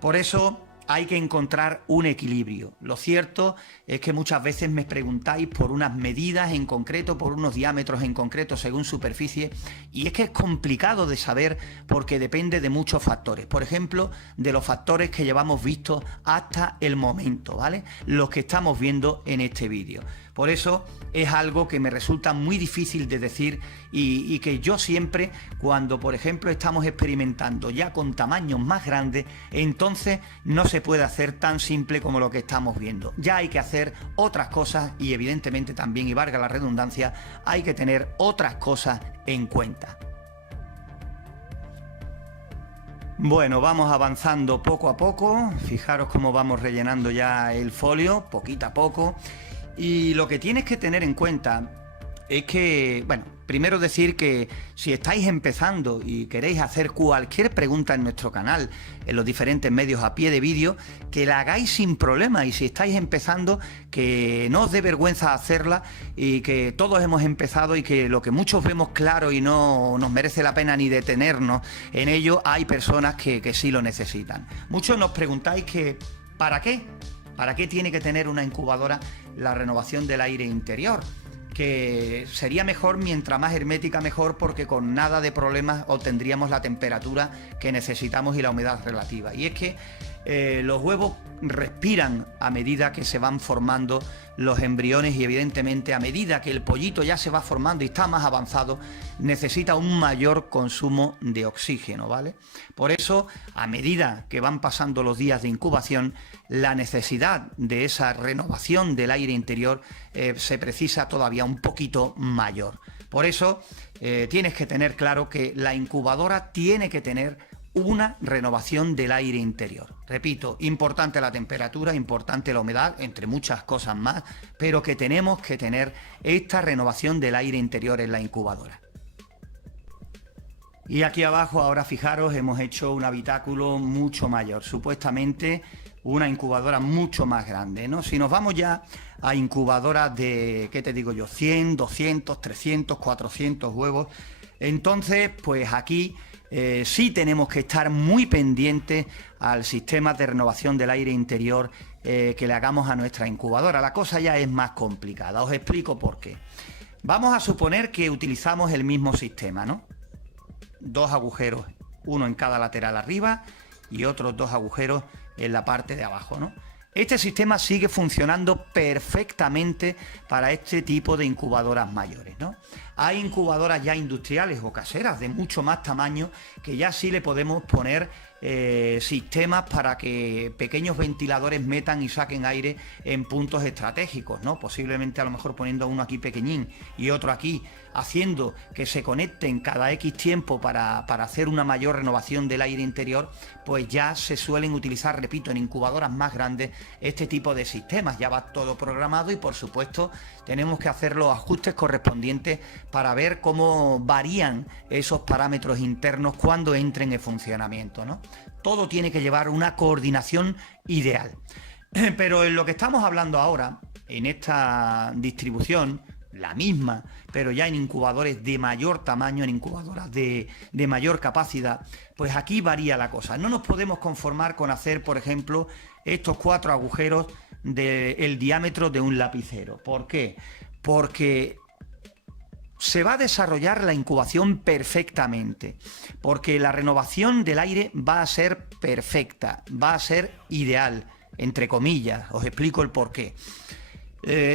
Por eso hay que encontrar un equilibrio. Lo cierto es que muchas veces me preguntáis por unas medidas en concreto, por unos diámetros en concreto según superficie, y es que es complicado de saber porque depende de muchos factores. Por ejemplo, de los factores que llevamos vistos hasta el momento, ¿vale? Los que estamos viendo en este vídeo. Por eso es algo que me resulta muy difícil de decir y que yo siempre, cuando por ejemplo estamos experimentando ya con tamaños más grandes, entonces no se puede hacer tan simple como lo que estamos viendo. Ya hay que hacer otras cosas y evidentemente también, y valga la redundancia, hay que tener otras cosas en cuenta. Bueno, vamos avanzando poco a poco. Fijaros cómo vamos rellenando ya el folio, poquito a poco. Y lo que tienes que tener en cuenta es que, bueno, primero decir que si estáis empezando y queréis hacer cualquier pregunta en nuestro canal, en los diferentes medios a pie de vídeo, que la hagáis sin problema, y si estáis empezando, que no os dé vergüenza hacerla, y que todos hemos empezado y que lo que muchos vemos claro y no nos merece la pena ni detenernos en ello, hay personas que sí lo necesitan. Muchos nos preguntáis que ¿para qué? ¿Para qué tiene que tener una incubadora la renovación del aire interior? Que sería mejor, mientras más hermética mejor, porque con nada de problemas obtendríamos la temperatura que necesitamos y la humedad relativa. Y es que los huevos respiran a medida que se van formando los embriones, y evidentemente a medida que el pollito ya se va formando y está más avanzado, necesita un mayor consumo de oxígeno, ¿vale? Por eso, a medida que van pasando los días de incubación, la necesidad de esa renovación del aire interior se precisa todavía un poquito mayor. Por eso tienes que tener claro que la incubadora tiene que tener una renovación del aire interior. Repito, importante la temperatura, importante la humedad, entre muchas cosas más, pero que tenemos que tener esta renovación del aire interior en la incubadora. Y aquí abajo, ahora fijaros, hemos hecho un habitáculo mucho mayor, supuestamente una incubadora mucho más grande, ¿no? Si nos vamos ya a incubadoras de, ¿qué te digo yo?, 100, 200, 300, 400 huevos, entonces, pues aquí sí tenemos que estar muy pendientes al sistema de renovación del aire interior que le hagamos a nuestra incubadora. La cosa ya es más complicada, os explico por qué. Vamos a suponer que utilizamos el mismo sistema, ¿no? 2 agujeros, uno en cada lateral arriba y otros 2 agujeros en la parte de abajo, ¿no? Este sistema sigue funcionando perfectamente para este tipo de incubadoras mayores, ¿no? Hay incubadoras ya industriales o caseras de mucho más tamaño que ya sí le podemos poner sistemas para que pequeños ventiladores metan y saquen aire en puntos estratégicos, ¿no? Posiblemente a lo mejor poniendo uno aquí pequeñín y otro aquí, haciendo que se conecten cada X tiempo para hacer una mayor renovación del aire interior, pues ya se suelen utilizar, repito, en incubadoras más grandes este tipo de sistemas. Ya va todo programado y, por supuesto, tenemos que hacer los ajustes correspondientes para ver cómo varían esos parámetros internos cuando entren en funcionamiento, ¿no? Todo tiene que llevar una coordinación ideal. Pero en lo que estamos hablando ahora, en esta distribución, la misma, pero ya en incubadores de mayor tamaño, en incubadoras de mayor capacidad, pues aquí varía la cosa. No nos podemos conformar con hacer, por ejemplo, estos 4 agujeros del diámetro de un lapicero. ¿Por qué? Porque se va a desarrollar la incubación perfectamente, porque la renovación del aire va a ser perfecta, va a ser ideal, entre comillas. Os explico el porqué.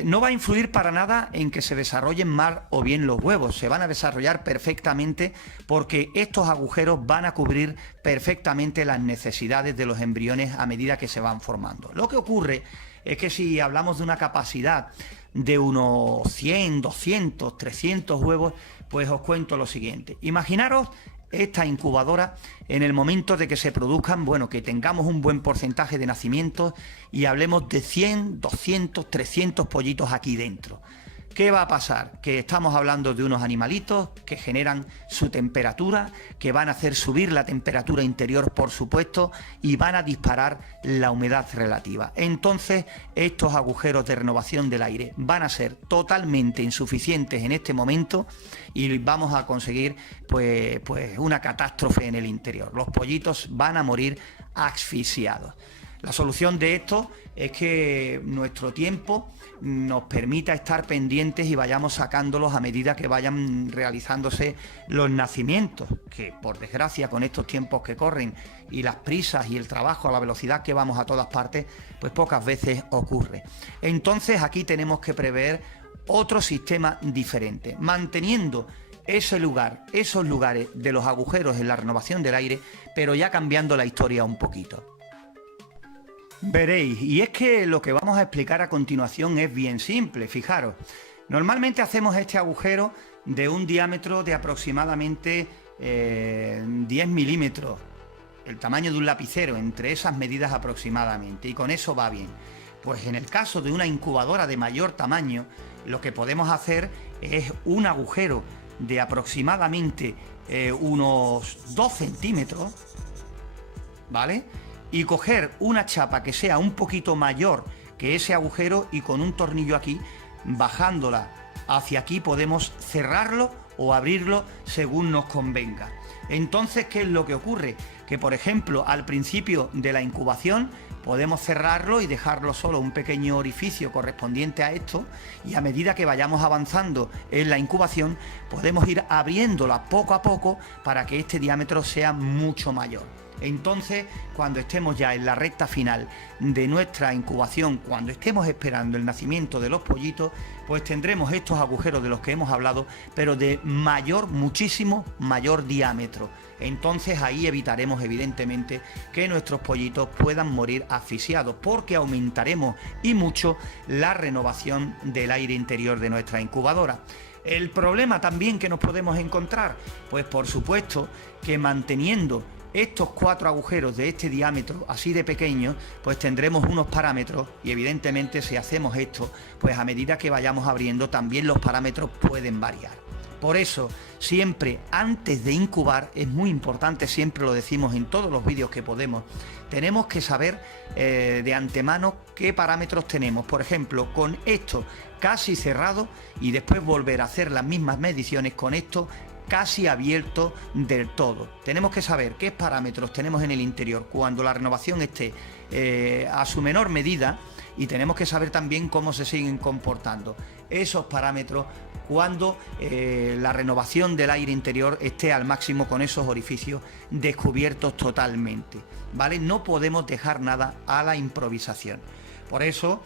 No va a influir para nada en que se desarrollen mal o bien los huevos, se van a desarrollar perfectamente porque estos agujeros van a cubrir perfectamente las necesidades de los embriones a medida que se van formando. Lo que ocurre es que si hablamos de una capacidad de unos 100, 200, 300 huevos, pues os cuento lo siguiente. Imaginaros esta incubadora en el momento de que se produzcan, bueno, que tengamos un buen porcentaje de nacimientos y hablemos de 100, 200, 300 pollitos aquí dentro. ¿Qué va a pasar? Que estamos hablando de unos animalitos que generan su temperatura, que van a hacer subir la temperatura interior, por supuesto, y van a disparar la humedad relativa. Entonces, estos agujeros de renovación del aire van a ser totalmente insuficientes en este momento y vamos a conseguir pues una catástrofe en el interior. Los pollitos van a morir asfixiados. La solución de esto es que nuestro tiempo nos permita estar pendientes y vayamos sacándolos a medida que vayan realizándose los nacimientos, que por desgracia con estos tiempos que corren y las prisas y el trabajo a la velocidad que vamos a todas partes, pues pocas veces ocurre. Entonces aquí tenemos que prever otro sistema diferente, manteniendo ese lugar, esos lugares de los agujeros en la renovación del aire, pero ya cambiando la historia un poquito. Veréis, y es que lo que vamos a explicar a continuación es bien simple, fijaros. Normalmente hacemos este agujero de un diámetro de aproximadamente 10 milímetros. el tamaño de un lapicero, entre esas medidas aproximadamente, y con eso va bien. Pues en el caso de una incubadora de mayor tamaño, lo que podemos hacer es un agujero de aproximadamente unos 2 centímetros, ¿vale? Y coger una chapa que sea un poquito mayor que ese agujero y con un tornillo aquí, bajándola hacia aquí, podemos cerrarlo o abrirlo según nos convenga. Entonces, ¿qué es lo que ocurre? Que, por ejemplo, al principio de la incubación podemos cerrarlo y dejarlo solo un pequeño orificio correspondiente a esto, y a medida que vayamos avanzando en la incubación podemos ir abriéndola poco a poco para que este diámetro sea mucho mayor. Entonces, cuando estemos ya en la recta final de nuestra incubación, cuando estemos esperando el nacimiento de los pollitos, pues tendremos estos agujeros de los que hemos hablado, pero de muchísimo mayor diámetro. Entonces ahí evitaremos evidentemente que nuestros pollitos puedan morir asfixiados, porque aumentaremos y mucho la renovación del aire interior de nuestra incubadora. El problema también que nos podemos encontrar, pues por supuesto que manteniendo estos 4 agujeros de este diámetro así de pequeños, pues tendremos unos parámetros, y evidentemente si hacemos esto, pues a medida que vayamos abriendo también los parámetros pueden variar. Por eso, siempre antes de incubar, es muy importante, siempre lo decimos en todos los vídeos que podemos, tenemos que saber de antemano qué parámetros tenemos. Por ejemplo, con esto casi cerrado, y después volver a hacer las mismas mediciones con esto casi abierto del todo. Tenemos que saber qué parámetros tenemos en el interior cuando la renovación esté a su menor medida, y tenemos que saber también cómo se siguen comportando esos parámetros cuando la renovación del aire interior esté al máximo, con esos orificios descubiertos totalmente, ¿vale? No podemos dejar nada a la improvisación. Por eso,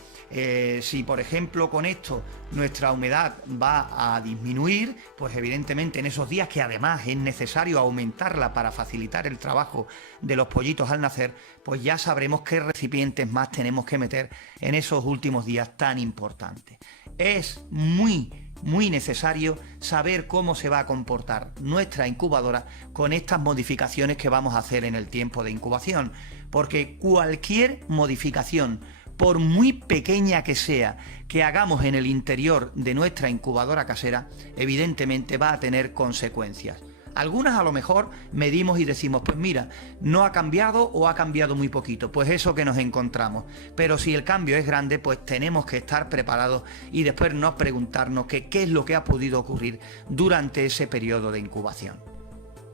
si por ejemplo con esto nuestra humedad va a disminuir, pues evidentemente en esos días, que además es necesario aumentarla para facilitar el trabajo de los pollitos al nacer, pues ya sabremos qué recipientes más tenemos que meter en esos últimos días tan importantes. Es muy necesario saber cómo se va a comportar nuestra incubadora con estas modificaciones que vamos a hacer en el tiempo de incubación, porque cualquier modificación, por muy pequeña que sea, que hagamos en el interior de nuestra incubadora casera, evidentemente va a tener consecuencias. Algunas a lo mejor medimos y decimos, pues mira, no ha cambiado o ha cambiado muy poquito, pues eso que nos encontramos. Pero si el cambio es grande, pues tenemos que estar preparados y después no preguntarnos qué es lo que ha podido ocurrir durante ese periodo de incubación.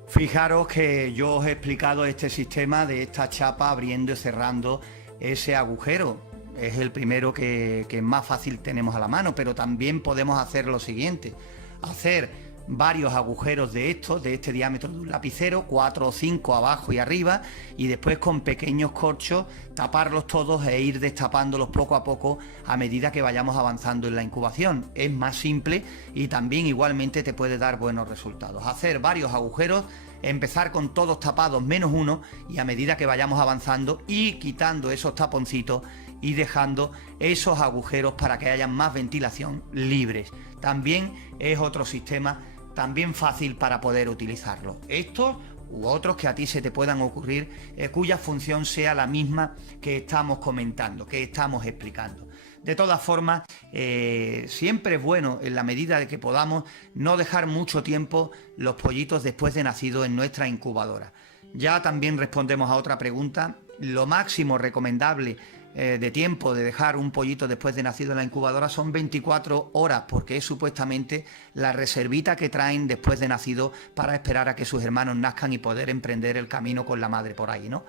Fijaros que yo os he explicado este sistema de esta chapa abriendo y cerrando ese agujero. Es el primero que más fácil tenemos a la mano, pero también podemos hacer lo siguiente: hacer varios agujeros de este diámetro de un lapicero, 4 o 5 abajo y arriba, y después con pequeños corchos taparlos todos e ir destapándolos poco a poco a medida que vayamos avanzando en la incubación. Es más simple y también igualmente te puede dar buenos resultados. Hacer varios agujeros, empezar con todos tapados menos uno, y a medida que vayamos avanzando y quitando esos taponcitos y dejando esos agujeros para que haya más ventilación libres. También es otro sistema también fácil para poder utilizarlo. Estos u otros que a ti se te puedan ocurrir, cuya función sea la misma que estamos comentando, que estamos explicando. De todas formas, siempre es bueno, en la medida de que podamos, no dejar mucho tiempo los pollitos después de nacido en nuestra incubadora. Ya también respondemos a otra pregunta: lo máximo recomendable de tiempo de dejar un pollito después de nacido en la incubadora son 24 horas, porque es supuestamente la reservita que traen después de nacido para esperar a que sus hermanos nazcan y poder emprender el camino con la madre por ahí, ¿no?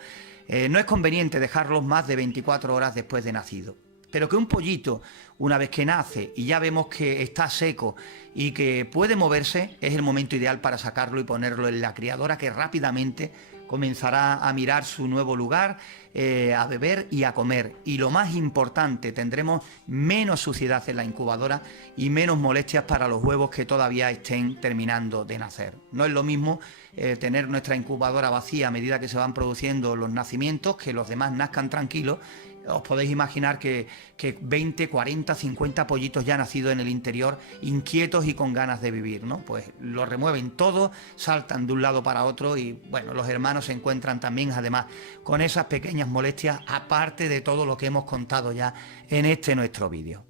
No es conveniente dejarlos más de 24 horas después de nacido. Pero que un pollito, una vez que nace y ya vemos que está seco y que puede moverse, es el momento ideal para sacarlo y ponerlo en la criadora, que rápidamente comenzará a mirar su nuevo lugar, a beber y a comer. Y lo más importante, tendremos menos suciedad en la incubadora y menos molestias para los huevos que todavía estén terminando de nacer. No es lo mismo tener nuestra incubadora vacía a medida que se van produciendo los nacimientos, que los demás nazcan tranquilos, os podéis imaginar que 20, 40, 50 pollitos ya nacidos en el interior, inquietos y con ganas de vivir, ¿no? Pues lo remueven todo, saltan de un lado para otro y, bueno, los hermanos se encuentran también, además, con esas pequeñas molestias, aparte de todo lo que hemos contado ya en este nuestro vídeo.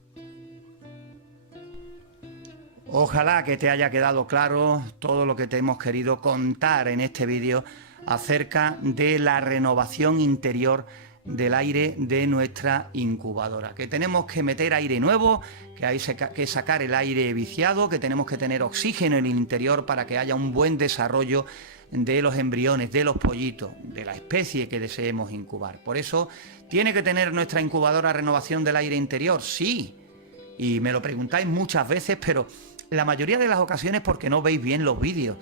Ojalá que te haya quedado claro todo lo que te hemos querido contar en este vídeo acerca de la renovación interior del aire de nuestra incubadora, que tenemos que meter aire nuevo, que hay que sacar el aire viciado, que tenemos que tener oxígeno en el interior para que haya un buen desarrollo de los embriones, de los pollitos, de la especie que deseemos incubar. Por eso, ¿tiene que tener nuestra incubadora renovación del aire interior? Sí, y me lo preguntáis muchas veces, pero la mayoría de las ocasiones porque no veis bien los vídeos.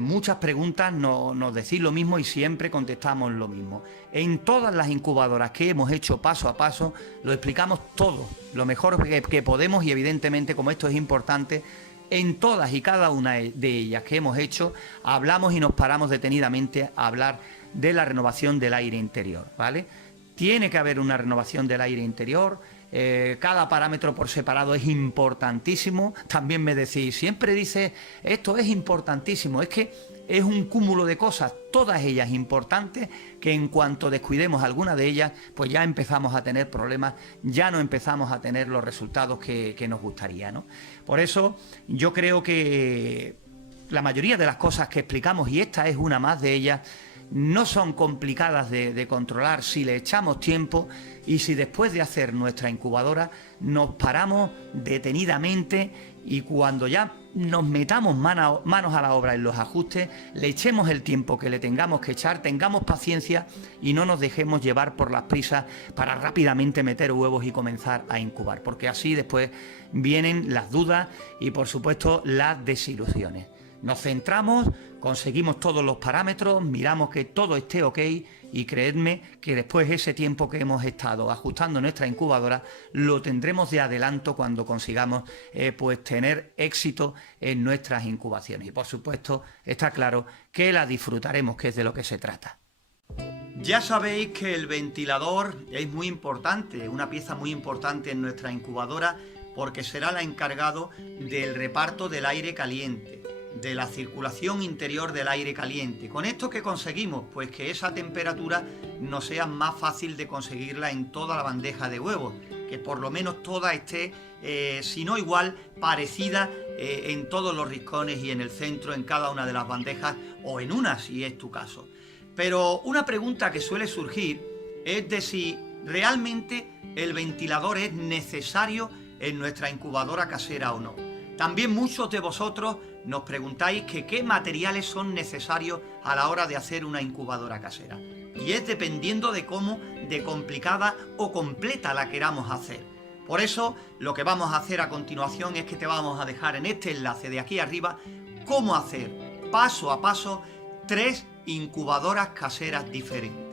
Muchas preguntas nos decís lo mismo y siempre contestamos lo mismo. En todas las incubadoras que hemos hecho paso a paso, lo explicamos todo, lo mejor que podemos, y evidentemente, como esto es importante, en todas y cada una de ellas que hemos hecho, hablamos y nos paramos detenidamente a hablar de la renovación del aire interior, ¿vale? Tiene que haber una renovación del aire interior. Cada parámetro por separado es importantísimo. También me decís, siempre dices, esto es importantísimo. Es que es un cúmulo de cosas, todas ellas importantes, que en cuanto descuidemos alguna de ellas, pues ya empezamos a tener problemas, ya no empezamos a tener los resultados que nos gustaría, ¿no? Por eso yo creo que la mayoría de las cosas que explicamos, y esta es una más de ellas, no son complicadas de controlar si le echamos tiempo y si después de hacer nuestra incubadora nos paramos detenidamente y cuando ya nos metamos manos a la obra en los ajustes, le echemos el tiempo que le tengamos que echar, tengamos paciencia y no nos dejemos llevar por las prisas para rápidamente meter huevos y comenzar a incubar, porque así después vienen las dudas y, por supuesto, las desilusiones. Nos centramos, conseguimos todos los parámetros, miramos que todo esté ok y creedme que después ese tiempo que hemos estado ajustando nuestra incubadora lo tendremos de adelanto cuando consigamos pues tener éxito en nuestras incubaciones. Y por supuesto está claro que la disfrutaremos, que es de lo que se trata. Ya sabéis que el ventilador es muy importante, una pieza muy importante en nuestra incubadora, porque será el encargado del reparto del aire caliente, de la circulación interior del aire caliente. ¿Con esto qué conseguimos? Pues que esa temperatura no sea más fácil de conseguirla en toda la bandeja de huevos, que por lo menos toda esté, si no igual, parecida en todos los rincones y en el centro, en cada una de las bandejas, o en una, si es tu caso. Pero una pregunta que suele surgir es de si realmente el ventilador es necesario en nuestra incubadora casera o no. También muchos de vosotros nos preguntáis que qué materiales son necesarios a la hora de hacer una incubadora casera. Y es dependiendo de cómo de complicada o completa la queramos hacer. Por eso lo que vamos a hacer a continuación es que te vamos a dejar en este enlace de aquí arriba cómo hacer paso a paso 3 incubadoras caseras diferentes.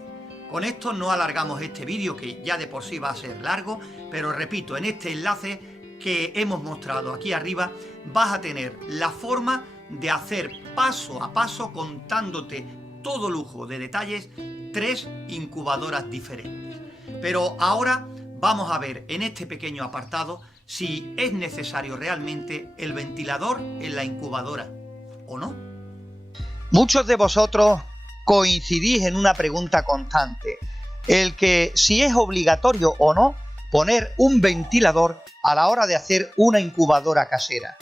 Con esto no alargamos este vídeo, que ya de por sí va a ser largo, pero repito, en este enlace que hemos mostrado aquí arriba vas a tener la forma de hacer paso a paso, contándote todo lujo de detalles, 3 incubadoras diferentes. Pero ahora vamos a ver en este pequeño apartado si es necesario realmente el ventilador en la incubadora o no. Muchos de vosotros coincidís en una pregunta constante, el que si es obligatorio o no poner un ventilador a la hora de hacer una incubadora casera.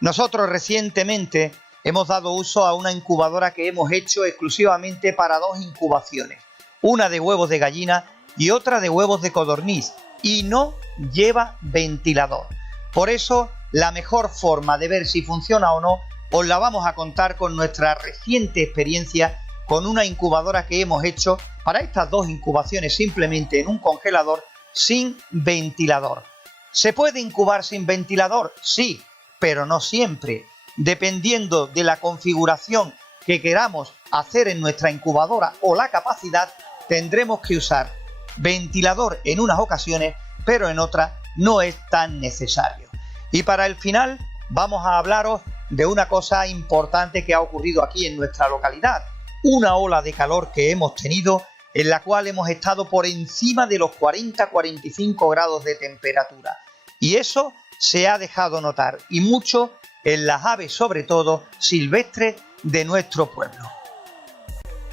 Nosotros recientemente hemos dado uso a una incubadora que hemos hecho exclusivamente para 2 incubaciones, una de huevos de gallina y otra de huevos de codorniz, y no lleva ventilador. Por eso, la mejor forma de ver si funciona o no os la vamos a contar con nuestra reciente experiencia con una incubadora que hemos hecho para estas 2 incubaciones simplemente en un congelador sin ventilador. ¿Se puede incubar sin ventilador? Sí, pero no siempre. Dependiendo de la configuración que queramos hacer en nuestra incubadora o la capacidad, tendremos que usar ventilador en unas ocasiones, pero en otras no es tan necesario. Y para el final vamos a hablaros de una cosa importante que ha ocurrido aquí en nuestra localidad. Una ola de calor que hemos tenido en la cual hemos estado por encima de los 40-45 grados de temperatura. Y eso se ha dejado notar, y mucho en las aves, sobre todo silvestres, de nuestro pueblo.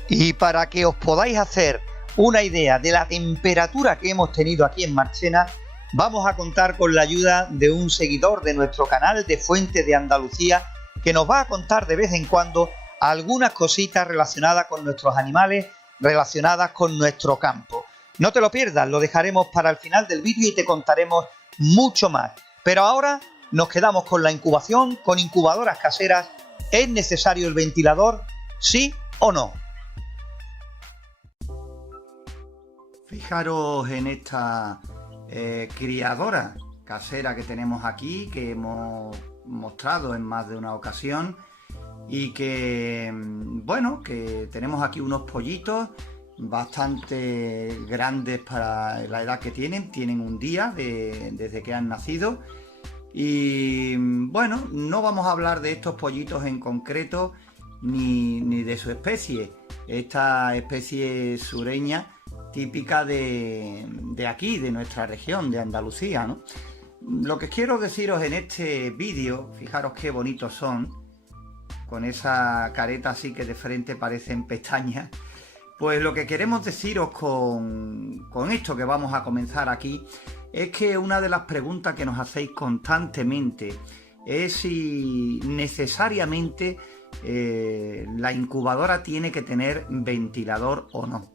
Y para que os podáis hacer una idea de la temperatura que hemos tenido aquí en Marchena, vamos a contar con la ayuda de un seguidor de nuestro canal de Fuentes de Andalucía, que nos va a contar de vez en cuando algunas cositas relacionadas con nuestros animales, relacionadas con nuestro campo. No te lo pierdas, lo dejaremos para el final del vídeo y te contaremos mucho más. Pero ahora nos quedamos con la incubación, con incubadoras caseras. ¿Es necesario el ventilador? ¿Sí o no? Fijaros en esta criadora casera que tenemos aquí, que hemos mostrado en más de una ocasión, y que, bueno, que tenemos aquí unos pollitos bastante grandes para la edad que tienen un día desde que han nacido. Y bueno, no vamos a hablar de estos pollitos en concreto ni de su especie, esta especie sureña típica de aquí, de nuestra región, de Andalucía, ¿no? Lo que quiero deciros en este vídeo, fijaros qué bonitos son, con esa careta así que de frente parecen pestañas. Pues lo que queremos deciros con esto que vamos a comenzar aquí es que una de las preguntas que nos hacéis constantemente es si necesariamente la incubadora tiene que tener ventilador o no.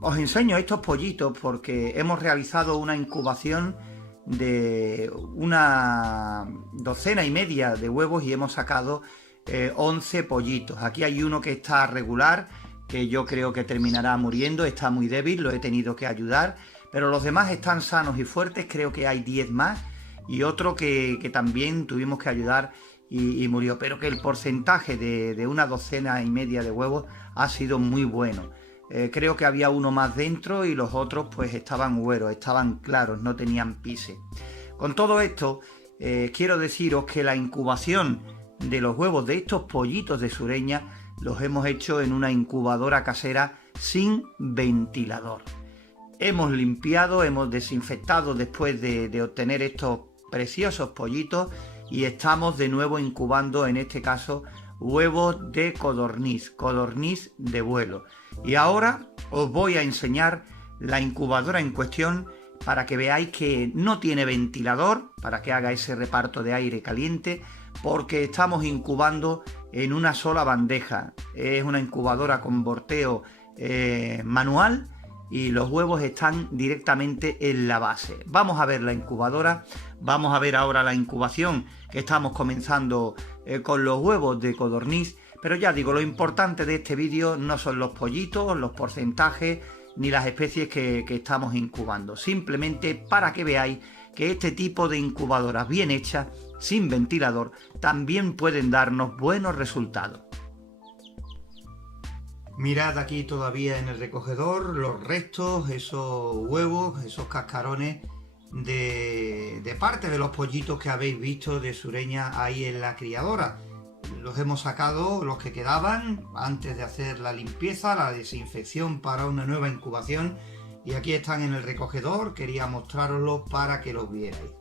Os enseño estos pollitos porque hemos realizado una incubación de una docena y media de huevos y hemos sacado 11 pollitos. Aquí hay uno que está regular, que yo creo que terminará muriendo, está muy débil, lo he tenido que ayudar, pero los demás están sanos y fuertes. Creo que hay 10 más y otro que también tuvimos que ayudar y murió, pero que el porcentaje de una docena y media de huevos ha sido muy bueno. Creo que había uno más dentro y los otros pues estaban güeros, estaban claros, no tenían pise. Con todo esto, quiero deciros que la incubación de los huevos de estos pollitos de Sureña los hemos hecho en una incubadora casera sin ventilador. Hemos limpiado, hemos desinfectado después de obtener estos preciosos pollitos y estamos de nuevo incubando, en este caso, huevos de codorniz de vuelo. Y ahora os voy a enseñar la incubadora en cuestión para que veáis que no tiene ventilador, para que haga ese reparto de aire caliente, porque estamos incubando en una sola bandeja. Es una incubadora con volteo manual y los huevos están directamente en la base. Vamos a ver la incubadora, vamos a ver ahora la incubación que estamos comenzando con los huevos de codorniz. Pero ya digo, lo importante de este vídeo no son los pollitos, los porcentajes ni las especies que estamos incubando. Simplemente para que veáis que este tipo de incubadoras bien hechas, sin ventilador, también pueden darnos buenos resultados. Mirad aquí todavía en el recogedor los restos, esos huevos, esos cascarones de parte de los pollitos que habéis visto de Sureña ahí en la criadora. Los hemos sacado, los que quedaban, antes de hacer la limpieza, la desinfección para una nueva incubación. Y aquí están en el recogedor, quería mostraroslos para que los vierais.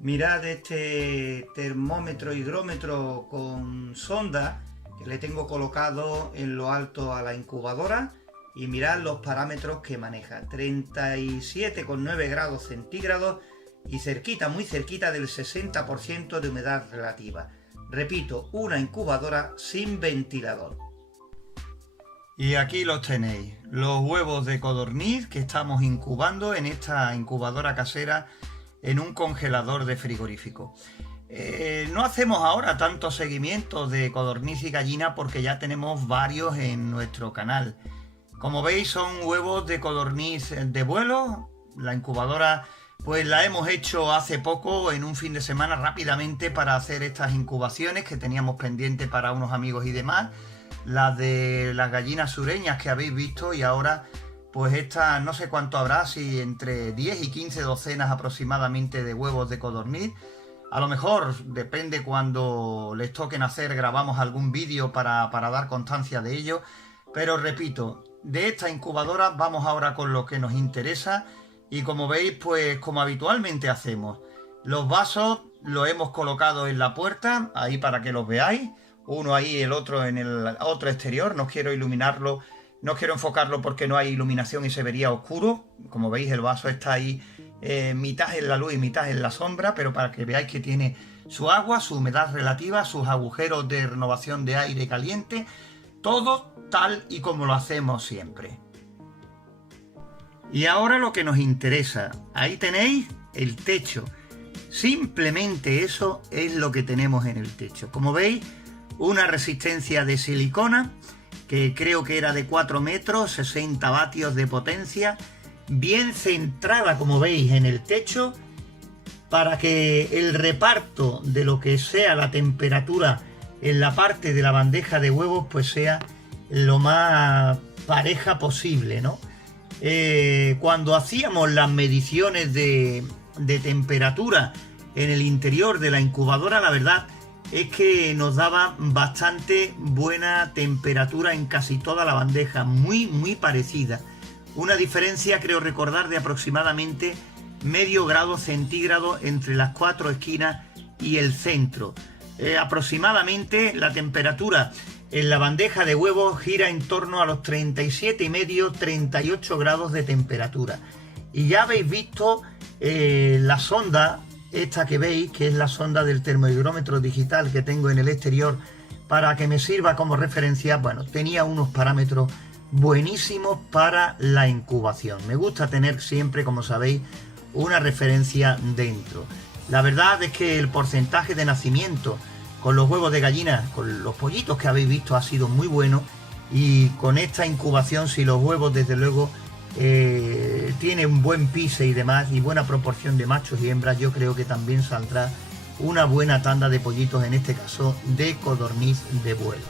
Mirad este termómetro higrómetro con sonda que le tengo colocado en lo alto a la incubadora. Y mirad los parámetros que maneja, 37,9 grados centígrados y cerquita, muy cerquita del 60% de humedad relativa. Repito, una incubadora sin ventilador. Y aquí los tenéis, los huevos de codorniz que estamos incubando en esta incubadora casera en un congelador de frigorífico. No hacemos ahora tanto seguimiento de codorniz y gallina porque ya tenemos varios en nuestro canal. Como veis, son huevos de codorniz de vuelo. La incubadora pues la hemos hecho hace poco, en un fin de semana, rápidamente, para hacer estas incubaciones que teníamos pendientes para unos amigos y demás. Las de las gallinas sureñas que habéis visto, y ahora pues esta no sé cuánto habrá, si entre 10 y 15 docenas aproximadamente de huevos de codorniz. A lo mejor, depende cuando les toquen hacer, grabamos algún vídeo para dar constancia de ello. Pero repito, de esta incubadora vamos ahora con lo que nos interesa y como veis, pues como habitualmente hacemos, los vasos los hemos colocado en la puerta, ahí para que los veáis, uno ahí, el otro en el otro exterior. No quiero iluminarlo, no quiero enfocarlo porque no hay iluminación y se vería oscuro. Como veis, el vaso está ahí mitad en la luz y mitad en la sombra, pero para que veáis que tiene su agua, su humedad relativa, sus agujeros de renovación de aire caliente, todo tal y como lo hacemos siempre. Y ahora lo que nos interesa, ahí tenéis el techo. Simplemente eso es lo que tenemos en el techo. Como veis, una resistencia de silicona que creo que era de 4 metros, 60 vatios de potencia, bien centrada, como veis, en el techo, para que el reparto de lo que sea la temperatura en la parte de la bandeja de huevos pues sea lo más pareja posible, ¿no? Cuando hacíamos las mediciones de temperatura en el interior de la incubadora, la verdad es que nos daba bastante buena temperatura en casi toda la bandeja, muy parecida. Una diferencia, creo recordar, de aproximadamente medio grado centígrado entre las 4 esquinas y el centro. Aproximadamente la temperatura en la bandeja de huevos gira en torno a los 37,5-38 grados de temperatura. Y ya habéis visto la sonda, esta que veis, que es la sonda del termohigrómetro digital que tengo en el exterior para que me sirva como referencia. Bueno, tenía unos parámetros buenísimos para la incubación. Me gusta tener siempre, como sabéis, una referencia dentro. La verdad es que el porcentaje de nacimiento con los huevos de gallina, con los pollitos que habéis visto, ha sido muy bueno, y con esta incubación, si los huevos desde luego tienen un buen pise y demás y buena proporción de machos y hembras, yo creo que también saldrá una buena tanda de pollitos, en este caso de codorniz de vuelo.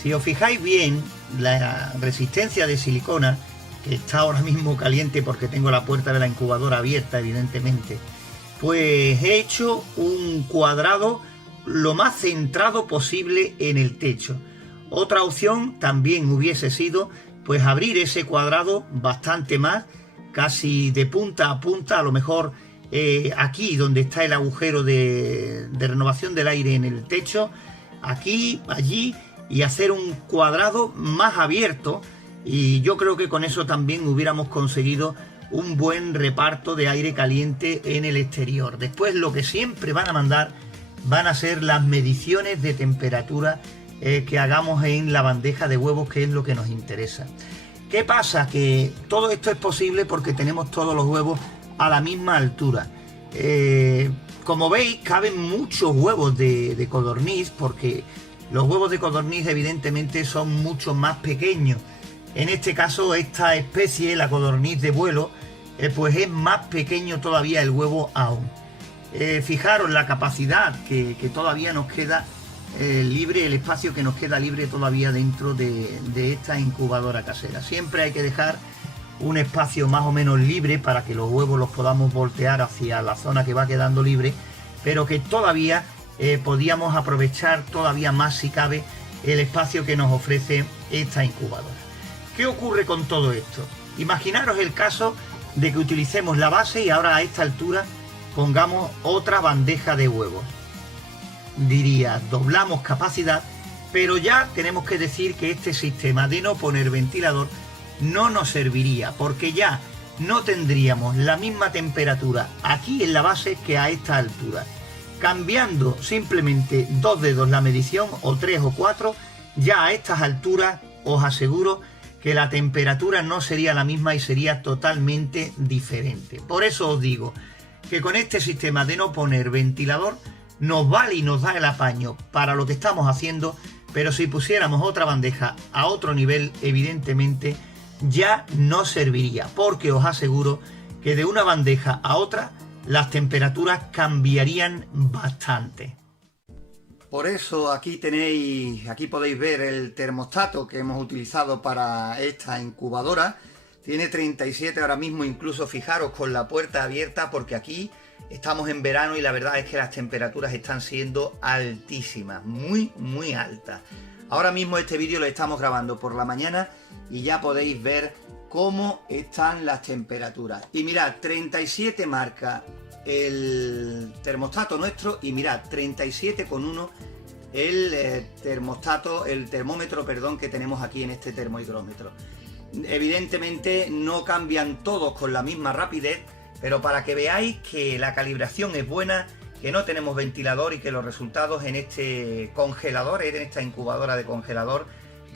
Si os fijáis bien, la resistencia de silicona, que está ahora mismo caliente porque tengo la puerta de la incubadora abierta, evidentemente, pues he hecho un cuadrado lo más centrado posible en el techo. Otra opción también hubiese sido pues abrir ese cuadrado bastante más, casi de punta a punta, a lo mejor aquí donde está el agujero de renovación del aire en el techo, aquí, allí, y hacer un cuadrado más abierto, y yo creo que con eso también hubiéramos conseguido un buen reparto de aire caliente en el exterior. Después lo que siempre van a mandar van a ser las mediciones de temperatura que hagamos en la bandeja de huevos, que es lo que nos interesa. ¿Qué pasa? Que todo esto es posible porque tenemos todos los huevos a la misma altura. Como veis, caben muchos huevos de codorniz, porque los huevos de codorniz evidentemente son mucho más pequeños. En este caso, esta especie, la codorniz de vuelo, pues es más pequeño todavía el huevo aún. Fijaros la capacidad que todavía nos queda libre, el espacio que nos queda libre todavía dentro de esta incubadora casera. Siempre hay que dejar un espacio más o menos libre para que los huevos los podamos voltear hacia la zona que va quedando libre, pero que todavía podíamos aprovechar todavía más, si cabe, el espacio que nos ofrece esta incubadora. ¿Qué ocurre con todo esto? Imaginaros el caso de que utilicemos la base y ahora a esta altura pongamos otra bandeja de huevos. Diría, doblamos capacidad, pero ya tenemos que decir que este sistema de no poner ventilador no nos serviría, porque ya no tendríamos la misma temperatura aquí en la base que a esta altura. Cambiando simplemente 2 dedos la medición, o 3 o 4, ya a estas alturas os aseguro que la temperatura no sería la misma y sería totalmente diferente. Por eso os digo que con este sistema de no poner ventilador nos vale y nos da el apaño para lo que estamos haciendo, pero si pusiéramos otra bandeja a otro nivel, evidentemente ya no serviría, porque os aseguro que de una bandeja a otra las temperaturas cambiarían bastante. Por eso aquí podéis ver el termostato que hemos utilizado para esta incubadora. Tiene 37 ahora mismo, incluso fijaros con la puerta abierta, porque aquí estamos en verano y la verdad es que las temperaturas están siendo altísimas, muy altas. Ahora mismo este vídeo lo estamos grabando por la mañana y ya podéis ver cómo están las temperaturas. Y mirad, 37 marca el termostato nuestro y mirad, 37,1 el termómetro, perdón, que tenemos aquí en este termohigrómetro. Evidentemente no cambian todos con la misma rapidez, pero para que veáis que la calibración es buena, que no tenemos ventilador y que los resultados en este congelador, en esta incubadora de congelador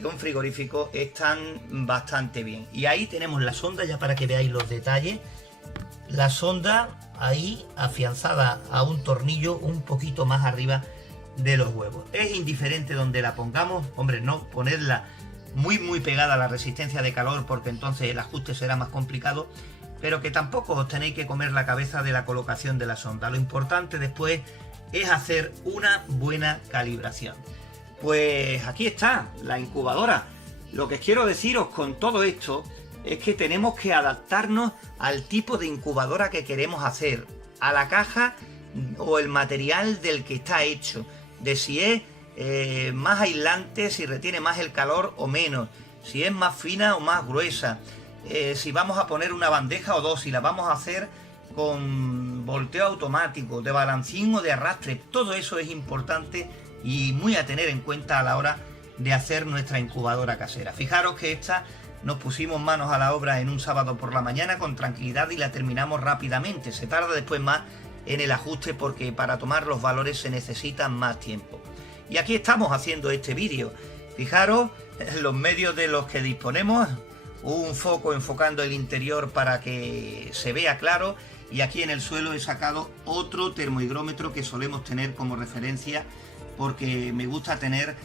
de un frigorífico, están bastante bien. Y ahí tenemos la sonda, ya para que veáis los detalles. La sonda ahí afianzada a un tornillo un poquito más arriba de los huevos. Es indiferente donde la pongamos, hombre, no ponerla muy pegada a la resistencia de calor, porque entonces el ajuste será más complicado, pero que tampoco os tenéis que comer la cabeza de la colocación de la sonda. Lo importante después es hacer una buena calibración. Pues aquí está la incubadora. Lo que quiero deciros con todo esto es que tenemos que adaptarnos al tipo de incubadora que queremos hacer, a la caja o el material del que está hecho, de si es más aislante, si retiene más el calor o menos, si es más fina o más gruesa, si vamos a poner una bandeja o dos, si la vamos a hacer con volteo automático, de balancín o de arrastre. Todo eso es importante y muy a tener en cuenta a la hora de hacer nuestra incubadora casera. Fijaros que esta nos pusimos manos a la obra en un sábado por la mañana con tranquilidad y la terminamos rápidamente. Se tarda después más en el ajuste porque para tomar los valores se necesita más tiempo. Y aquí estamos haciendo este vídeo. Fijaros los medios de los que disponemos, un foco enfocando el interior para que se vea claro, y aquí en el suelo he sacado otro termohigrómetro que solemos tener como referencia porque me gusta tener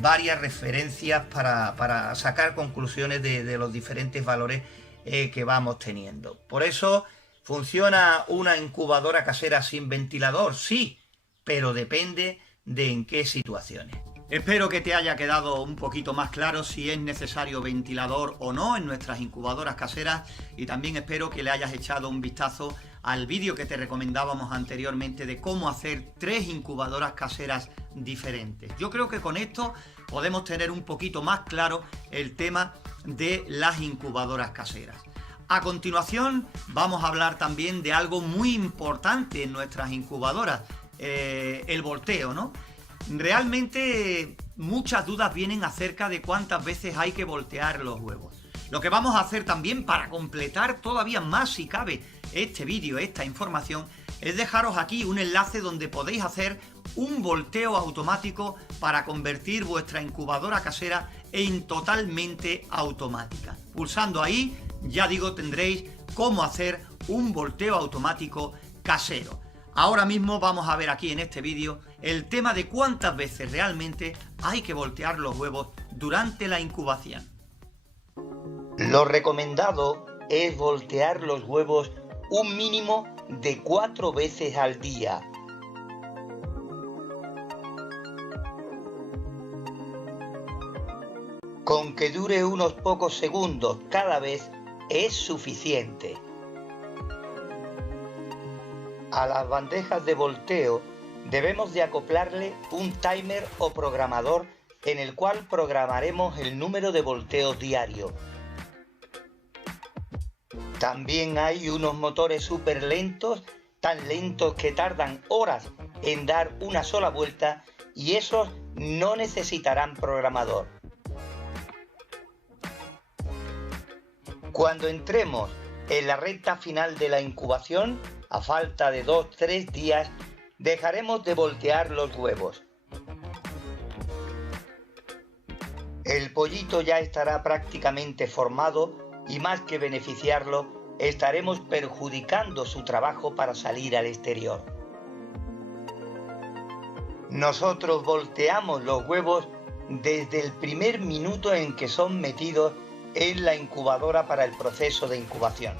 varias referencias para sacar conclusiones de los diferentes valores que vamos teniendo. Por eso, ¿funciona una incubadora casera sin ventilador? Sí, pero depende de en qué situaciones. Espero que te haya quedado un poquito más claro si es necesario ventilador o no en nuestras incubadoras caseras, y también espero que le hayas echado un vistazo al vídeo que te recomendábamos anteriormente de cómo hacer 3 incubadoras caseras diferentes. Yo creo que con esto podemos tener un poquito más claro el tema de las incubadoras caseras. A continuación vamos a hablar también de algo muy importante en nuestras incubadoras, el volteo, ¿no? Realmente muchas dudas vienen acerca de cuántas veces hay que voltear los huevos. Lo que vamos a hacer también para completar todavía más, si cabe, este vídeo, esta información, es dejaros aquí un enlace donde podéis hacer un volteo automático para convertir vuestra incubadora casera en totalmente automática. Pulsando ahí, ya digo, tendréis cómo hacer un volteo automático casero. Ahora mismo vamos a ver aquí en este vídeo el tema de cuántas veces realmente hay que voltear los huevos durante la incubación. Lo recomendado es voltear los huevos un mínimo de 4 veces al día. Con que dure unos pocos segundos cada vez es suficiente. A las bandejas de volteo debemos de acoplarle un timer o programador en el cual programaremos el número de volteos diario. También hay unos motores súper lentos, tan lentos que tardan horas en dar una sola vuelta, y esos no necesitarán programador. Cuando entremos en la recta final de la incubación, a falta de 2-3 días, dejaremos de voltear los huevos. El pollito ya estará prácticamente formado y más que beneficiarlo, estaremos perjudicando su trabajo para salir al exterior. Nosotros volteamos los huevos desde el primer minuto en que son metidos en la incubadora para el proceso de incubación.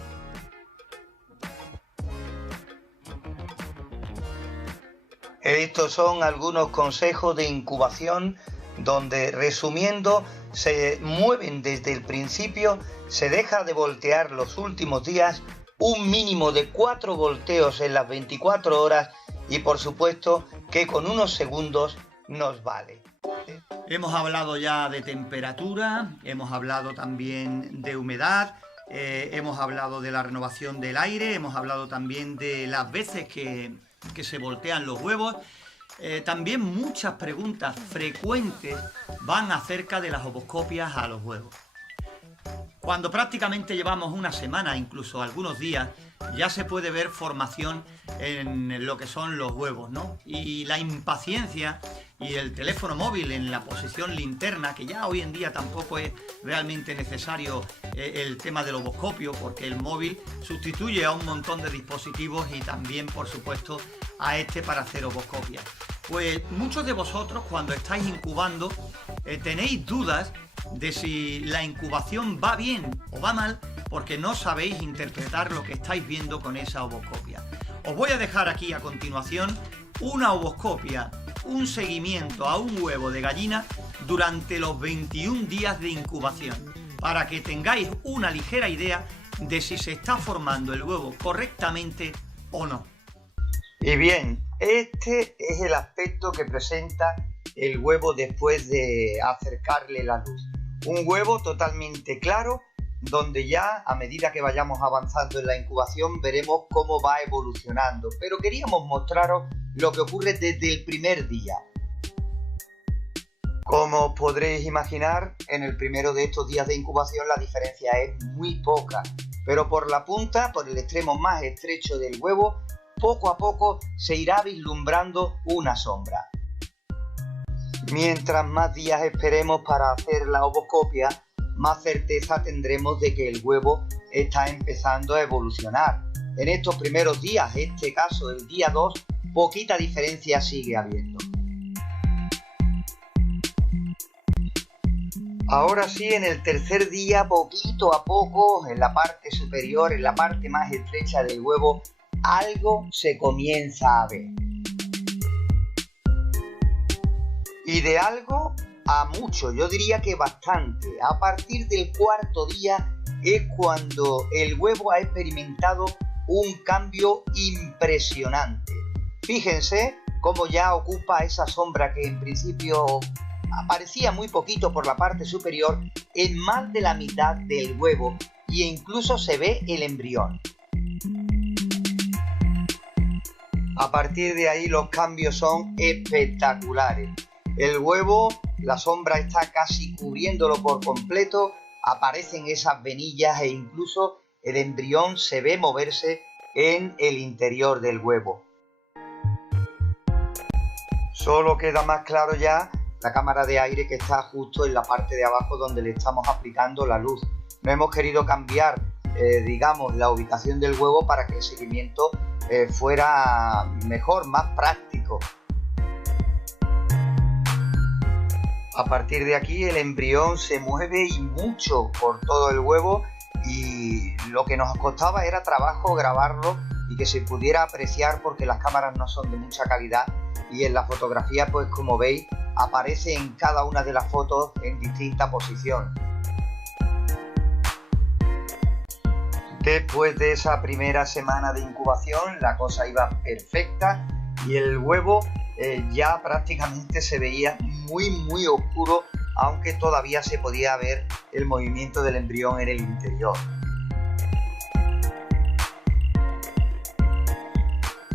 Estos son algunos consejos de incubación donde, resumiendo, se mueven desde el principio, se deja de voltear los últimos días, un mínimo de 4 volteos en las 24 horas y por supuesto que con unos segundos nos vale. Hemos hablado ya de temperatura, hemos hablado también de humedad, hemos hablado de la renovación del aire, hemos hablado también de las veces que se voltean los huevos. También muchas preguntas frecuentes van acerca de las ovoscopias a los huevos. Cuando prácticamente llevamos una semana, incluso algunos días, ya se puede ver formación en lo que son los huevos, ¿no? Y la impaciencia y el teléfono móvil en la posición linterna, que ya hoy en día tampoco es realmente necesario el tema del ovoscopio, porque el móvil sustituye a un montón de dispositivos y también, por supuesto, a este para hacer ovoscopia. Pues muchos de vosotros, cuando estáis incubando, tenéis dudas de si la incubación va bien o va mal, porque no sabéis interpretar lo que estáis viendo con esa ovoscopia. Os voy a dejar aquí a continuación una ovoscopia, un seguimiento a un huevo de gallina durante los 21 días de incubación, para que tengáis una ligera idea de si se está formando el huevo correctamente o no. Y bien, este es el aspecto que presenta el huevo después de acercarle la luz. Un huevo totalmente claro, donde ya a medida que vayamos avanzando en la incubación veremos cómo va evolucionando. Pero queríamos mostraros lo que ocurre desde el primer día. Como podréis imaginar, en el primero de estos días de incubación la diferencia es muy poca, pero por la punta, por el extremo más estrecho del huevo, poco a poco se irá vislumbrando una sombra. Mientras más días esperemos para hacer la ovoscopia, más certeza tendremos de que el huevo está empezando a evolucionar. En estos primeros días, en este caso el día 2, poquita diferencia sigue habiendo. Ahora sí, en el tercer día, poquito a poco, en la parte superior, en la parte más estrecha del huevo, algo se comienza a ver. Y de algo a mucho, yo diría que bastante. A partir del cuarto día es cuando el huevo ha experimentado un cambio impresionante. Fíjense cómo ya ocupa esa sombra que en principio aparecía muy poquito por la parte superior en más de la mitad del huevo, e incluso se ve el embrión. A partir de ahí los cambios son espectaculares. El huevo, la sombra está casi cubriéndolo por completo, aparecen esas venillas e incluso el embrión se ve moverse en el interior del huevo. Solo queda más claro ya la cámara de aire que está justo en la parte de abajo donde le estamos aplicando la luz. No hemos querido cambiar, la ubicación del huevo para que el seguimiento fuera mejor, más práctico. A partir de aquí el embrión se mueve y mucho por todo el huevo, y lo que nos costaba era trabajo grabarlo y que se pudiera apreciar porque las cámaras no son de mucha calidad, y en la fotografía, pues como veis, aparece en cada una de las fotos en distinta posición. Después de esa primera semana de incubación la cosa iba perfecta y el huevo ya prácticamente se veía muy oscuro, aunque todavía se podía ver el movimiento del embrión en el interior.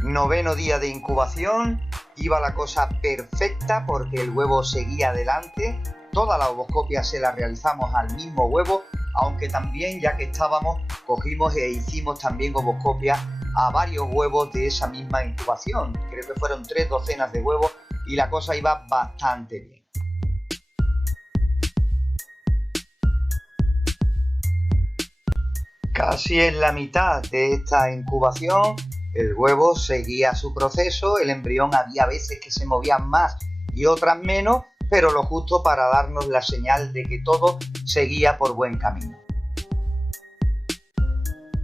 Noveno día de incubación, iba la cosa perfecta porque el huevo seguía adelante. Toda la ovoscopia se la realizamos al mismo huevo, aunque también, ya que estábamos, cogimos e hicimos también ovoscopia a varios huevos de esa misma incubación. Creo que fueron 3 docenas de huevos y la cosa iba bastante bien. Casi en la mitad de esta incubación, el huevo seguía su proceso, el embrión había veces que se movían más y otras menos, pero lo justo para darnos la señal de que todo seguía por buen camino.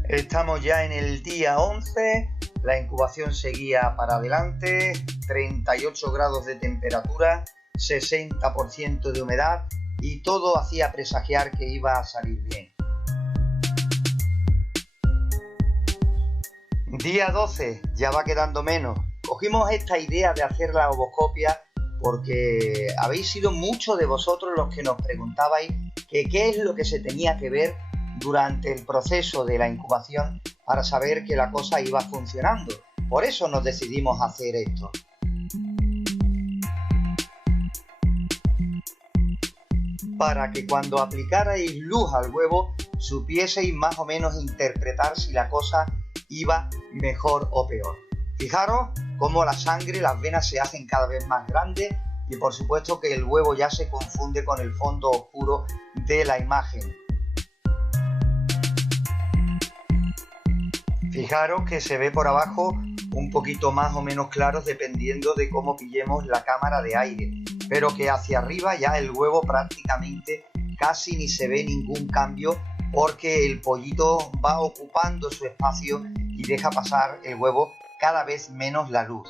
Estamos ya en el día 11, la incubación seguía para adelante, 38 grados de temperatura, 60% de humedad y todo hacía presagiar que iba a salir bien. Día 12, ya va quedando menos. Cogimos esta idea de hacer la ovoscopia porque habéis sido muchos de vosotros los que nos preguntabais que qué es lo que se tenía que ver durante el proceso de la incubación para saber que la cosa iba funcionando. Por eso nos decidimos hacer esto. Para que cuando aplicarais luz al huevo supieseis más o menos interpretar si la cosa iba mejor o peor. Fijaros cómo la sangre, las venas se hacen cada vez más grandes y por supuesto que el huevo ya se confunde con el fondo oscuro de la imagen. Fijaros que se ve por abajo un poquito más o menos claro dependiendo de cómo pillemos la cámara de aire, pero que hacia arriba ya el huevo prácticamente casi ni se ve ningún cambio porque el pollito va ocupando su espacio y deja pasar el huevo cada vez menos la luz.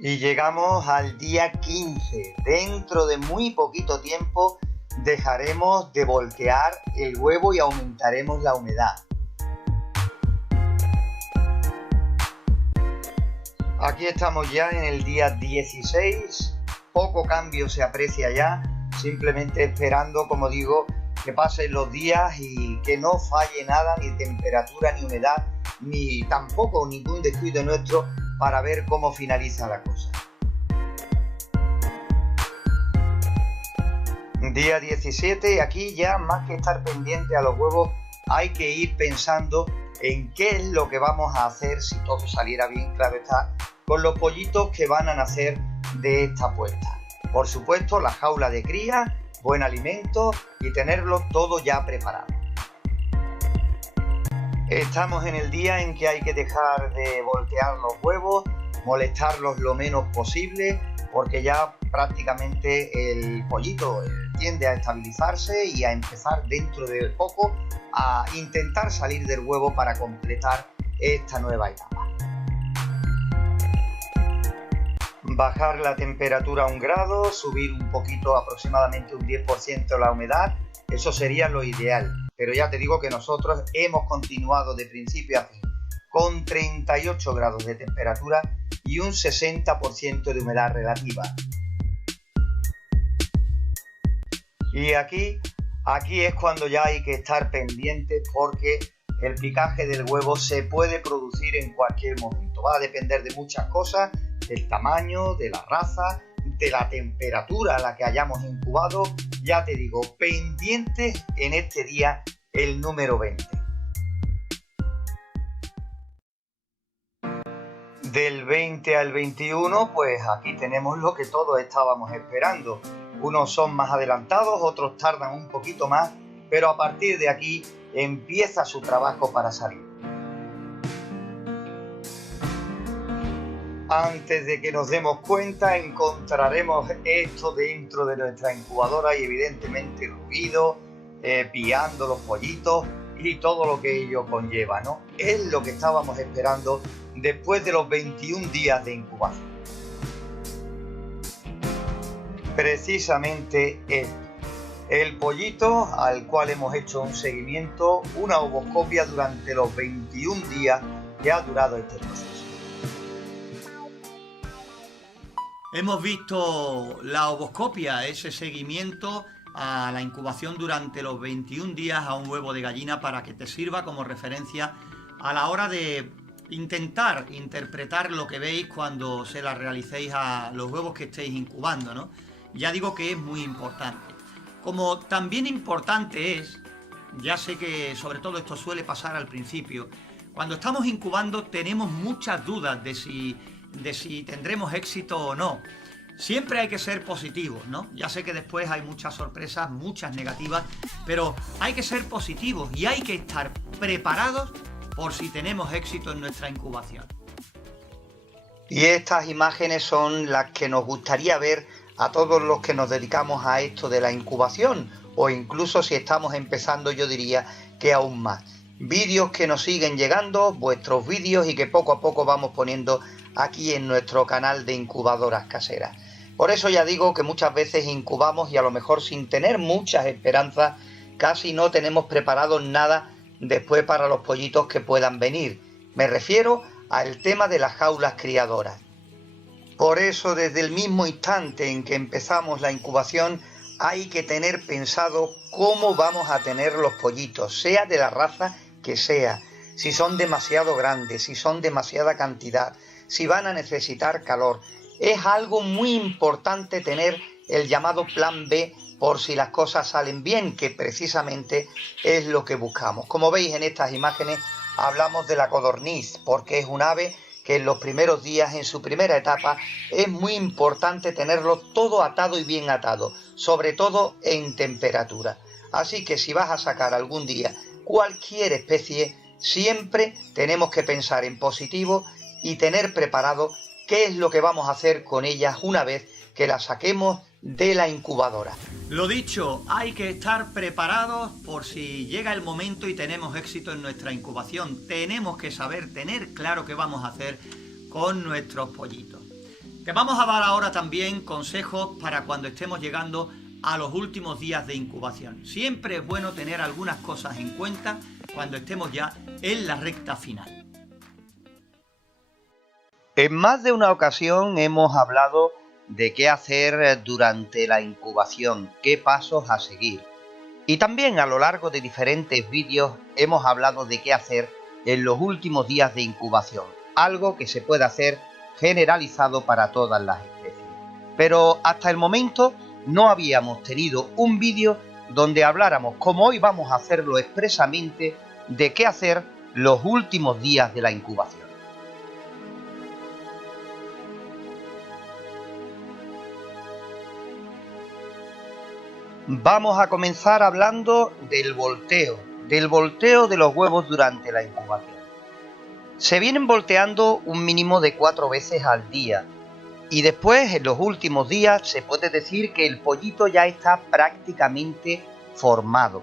Y llegamos al día 15. Dentro de muy poquito tiempo dejaremos de voltear el huevo y aumentaremos la humedad. Aquí estamos ya en el día 16, poco cambio se aprecia ya, simplemente esperando, como digo, que pasen los días y que no falle nada, ni temperatura, ni humedad, ni tampoco ningún descuido nuestro para ver cómo finaliza la cosa. Día 17, aquí ya más que estar pendiente a los huevos, hay que ir pensando en qué es lo que vamos a hacer si todo saliera bien, claro está, con los pollitos que van a nacer de esta puesta. Por supuesto, la jaula de cría, buen alimento y tenerlo todo ya preparado. Estamos en el día en que hay que dejar de voltear los huevos, molestarlos lo menos posible, porque ya prácticamente el pollito tiende a estabilizarse y a empezar dentro de poco a intentar salir del huevo para completar esta nueva etapa. Bajar la temperatura a 1 grado, subir un poquito, aproximadamente un 10% la humedad, eso sería lo ideal. Pero ya te digo que nosotros hemos continuado de principio a fin con 38 grados de temperatura y un 60% de humedad relativa. Y aquí es cuando ya hay que estar pendientes porque el picaje del huevo se puede producir en cualquier momento. Va a depender de muchas cosas, del tamaño, de la raza, de la temperatura a la que hayamos incubado. Ya te digo, pendientes en este día, el número 20. Del 20 al 21, pues aquí tenemos lo que todos estábamos esperando. Unos son más adelantados, otros tardan un poquito más, pero a partir de aquí empieza su trabajo para salir. Antes de que nos demos cuenta, encontraremos esto dentro de nuestra incubadora y evidentemente ruido, piando los pollitos y todo lo que ello conlleva, ¿no? Es lo que estábamos esperando después de los 21 días de incubación. Precisamente el pollito al cual hemos hecho un seguimiento, una ovoscopia durante los 21 días que ha durado este proceso. Hemos visto la ovoscopia, ese seguimiento a la incubación durante los 21 días a un huevo de gallina para que te sirva como referencia a la hora de intentar interpretar lo que veis cuando se la realicéis a los huevos que estéis incubando, ¿no? Ya digo que es muy importante. Como también importante es, ya sé que sobre todo esto suele pasar al principio, cuando estamos incubando tenemos muchas dudas de si tendremos éxito o no. Siempre hay que ser positivos, ¿no? Ya sé que después hay muchas sorpresas, muchas negativas, pero hay que ser positivos y hay que estar preparados por si tenemos éxito en nuestra incubación. Y estas imágenes son las que nos gustaría ver a todos los que nos dedicamos a esto de la incubación, o incluso si estamos empezando, yo diría que aún más. Vídeos que nos siguen llegando, vuestros vídeos, y que poco a poco vamos poniendo aquí en nuestro canal de incubadoras caseras. Por eso ya digo que muchas veces incubamos y a lo mejor sin tener muchas esperanzas, casi no tenemos preparado nada después para los pollitos que puedan venir. Me refiero al tema de las jaulas criadoras. Por eso, desde el mismo instante en que empezamos la incubación, hay que tener pensado cómo vamos a tener los pollitos, sea de la raza que sea, si son demasiado grandes, si son demasiada cantidad, si van a necesitar calor. Es algo muy importante tener el llamado plan B por si las cosas salen bien, que precisamente es lo que buscamos. Como veis en estas imágenes, hablamos de la codorniz, porque es un ave que en los primeros días, en su primera etapa, es muy importante tenerlo todo atado y bien atado, sobre todo en temperatura. Así que si vas a sacar algún día cualquier especie, siempre tenemos que pensar en positivo y tener preparado qué es lo que vamos a hacer con ellas una vez que las saquemos de la incubadora. Lo dicho, hay que estar preparados por si llega el momento y tenemos éxito en nuestra incubación. Tenemos que saber, tener claro qué vamos a hacer con nuestros pollitos. Te vamos a dar ahora también consejos para cuando estemos llegando a los últimos días de incubación. Siempre es bueno tener algunas cosas en cuenta cuando estemos ya en la recta final. En más de una ocasión hemos hablado de qué hacer durante la incubación, qué pasos a seguir. Y también a lo largo de diferentes vídeos hemos hablado de qué hacer en los últimos días de incubación, algo que se puede hacer generalizado para todas las especies. Pero hasta el momento no habíamos tenido un vídeo donde habláramos, como hoy vamos a hacerlo expresamente, de qué hacer los últimos días de la incubación. Vamos a comenzar hablando del volteo de los huevos durante la incubación. Se vienen volteando un mínimo de 4 veces al día y después, en los últimos días, se puede decir que el pollito ya está prácticamente formado.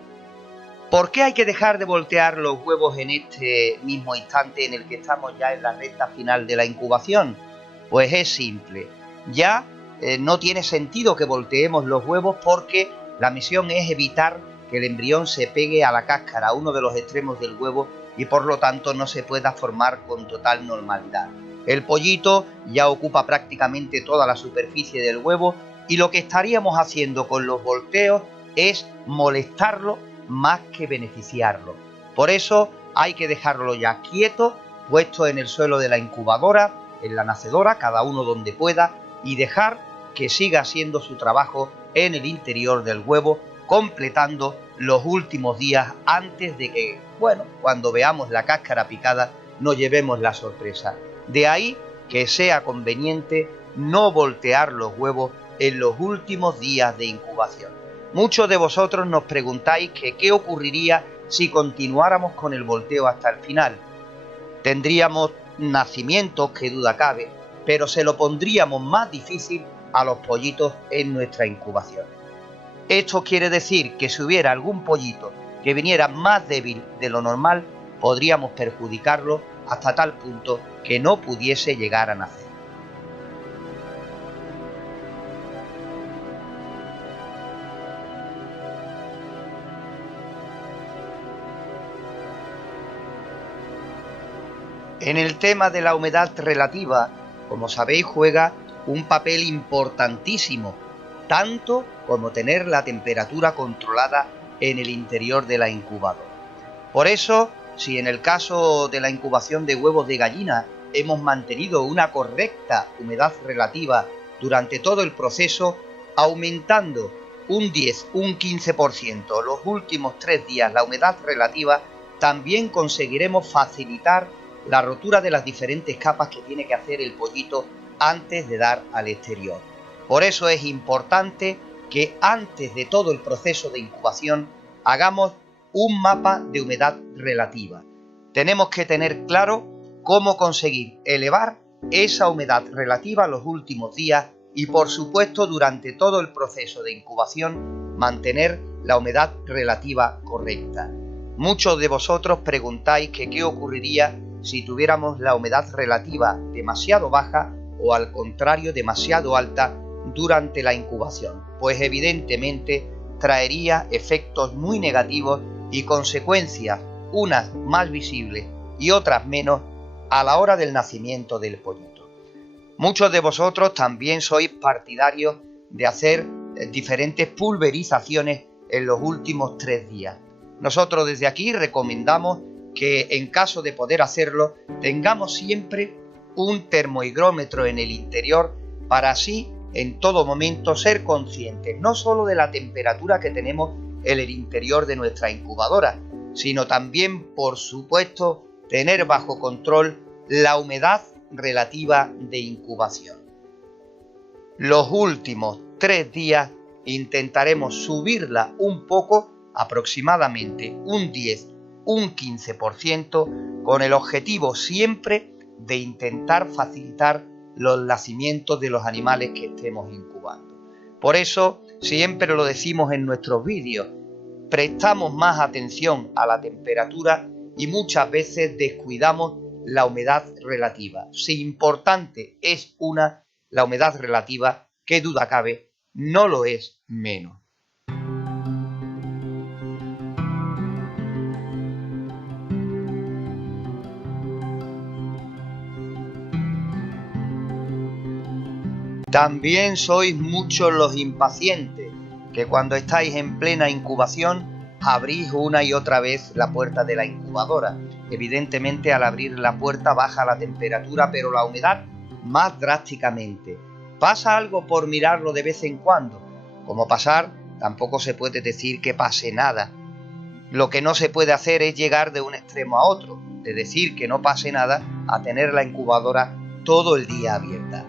¿Por qué hay que dejar de voltear los huevos en este mismo instante en el que estamos ya en la recta final de la incubación? Pues es simple, ya no tiene sentido que volteemos los huevos porque la misión es evitar que el embrión se pegue a la cáscara, a uno de los extremos del huevo, y por lo tanto no se pueda formar con total normalidad. El pollito ya ocupa prácticamente toda la superficie del huevo y lo que estaríamos haciendo con los volteos es molestarlo más que beneficiarlo. Por eso hay que dejarlo ya quieto, puesto en el suelo de la incubadora, en la nacedora, cada uno donde pueda, y dejar que siga haciendo su trabajo en el interior del huevo, completando los últimos días antes de que, cuando veamos la cáscara picada, nos llevemos la sorpresa. De ahí que sea conveniente no voltear los huevos en los últimos días de incubación. Muchos de vosotros nos preguntáis que qué ocurriría si continuáramos con el volteo hasta el final. Tendríamos nacimientos, que duda cabe, pero se lo pondríamos más difícil a los pollitos en nuestra incubación. Esto quiere decir que si hubiera algún pollito que viniera más débil de lo normal, podríamos perjudicarlo hasta tal punto que no pudiese llegar a nacer. En el tema de la humedad relativa, como sabéis, juega un papel importantísimo, tanto como tener la temperatura controlada en el interior de la incubadora. Por eso, si en el caso de la incubación de huevos de gallina hemos mantenido una correcta humedad relativa durante todo el proceso, aumentando un 10, un 15% los últimos 3 días la humedad relativa, también conseguiremos facilitar la rotura de las diferentes capas que tiene que hacer el pollito antes de dar al exterior. Por eso es importante que antes de todo el proceso de incubación hagamos un mapa de humedad relativa. Tenemos que tener claro cómo conseguir elevar esa humedad relativa los últimos días y, por supuesto, durante todo el proceso de incubación mantener la humedad relativa correcta. Muchos de vosotros preguntáis que qué ocurriría si tuviéramos la humedad relativa demasiado baja o, al contrario, demasiado alta durante la incubación. Pues evidentemente traería efectos muy negativos y consecuencias, unas más visibles y otras menos, a la hora del nacimiento del pollito. Muchos de vosotros también sois partidarios de hacer diferentes pulverizaciones en los últimos 3 días. Nosotros desde aquí recomendamos que en caso de poder hacerlo, tengamos siempre un termohigrómetro en el interior para así en todo momento ser conscientes no solo de la temperatura que tenemos en el interior de nuestra incubadora, sino también, por supuesto, tener bajo control la humedad relativa de incubación. Los últimos 3 días intentaremos subirla un poco, aproximadamente un 10, un 15%, con el objetivo siempre de intentar facilitar los nacimientos de los animales que estemos incubando. Por eso, siempre lo decimos en nuestros vídeos, prestamos más atención a la temperatura y muchas veces descuidamos la humedad relativa. Si importante es la humedad relativa, qué duda cabe, no lo es menos. También sois muchos los impacientes que cuando estáis en plena incubación abrís una y otra vez la puerta de la incubadora. Evidentemente, al abrir la puerta baja la temperatura, pero la humedad más drásticamente. ¿Pasa algo por mirarlo de vez en cuando? Como pasar, tampoco se puede decir que pase nada. Lo que no se puede hacer es llegar de un extremo a otro, de decir que no pase nada a tener la incubadora todo el día abierta.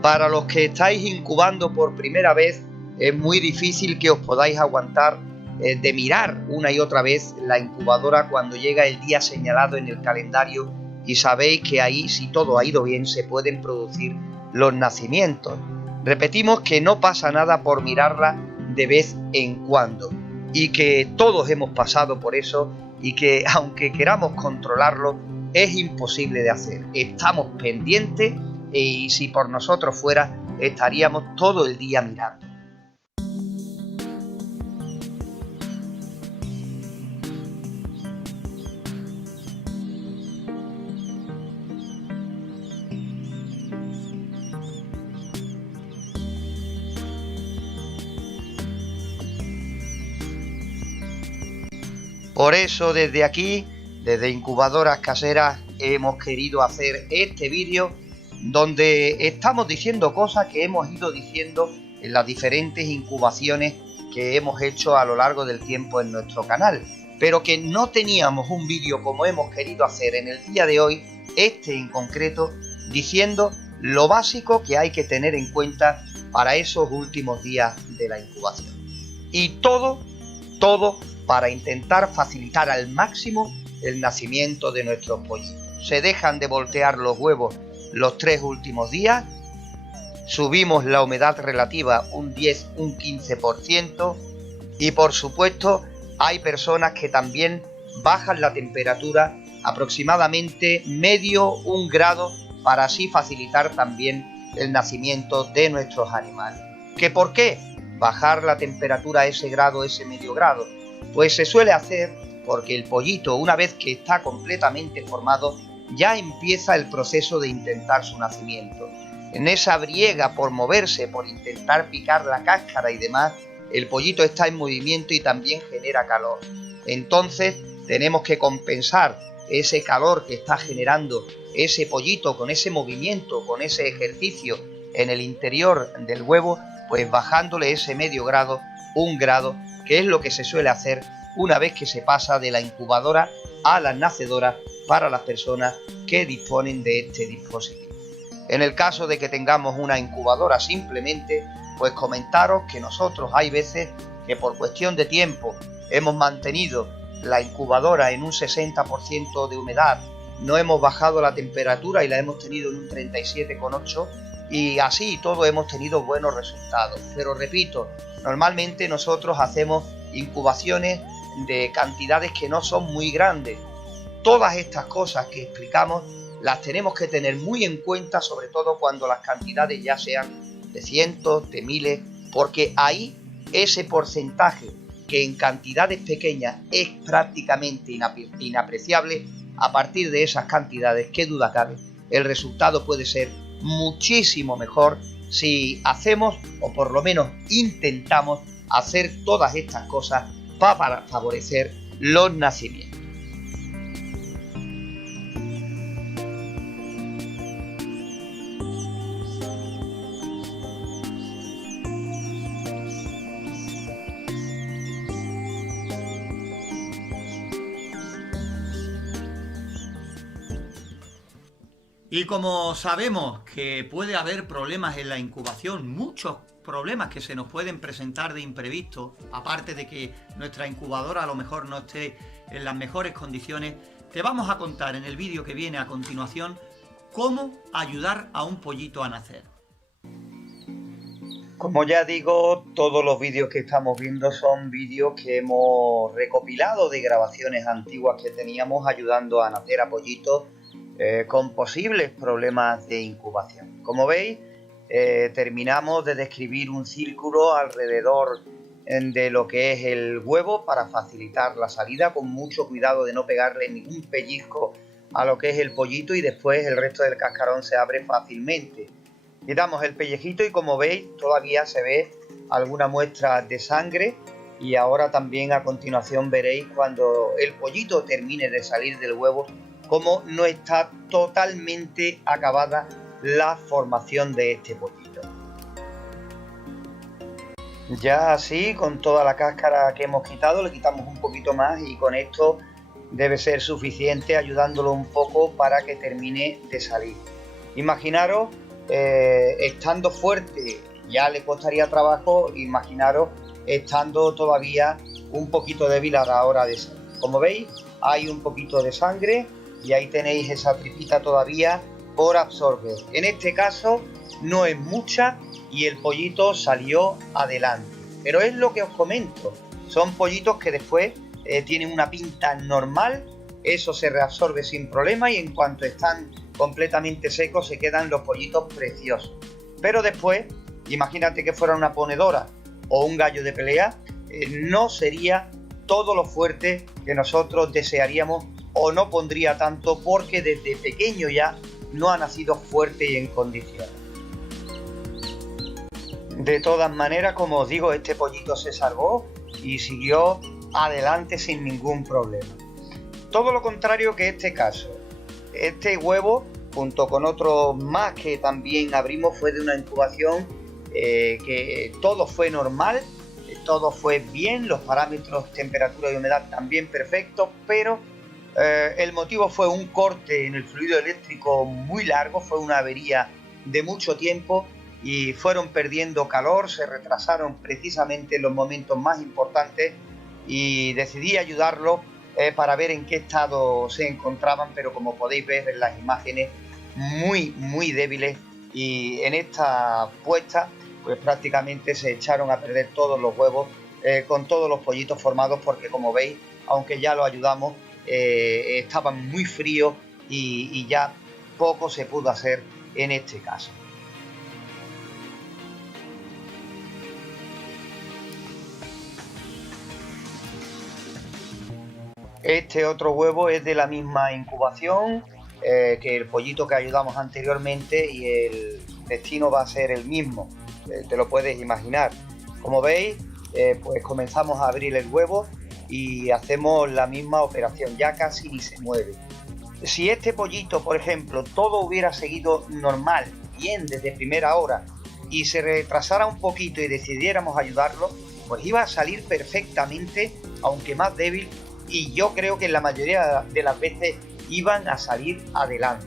Para los que estáis incubando por primera vez, es muy difícil que os podáis aguantar de mirar una y otra vez la incubadora cuando llega el día señalado en el calendario y sabéis que ahí, si todo ha ido bien, se pueden producir los nacimientos. Repetimos que no pasa nada por mirarla de vez en cuando y que todos hemos pasado por eso y que aunque queramos controlarlo, es imposible de hacer. Estamos pendientes y si por nosotros fuera, estaríamos todo el día mirando. Por eso desde aquí, desde Incubadoras Caseras, hemos querido hacer este vídeo donde estamos diciendo cosas que hemos ido diciendo en las diferentes incubaciones que hemos hecho a lo largo del tiempo en nuestro canal, pero que no teníamos un vídeo como hemos querido hacer en el día de hoy, este en concreto, diciendo lo básico que hay que tener en cuenta para esos últimos días de la incubación. Y todo para intentar facilitar al máximo el nacimiento de nuestros pollitos. Se dejan de voltear los huevos los 3 últimos días, subimos la humedad relativa un 10, un 15% y por supuesto hay personas que también bajan la temperatura aproximadamente medio, 1 grado para así facilitar también el nacimiento de nuestros animales. ¿Que por qué bajar la temperatura a ese grado, ese medio grado? Pues se suele hacer porque el pollito, una vez que está completamente formado, ya empieza el proceso de intentar su nacimiento. En esa briega por moverse, por intentar picar la cáscara y demás, el pollito está en movimiento y también genera calor. Entonces tenemos que compensar ese calor que está generando ese pollito con ese movimiento, con ese ejercicio en el interior del huevo, pues bajándole ese medio grado, 1 grado, que es lo que se suele hacer una vez que se pasa de la incubadora a las nacedoras para las personas que disponen de este dispositivo. En el caso de que tengamos una incubadora simplemente, pues comentaros que nosotros hay veces que por cuestión de tiempo hemos mantenido la incubadora en un 60% de humedad, no hemos bajado la temperatura y la hemos tenido en un 37,8 y así todo hemos tenido buenos resultados. Pero repito, normalmente nosotros hacemos incubaciones de cantidades que no son muy grandes. Todas estas cosas que explicamos las tenemos que tener muy en cuenta, sobre todo cuando las cantidades ya sean de cientos, de miles, porque ahí ese porcentaje que en cantidades pequeñas es prácticamente inapreciable, a partir de esas cantidades, qué duda cabe, el resultado puede ser muchísimo mejor si hacemos, o por lo menos intentamos hacer todas estas cosas para favorecer los nacimientos. Y como sabemos que puede haber problemas en la incubación, muchos problemas que se nos pueden presentar de imprevisto, aparte de que nuestra incubadora a lo mejor no esté en las mejores condiciones, te vamos a contar en el vídeo que viene a continuación cómo ayudar a un pollito a nacer. Como ya digo, todos los vídeos que estamos viendo son vídeos que hemos recopilado de grabaciones antiguas que teníamos ayudando a nacer a pollitos con posibles problemas de incubación. Como veis, terminamos de describir un círculo alrededor de lo que es el huevo para facilitar la salida, con mucho cuidado de no pegarle ningún pellizco a lo que es el pollito, y después el resto del cascarón se abre fácilmente. Quitamos el pellejito y, como veis, todavía se ve alguna muestra de sangre, y ahora también a continuación veréis, cuando el pollito termine de salir del huevo, cómo no está totalmente acabada la formación de este pollito. Ya así, con toda la cáscara que hemos quitado, le quitamos un poquito más, y con esto debe ser suficiente, ayudándolo un poco para que termine de salir. Imaginaros, estando fuerte ya le costaría trabajo, imaginaros estando todavía un poquito débil a la hora de salir. Como veis, hay un poquito de sangre y ahí tenéis esa tripita todavía por absorber. En este caso no es mucha y el pollito salió adelante. Pero es lo que os comento, son pollitos que después tienen una pinta normal, eso se reabsorbe sin problema, y en cuanto están completamente secos se quedan los pollitos preciosos. Pero después, imagínate que fuera una ponedora o un gallo de pelea, no sería todo lo fuerte que nosotros desearíamos, o no pondría tanto, porque desde pequeño ya no ha nacido fuerte y en condiciones. De todas maneras, como os digo, este pollito se salvó y siguió adelante sin ningún problema. Todo lo contrario que este caso. Este huevo, junto con otros más que también abrimos, fue de una incubación que todo fue normal, todo fue bien, los parámetros, temperatura y humedad también perfectos, pero el motivo fue un corte en el fluido eléctrico muy largo, fue una avería de mucho tiempo y fueron perdiendo calor, se retrasaron precisamente en los momentos más importantes, y decidí ayudarlos para ver en qué estado se encontraban, pero como podéis ver en las imágenes, muy débiles, y en esta puesta pues prácticamente se echaron a perder todos los huevos con todos los pollitos formados, porque como veis, aunque ya los ayudamos, estaban muy fríos y ya poco se pudo hacer en este caso. Este otro huevo es de la misma incubación que el pollito que ayudamos anteriormente, y el destino va a ser el mismo, te lo puedes imaginar. Como veis, pues comenzamos a abrir el huevo y hacemos la misma operación, ya casi ni se mueve. Si este pollito, por ejemplo, todo hubiera seguido normal, bien desde primera hora, y se retrasara un poquito y decidiéramos ayudarlo, pues iba a salir perfectamente, aunque más débil, y yo creo que en la mayoría de las veces iban a salir adelante.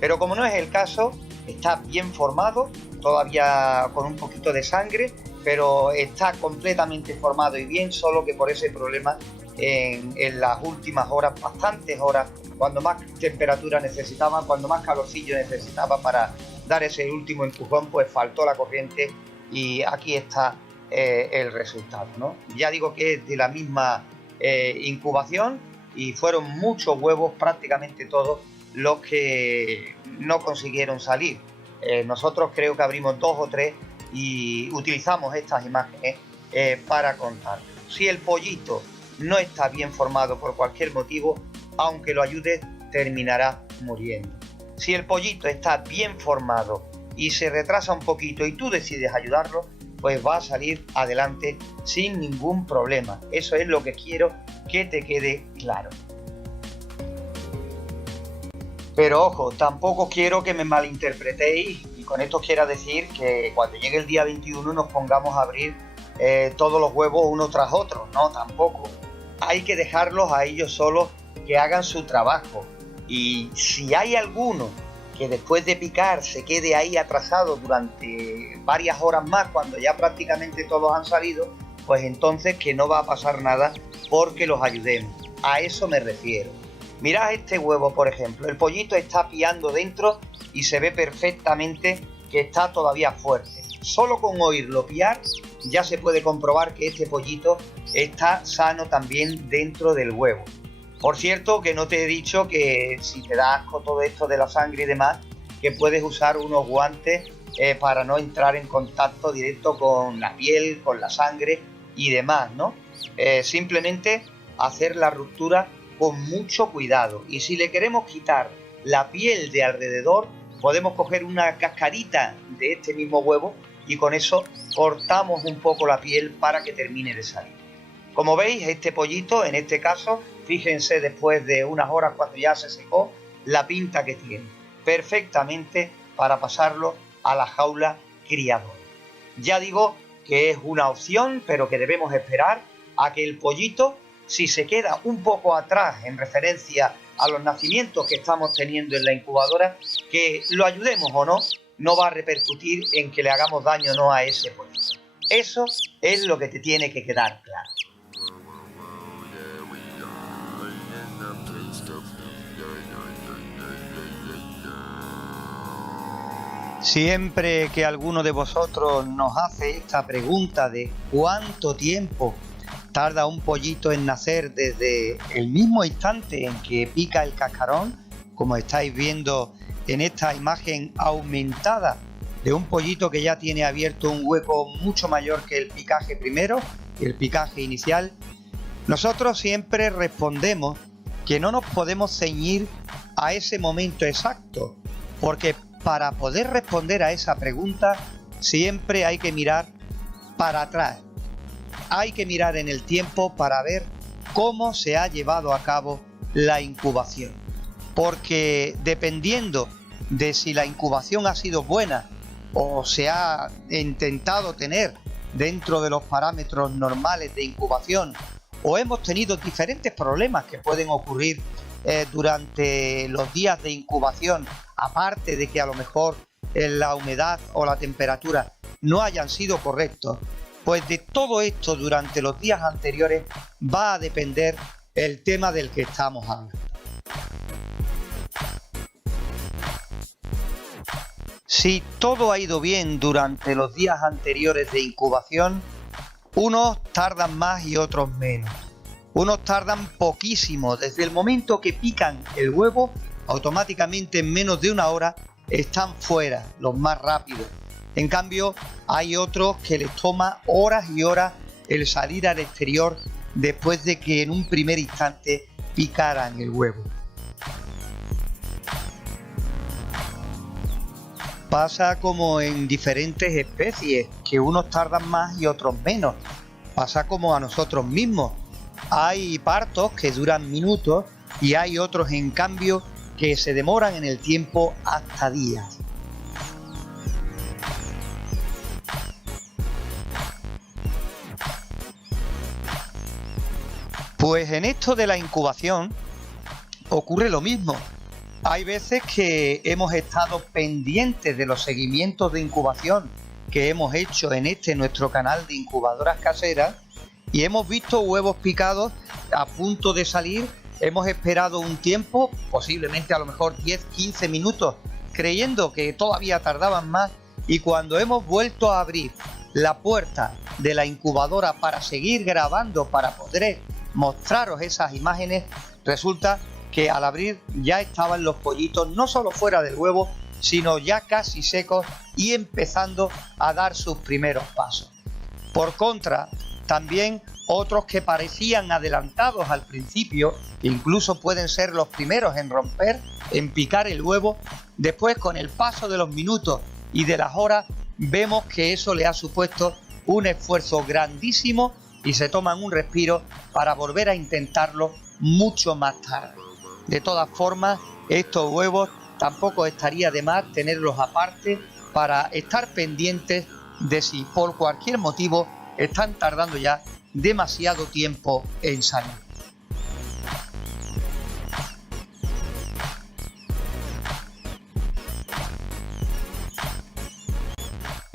Pero como no es el caso, está bien formado, todavía con un poquito de sangre, pero está completamente formado y bien, solo que por ese problema en las últimas horas, bastantes horas, cuando más temperatura necesitaba, cuando más calorcillo necesitaba para dar ese último empujón, pues faltó la corriente, y aquí está el resultado, ¿no? Ya digo que es de la misma incubación, y fueron muchos huevos, prácticamente todos, los que no consiguieron salir. Nosotros creo que abrimos 2 o 3 y utilizamos estas imágenes para contarles. Si el pollito no está bien formado por cualquier motivo, aunque lo ayudes, terminará muriendo. Si el pollito está bien formado y se retrasa un poquito y tú decides ayudarlo, pues va a salir adelante sin ningún problema. Eso es lo que quiero que te quede claro. Pero ojo, tampoco quiero que me malinterpretéis y con esto quiera decir que cuando llegue el día 21 nos pongamos a abrir todos los huevos uno tras otro. No, tampoco. Hay que dejarlos a ellos solos que hagan su trabajo. Y si hay alguno que después de picar se quede ahí atrasado durante varias horas más cuando ya prácticamente todos han salido, pues entonces que no va a pasar nada porque los ayudemos. A eso me refiero. Mirad este huevo, por ejemplo. El pollito está piando dentro y se ve perfectamente que está todavía fuerte. Solo con oírlo piar ya se puede comprobar que este pollito está sano también dentro del huevo. Por cierto, que no te he dicho que si te da asco todo esto de la sangre y demás, que puedes usar unos guantes para no entrar en contacto directo con la piel, con la sangre y demás, ¿no? Simplemente hacer la ruptura con mucho cuidado. Y si le queremos quitar la piel de alrededor, podemos coger una cascarita de este mismo huevo y con eso cortamos un poco la piel para que termine de salir. Como veis, este pollito, en este caso, fíjense después de unas horas cuando ya se secó, la pinta que tiene. Perfectamente para pasarlo a la jaula criadora. Ya digo que es una opción, pero que debemos esperar a que el pollito, si se queda un poco atrás en referencia a los nacimientos que estamos teniendo en la incubadora, que lo ayudemos o no, no va a repercutir en que le hagamos daño o no a ese pollito. Eso es lo que te tiene que quedar claro. Siempre que alguno de vosotros nos hace esta pregunta de cuánto tiempo tarda un pollito en nacer desde el mismo instante en que pica el cascarón, como estáis viendo en esta imagen aumentada de un pollito que ya tiene abierto un hueco mucho mayor que el picaje primero, el picaje inicial, nosotros siempre respondemos que no nos podemos ceñir a ese momento exacto, porque para poder responder a esa pregunta siempre hay que mirar para atrás. Hay que mirar en el tiempo para ver cómo se ha llevado a cabo la incubación. Porque dependiendo de si la incubación ha sido buena o se ha intentado tener dentro de los parámetros normales de incubación o hemos tenido diferentes problemas que pueden ocurrir durante los días de incubación, aparte de que a lo mejor la humedad o la temperatura no hayan sido correctos, pues de todo esto durante los días anteriores va a depender el tema del que estamos hablando. Si todo ha ido bien durante los días anteriores de incubación, unos tardan más y otros menos. Unos tardan poquísimo, desde el momento que pican el huevo, automáticamente en menos de una hora están fuera, los más rápidos. En cambio, hay otros que les toma horas y horas el salir al exterior después de que en un primer instante picaran el huevo. Pasa como en diferentes especies, que unos tardan más y otros menos. Pasa como a nosotros mismos. Hay partos que duran minutos y hay otros, en cambio, que se demoran en el tiempo hasta días. Pues en esto de la incubación ocurre lo mismo. Hay veces que hemos estado pendientes de los seguimientos de incubación que hemos hecho en nuestro canal de incubadoras caseras y hemos visto huevos picados a punto de salir. Hemos esperado un tiempo, posiblemente a lo mejor 10-15 minutos, creyendo que todavía tardaban más, y cuando hemos vuelto a abrir la puerta de la incubadora para seguir grabando, para poder mostraros esas imágenes, resulta que al abrir ya estaban los pollitos no solo fuera del huevo, sino ya casi secos y empezando a dar sus primeros pasos. Por contra, También otros que parecían adelantados al principio, incluso pueden ser los primeros en romper, en picar el huevo. Después, con el paso de los minutos y de las horas, vemos que eso le ha supuesto un esfuerzo grandísimo y se toman un respiro para volver a intentarlo mucho más tarde. De todas formas, estos huevos tampoco estaría de más tenerlos aparte para estar pendientes de si por cualquier motivo están tardando ya demasiado tiempo en salir.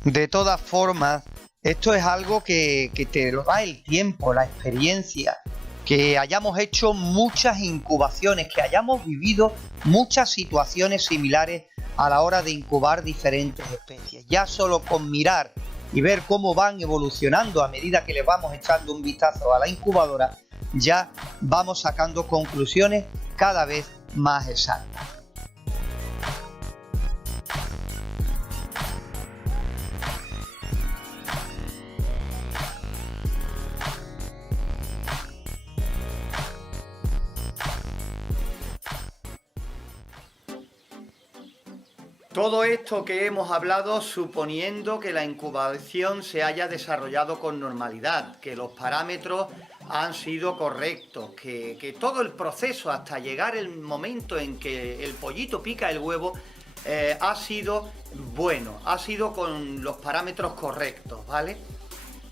De todas formas, esto es algo que te lo da el tiempo, la experiencia, que hayamos hecho muchas incubaciones, que hayamos vivido muchas situaciones similares a la hora de incubar diferentes especies. Ya solo con mirar y ver cómo van evolucionando a medida que les vamos echando un vistazo a la incubadora, ya vamos sacando conclusiones cada vez más exactas. Todo esto que hemos hablado suponiendo que la incubación se haya desarrollado con normalidad, que los parámetros han sido correctos, que todo el proceso hasta llegar el momento en que el pollito pica el huevo ha sido bueno, ha sido con los parámetros correctos, ¿vale?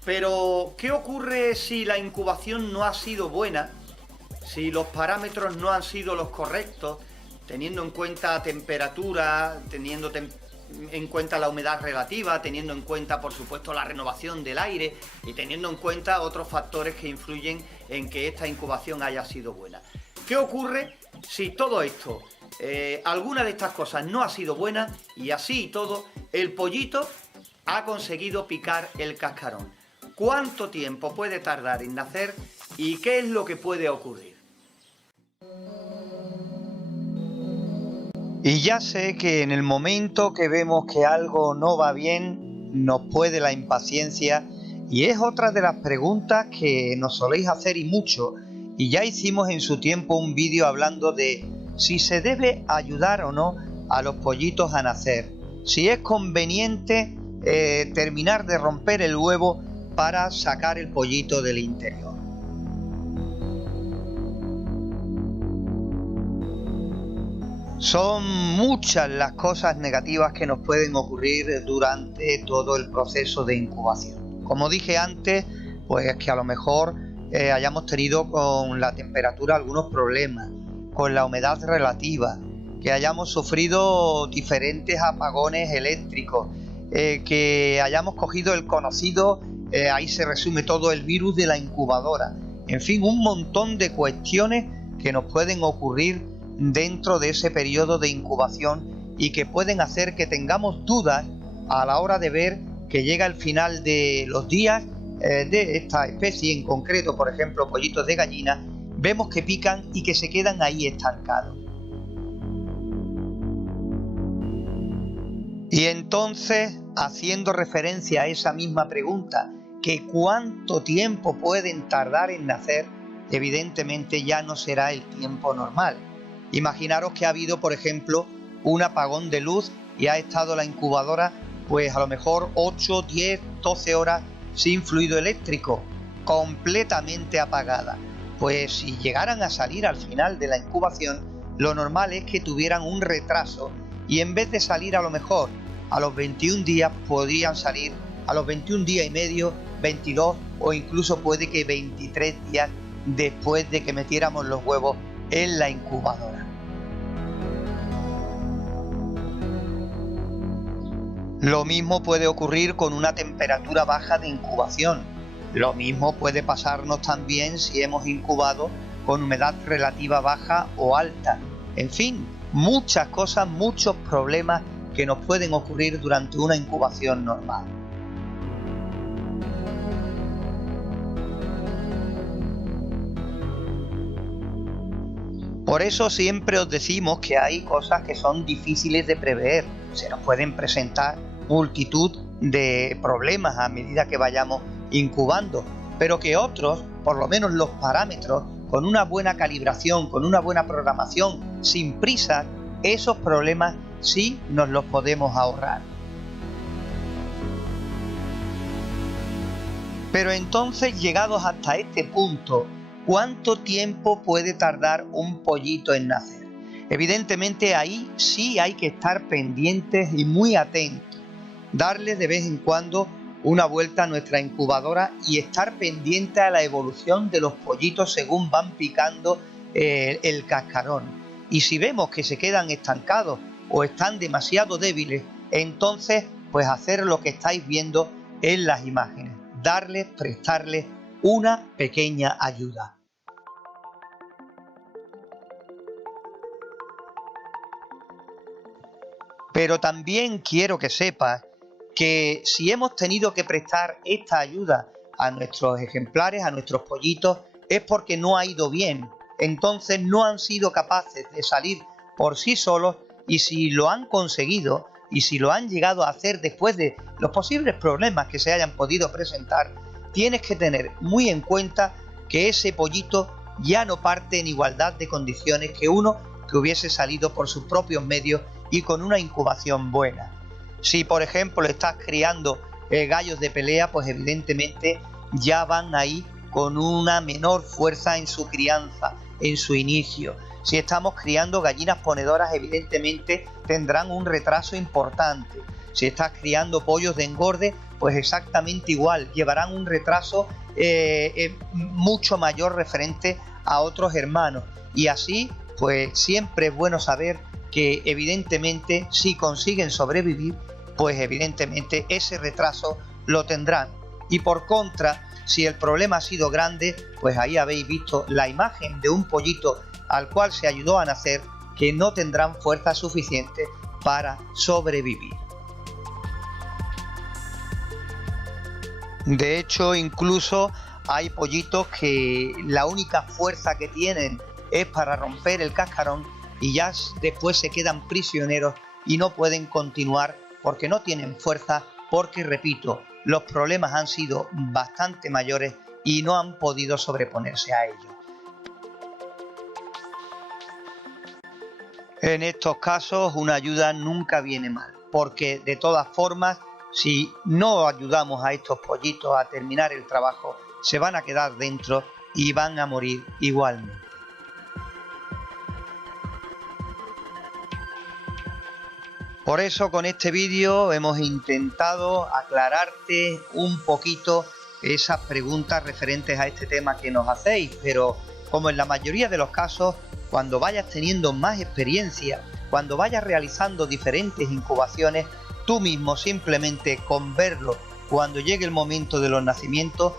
Pero, ¿qué ocurre si la incubación no ha sido buena? Si los parámetros no han sido los correctos, teniendo en cuenta temperatura, teniendo en cuenta la humedad relativa, teniendo en cuenta, por supuesto, la renovación del aire y teniendo en cuenta otros factores que influyen en que esta incubación haya sido buena. ¿Qué ocurre si todo esto, alguna de estas cosas no ha sido buena y así y todo, el pollito ha conseguido picar el cascarón? ¿Cuánto tiempo puede tardar en nacer y qué es lo que puede ocurrir? Y ya sé que en el momento que vemos que algo no va bien, nos puede la impaciencia, y es otra de las preguntas que nos soléis hacer y mucho, y ya hicimos en su tiempo un vídeo hablando de si se debe ayudar o no a los pollitos a nacer, si es conveniente terminar de romper el huevo para sacar el pollito del interior. Son muchas las cosas negativas que nos pueden ocurrir durante todo el proceso de incubación. Como dije antes, pues que a lo mejor hayamos tenido con la temperatura algunos problemas, con la humedad relativa, que hayamos sufrido diferentes apagones eléctricos, que hayamos cogido el conocido, ahí se resume todo, el virus de la incubadora. En fin, un montón de cuestiones que nos pueden ocurrir dentro de ese periodo de incubación y que pueden hacer que tengamos dudas a la hora de ver que llega el final de los días de esta especie en concreto, por ejemplo pollitos de gallina, vemos que pican y que se quedan ahí estancados. Y entonces, haciendo referencia a esa misma pregunta, que cuánto tiempo pueden tardar en nacer, evidentemente ya no será el tiempo normal. Imaginaros que ha habido, por ejemplo, un apagón de luz y ha estado la incubadora pues a lo mejor 8, 10, 12 horas sin fluido eléctrico, completamente apagada. Pues si llegaran a salir al final de la incubación, lo normal es que tuvieran un retraso y en vez de salir a lo mejor a los 21 días, podrían salir a los 21 días y medio, 22 o incluso puede que 23 días después de que metiéramos los huevos en la incubadora. Lo mismo puede ocurrir con una temperatura baja de incubación. Lo mismo puede pasarnos también si hemos incubado con humedad relativa baja o alta. En fin, muchas cosas, muchos problemas que nos pueden ocurrir durante una incubación normal. Por eso siempre os decimos que hay cosas que son difíciles de prever. Se nos pueden presentar multitud de problemas a medida que vayamos incubando. pero que otros, por lo menos los parámetros, con una buena calibración, con una buena programación, sin prisa, esos problemas sí nos los podemos ahorrar. Pero entonces, llegados hasta este punto, ¿cuánto tiempo puede tardar un pollito en nacer? Evidentemente ahí sí hay que estar pendientes y muy atentos, darles de vez en cuando una vuelta a nuestra incubadora y estar pendiente a la evolución de los pollitos según van picando el cascarón. Y si vemos que se quedan estancados o están demasiado débiles, entonces pues hacer lo que estáis viendo en las imágenes, prestarles una pequeña ayuda. Pero también quiero que sepas que si hemos tenido que prestar esta ayuda a nuestros ejemplares, a nuestros pollitos, es porque no ha ido bien. Entonces no han sido capaces de salir por sí solos, y si lo han conseguido y si lo han llegado a hacer después de los posibles problemas que se hayan podido presentar, tienes que tener muy en cuenta que ese pollito ya no parte en igualdad de condiciones que uno que hubiese salido por sus propios medios y con una incubación buena. Si por ejemplo estás criando gallos de pelea, pues evidentemente ya van ahí con una menor fuerza en su crianza, en su inicio. Si estamos criando gallinas ponedoras, evidentemente tendrán un retraso importante. Si estás criando pollos de engorde, pues exactamente igual, llevarán un retraso mucho mayor referente a otros hermanos. Y así, pues siempre es bueno saber que evidentemente si consiguen sobrevivir, pues evidentemente ese retraso lo tendrán. Y por contra, si el problema ha sido grande, pues ahí habéis visto la imagen de un pollito al cual se ayudó a nacer, que no tendrán fuerza suficiente para sobrevivir. De hecho, incluso hay pollitos que la única fuerza que tienen es para romper el cascarón y ya después se quedan prisioneros y no pueden continuar porque no tienen fuerza, porque repito, los problemas han sido bastante mayores y no han podido sobreponerse a ellos. En estos casos una ayuda nunca viene mal, porque de todas formas, si no ayudamos a estos pollitos a terminar el trabajo, se van a quedar dentro y van a morir igualmente. Por eso con este vídeo hemos intentado aclararte un poquito esas preguntas referentes a este tema que nos hacéis, pero como en la mayoría de los casos, cuando vayas teniendo más experiencia, cuando vayas realizando diferentes incubaciones, tú mismo simplemente con verlo cuando llegue el momento de los nacimientos,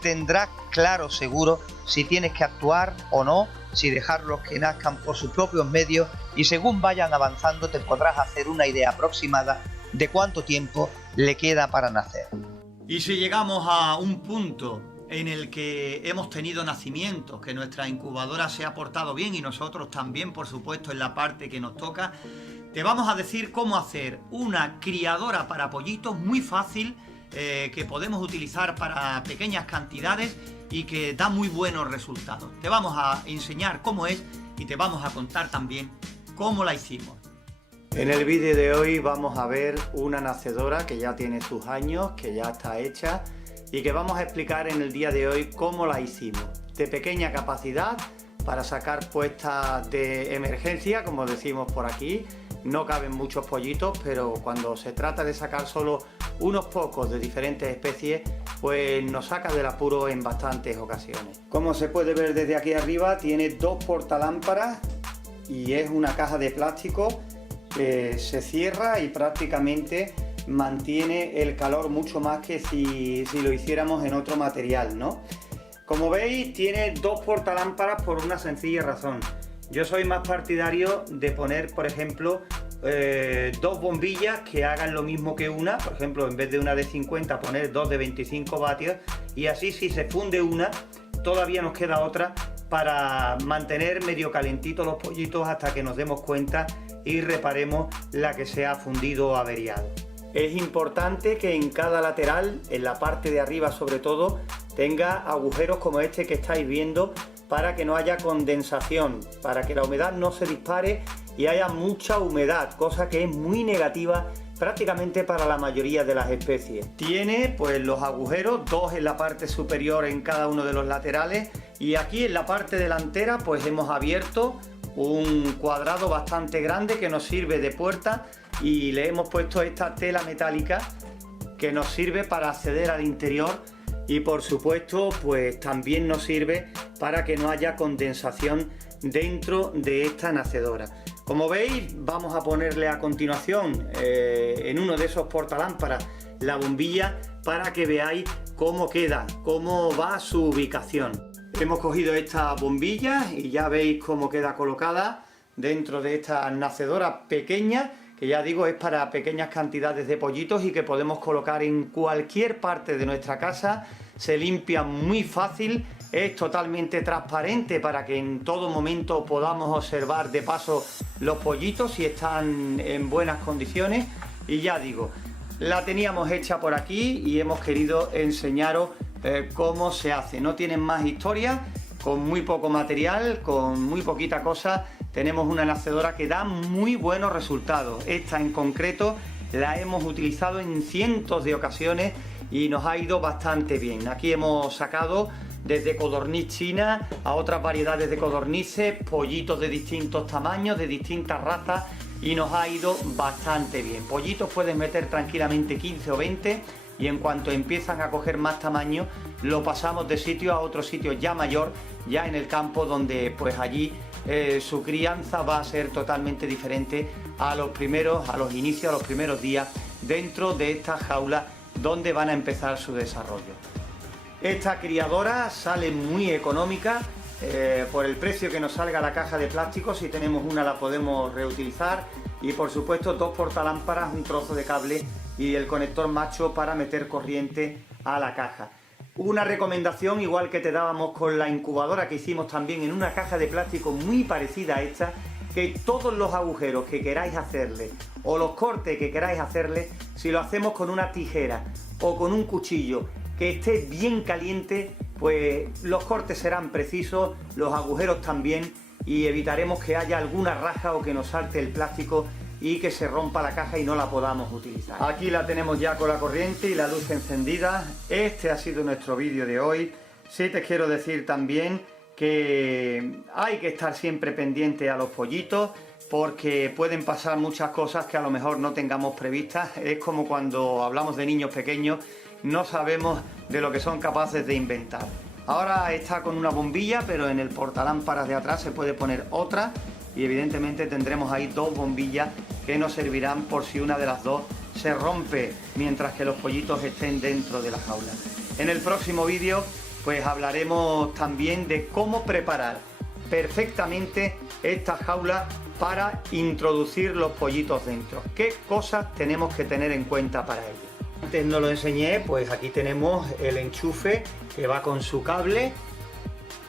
tendrás claro seguro si tienes que actuar o no, si dejarlos que nazcan por sus propios medios, y según vayan avanzando te podrás hacer una idea aproximada de cuánto tiempo le queda para nacer. Y si llegamos a un punto en el que hemos tenido nacimientos, que nuestra incubadora se ha portado bien y nosotros también, por supuesto, en la parte que nos toca, te vamos a decir cómo hacer una criadora para pollitos muy fácil, que podemos utilizar para pequeñas cantidades y que da muy buenos resultados. Te vamos a enseñar cómo es y te vamos a contar también cómo la hicimos. En el vídeo de hoy vamos a ver una nacedora que ya tiene sus años, que ya está hecha y que vamos a explicar en el día de hoy cómo la hicimos. De pequeña capacidad, para sacar puestas de emergencia, como decimos por aquí. No caben muchos pollitos, pero cuando se trata de sacar solo unos pocos de diferentes especies, pues nos saca del apuro en bastantes ocasiones. Como se puede ver desde aquí arriba, tiene dos portalámparas y es una caja de plástico que se cierra y prácticamente mantiene el calor mucho más que si lo hiciéramos en otro material, ¿no? Como veis, tiene dos portalámparas por una sencilla razón. Yo soy más partidario de poner, por ejemplo, dos bombillas que hagan lo mismo que una. Por ejemplo, en vez de una de 50, poner dos de 25 vatios. Y así, si se funde una, todavía nos queda otra para mantener medio calentitos los pollitos hasta que nos demos cuenta y reparemos la que se ha fundido o averiado. Es importante que en cada lateral, en la parte de arriba sobre todo, tenga agujeros como este que estáis viendo para que no haya condensación, para que la humedad no se dispare y haya mucha humedad, cosa que es muy negativa prácticamente para la mayoría de las especies. Tiene pues los agujeros, dos en la parte superior en cada uno de los laterales, y aquí en la parte delantera pues hemos abierto un cuadrado bastante grande que nos sirve de puerta y le hemos puesto esta tela metálica que nos sirve para acceder al interior, y por supuesto pues también nos sirve para que no haya condensación dentro de esta nacedora. Como veis, vamos a ponerle a continuación en uno de esos portalámparas la bombilla para que veáis cómo queda, cómo va su ubicación. Hemos cogido esta bombilla y ya veis cómo queda colocada dentro de esta nacedora pequeña, que ya digo es para pequeñas cantidades de pollitos y que podemos colocar en cualquier parte de nuestra casa. Se limpia muy fácil, es totalmente transparente para que en todo momento podamos observar de paso los pollitos si están en buenas condiciones. Y ya digo, la teníamos hecha por aquí y hemos querido enseñaros cómo se hace. No tienen más historia, con muy poco material, con muy poquita cosa, tenemos una nacedora que da muy buenos resultados. Esta en concreto la hemos utilizado en cientos de ocasiones y nos ha ido bastante bien. Aquí hemos sacado desde codorniz china a otras variedades de codornices, pollitos de distintos tamaños, de distintas razas, y nos ha ido bastante bien. Pollitos puedes meter tranquilamente 15 o 20 y en cuanto empiezan a coger más tamaño lo pasamos de sitio a otro sitio ya mayor, ya en el campo, donde pues allí su crianza va a ser totalmente diferente a los inicios, a los primeros días dentro de esta jaula donde van a empezar su desarrollo. Esta criadora sale muy económica, por el precio que nos salga la caja de plástico. Si tenemos una la podemos reutilizar, y por supuesto dos portalámparas, un trozo de cable y el conector macho para meter corriente a la caja. Una recomendación, igual que te dábamos con la incubadora que hicimos también en una caja de plástico muy parecida a esta, que todos los agujeros que queráis hacerle o los cortes que queráis hacerle, si lo hacemos con una tijera o con un cuchillo que esté bien caliente, pues los cortes serán precisos, los agujeros también, y evitaremos que haya alguna raja o que nos salte el plástico y que se rompa la caja y no la podamos utilizar. Aquí la tenemos ya con la corriente y la luz encendida. Este ha sido nuestro vídeo de hoy. Sí te quiero decir también que hay que estar siempre pendiente a los pollitos, porque pueden pasar muchas cosas que a lo mejor no tengamos previstas. Es como cuando hablamos de niños pequeños, no sabemos de lo que son capaces de inventar. Ahora está con una bombilla, pero en el portalámparas de atrás se puede poner otra, y evidentemente tendremos ahí dos bombillas que nos servirán por si una de las dos se rompe mientras que los pollitos estén dentro de la jaula. En el próximo vídeo pues hablaremos también de cómo preparar perfectamente esta jaula para introducir los pollitos dentro. ¿Qué cosas tenemos que tener en cuenta para ello? Antes no lo enseñé, pues aquí tenemos el enchufe que va con su cable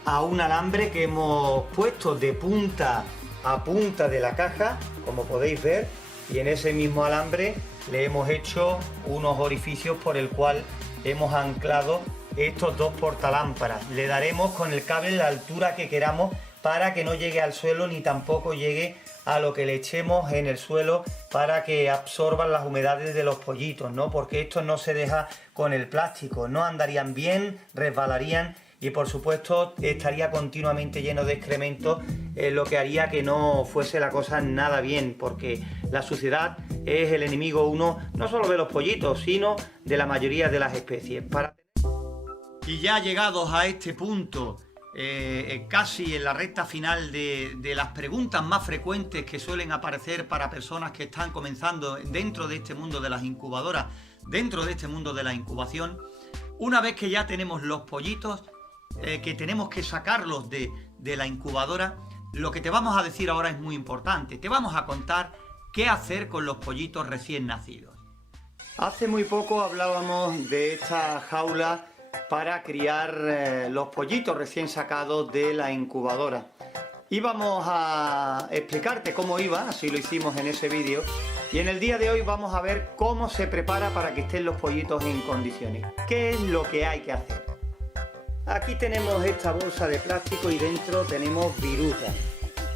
a un alambre que hemos puesto de punta a punta de la caja, como podéis ver, y en ese mismo alambre le hemos hecho unos orificios por el cual hemos anclado estos dos portalámparas. Le daremos con el cable la altura que queramos para que no llegue al suelo ni tampoco llegue a lo que le echemos en el suelo, para que absorban las humedades de los pollitos, ¿no? Porque esto no se deja con el plástico, no andarían bien, resbalarían y por supuesto estaría continuamente lleno de excrementos, lo que haría que no fuese la cosa nada bien, porque la suciedad es el enemigo uno no solo de los pollitos, sino de la mayoría de las especies. Y ya llegados a este punto, casi en la recta final de las preguntas más frecuentes que suelen aparecer para personas que están comenzando dentro de este mundo de las incubadoras, dentro de este mundo de la incubación, una vez que ya tenemos los pollitos, que tenemos que sacarlos de la incubadora, lo que te vamos a decir ahora es muy importante. Te vamos a contar qué hacer con los pollitos recién nacidos. Hace muy poco hablábamos de esta jaula para criar los pollitos recién sacados de la incubadora. Íbamos a explicarte cómo iba, así lo hicimos en ese vídeo, y en el día de hoy vamos a ver cómo se prepara para que estén los pollitos en condiciones. ¿Qué es lo que hay que hacer? Aquí tenemos esta bolsa de plástico y dentro tenemos virutas.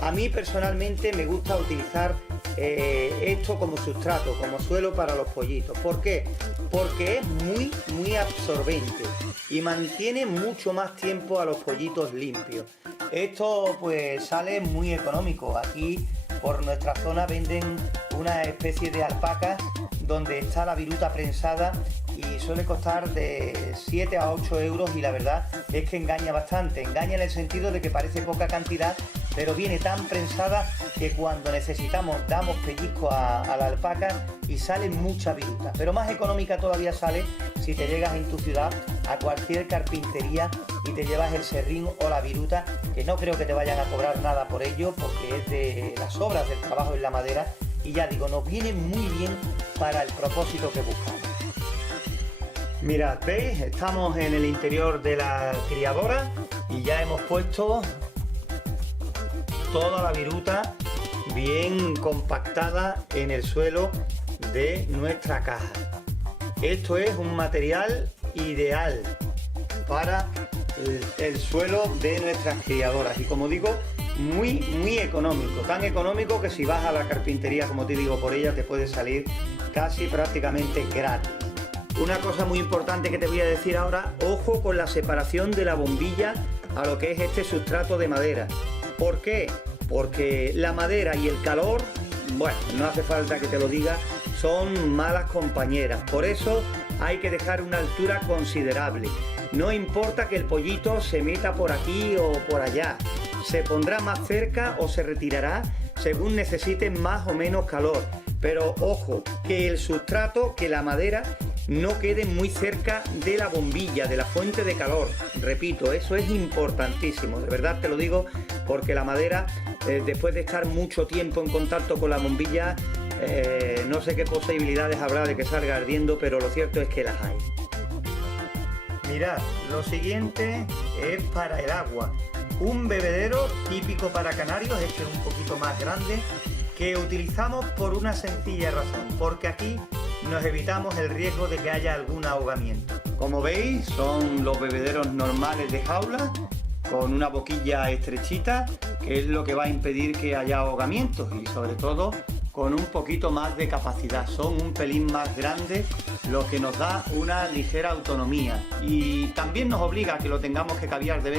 A mí personalmente me gusta utilizar esto como sustrato, como suelo para los pollitos. ¿Por qué? Porque es muy absorbente y mantiene mucho más tiempo a los pollitos limpios. Esto pues sale muy económico. Aquí por nuestra zona venden una especie de alpacas donde está la viruta prensada y suele costar de 7 a 8 euros y la verdad es que engaña bastante. Engaña en el sentido de que parece poca cantidad, pero viene tan prensada que cuando necesitamos damos pellizco a la alpaca y sale mucha viruta. Pero más económica todavía sale si te llegas en tu ciudad a cualquier carpintería y te llevas el serrín o la viruta, que no creo que te vayan a cobrar nada por ello porque es de las obras del trabajo en la madera y ya digo, nos viene muy bien para el propósito que buscamos. Mirad, ¿veis? Estamos en el interior de la criadora y ya hemos puesto toda la viruta bien compactada en el suelo de nuestra caja. Esto es un material ideal para el suelo de nuestras criadoras y como digo, muy económico, tan económico que si vas a la carpintería, como te digo, por ella te puede salir casi prácticamente gratis. Una cosa muy importante que te voy a decir ahora, ojo con la separación de la bombilla a lo que es este sustrato de madera. ¿Por qué? Porque la madera y el calor, bueno, no hace falta que te lo diga, son malas compañeras. Por eso hay que dejar una altura considerable. No importa que el pollito se meta por aquí o por allá. Se pondrá más cerca o se retirará según necesite más o menos calor. Pero ojo, que el sustrato, que la madera, no quede muy cerca de la bombilla, de la fuente de calor. Repito, eso es importantísimo, de verdad te lo digo, porque la madera, después de estar mucho tiempo en contacto con la bombilla, no sé qué posibilidades habrá de que salga ardiendo, pero lo cierto es que las hay. Mirad, lo siguiente es para el agua. Un bebedero típico para canarios, este es un poquito más grande, que utilizamos por una sencilla razón, porque aquí nos evitamos el riesgo de que haya algún ahogamiento. Como veis, son los bebederos normales de jaula, con una boquilla estrechita, que es lo que va a impedir que haya ahogamientos y sobre todo con un poquito más de capacidad. Son un pelín más grandes, lo que nos da una ligera autonomía y también nos obliga a que lo tengamos que cambiar de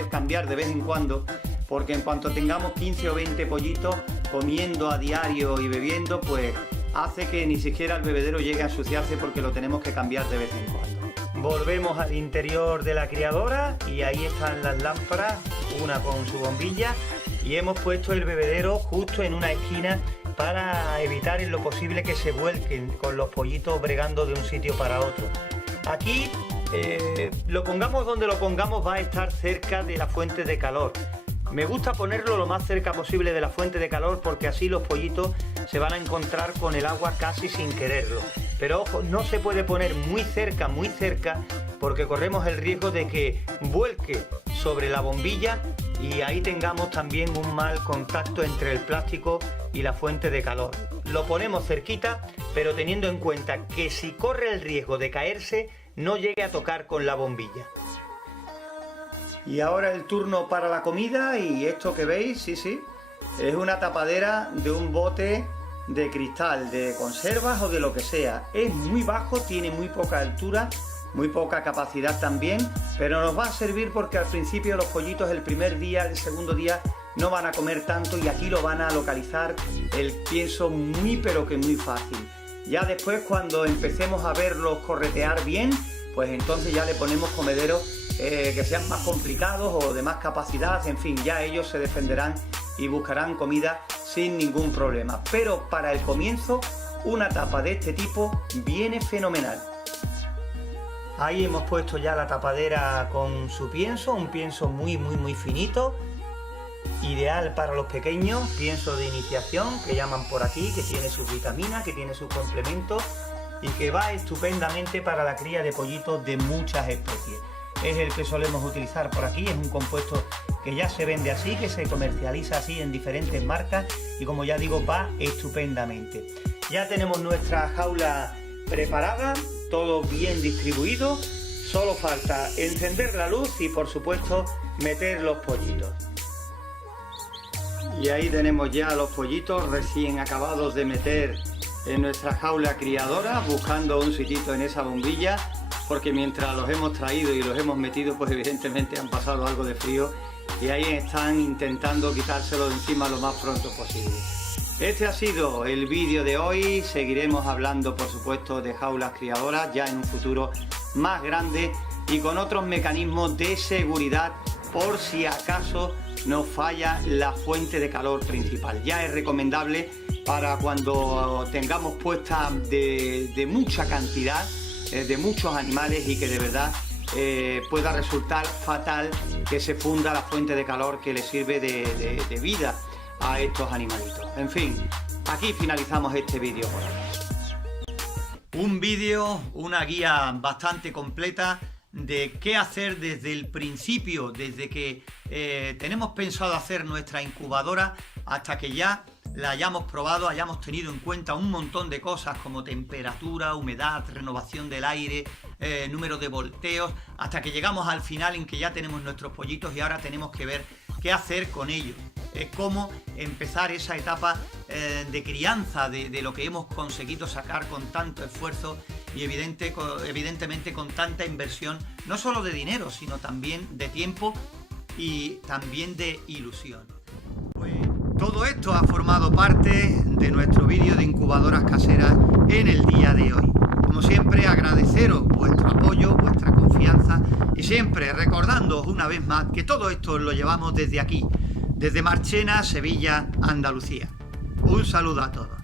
vez en cuando, porque en cuanto tengamos 15 o 20 pollitos comiendo a diario y bebiendo, pues hace que ni siquiera el bebedero llegue a ensuciarse porque lo tenemos que cambiar de vez en cuando. Volvemos al interior de la criadora y ahí están las lámparas, una con su bombilla, y hemos puesto el bebedero justo en una esquina para evitar en lo posible que se vuelquen con los pollitos bregando de un sitio para otro. Aquí, lo pongamos donde lo pongamos, va a estar cerca de la fuente de calor. Me gusta ponerlo lo más cerca posible de la fuente de calor porque así los pollitos se van a encontrar con el agua casi sin quererlo. Pero ojo, no se puede poner muy cerca, porque corremos el riesgo de que vuelque sobre la bombilla y ahí tengamos también un mal contacto entre el plástico y la fuente de calor. Lo ponemos cerquita, pero teniendo en cuenta que si corre el riesgo de caerse, no llegue a tocar con la bombilla. Y ahora el turno para la comida, y esto que veis, sí, es una tapadera de un bote de cristal, de conservas o de lo que sea. Es muy bajo, tiene muy poca altura, muy poca capacidad también, pero nos va a servir porque al principio los pollitos el primer día, el segundo día no van a comer tanto y aquí lo van a localizar, pienso, muy pero que muy fácil. Ya después cuando empecemos a verlos corretear bien, pues entonces ya le ponemos comederos que sean más complicados o de más capacidad, en fin, ya ellos se defenderán y buscarán comida sin ningún problema. Pero para el comienzo, una tapa de este tipo viene fenomenal. Ahí hemos puesto ya la tapadera con su pienso, un pienso muy finito, ideal para los pequeños, pienso de iniciación que llaman por aquí, que tiene sus vitaminas, que tiene sus complementos y que va estupendamente para la cría de pollitos de muchas especies. Es el que solemos utilizar por aquí, es un compuesto que ya se vende así, que se comercializa así en diferentes marcas y como ya digo, va estupendamente. Ya tenemos nuestra jaula preparada, todo bien distribuido, Solo falta encender la luz y por supuesto meter los pollitos. Y ahí tenemos ya los pollitos recién acabados de meter en nuestra jaula criadora, buscando un sitito en esa bombilla, porque mientras los hemos traído y los hemos metido, pues evidentemente han pasado algo de frío y ahí están intentando quitárselo de encima lo más pronto posible. Este ha sido el vídeo de hoy. Seguiremos hablando, por supuesto, de jaulas criadoras ya en un futuro más grande y con otros mecanismos de seguridad por si acaso nos falla la fuente de calor principal. Ya es recomendable para cuando tengamos puesta de mucha cantidad, de muchos animales y que de verdad pueda resultar fatal que se funda la fuente de calor que le sirve de vida a estos animalitos. En fin, aquí finalizamos este vídeo por hoy. Un vídeo, una guía bastante completa de qué hacer desde el principio, desde que tenemos pensado hacer nuestra incubadora hasta que ya la hayamos probado, hayamos tenido en cuenta un montón de cosas como temperatura, humedad, renovación del aire, número de volteos, hasta que llegamos al final en que ya tenemos nuestros pollitos y ahora tenemos que ver qué hacer con ellos. Cómo empezar esa etapa de crianza de lo que hemos conseguido sacar con tanto esfuerzo y evidentemente con tanta inversión, no solo de dinero, sino también de tiempo y también de ilusión. Pues todo esto ha formado parte de nuestro vídeo de incubadoras caseras en el día de hoy. Como siempre, agradeceros vuestro apoyo, vuestra confianza y siempre recordándoos una vez más que todo esto lo llevamos desde aquí, desde Marchena, Sevilla, Andalucía. Un saludo a todos.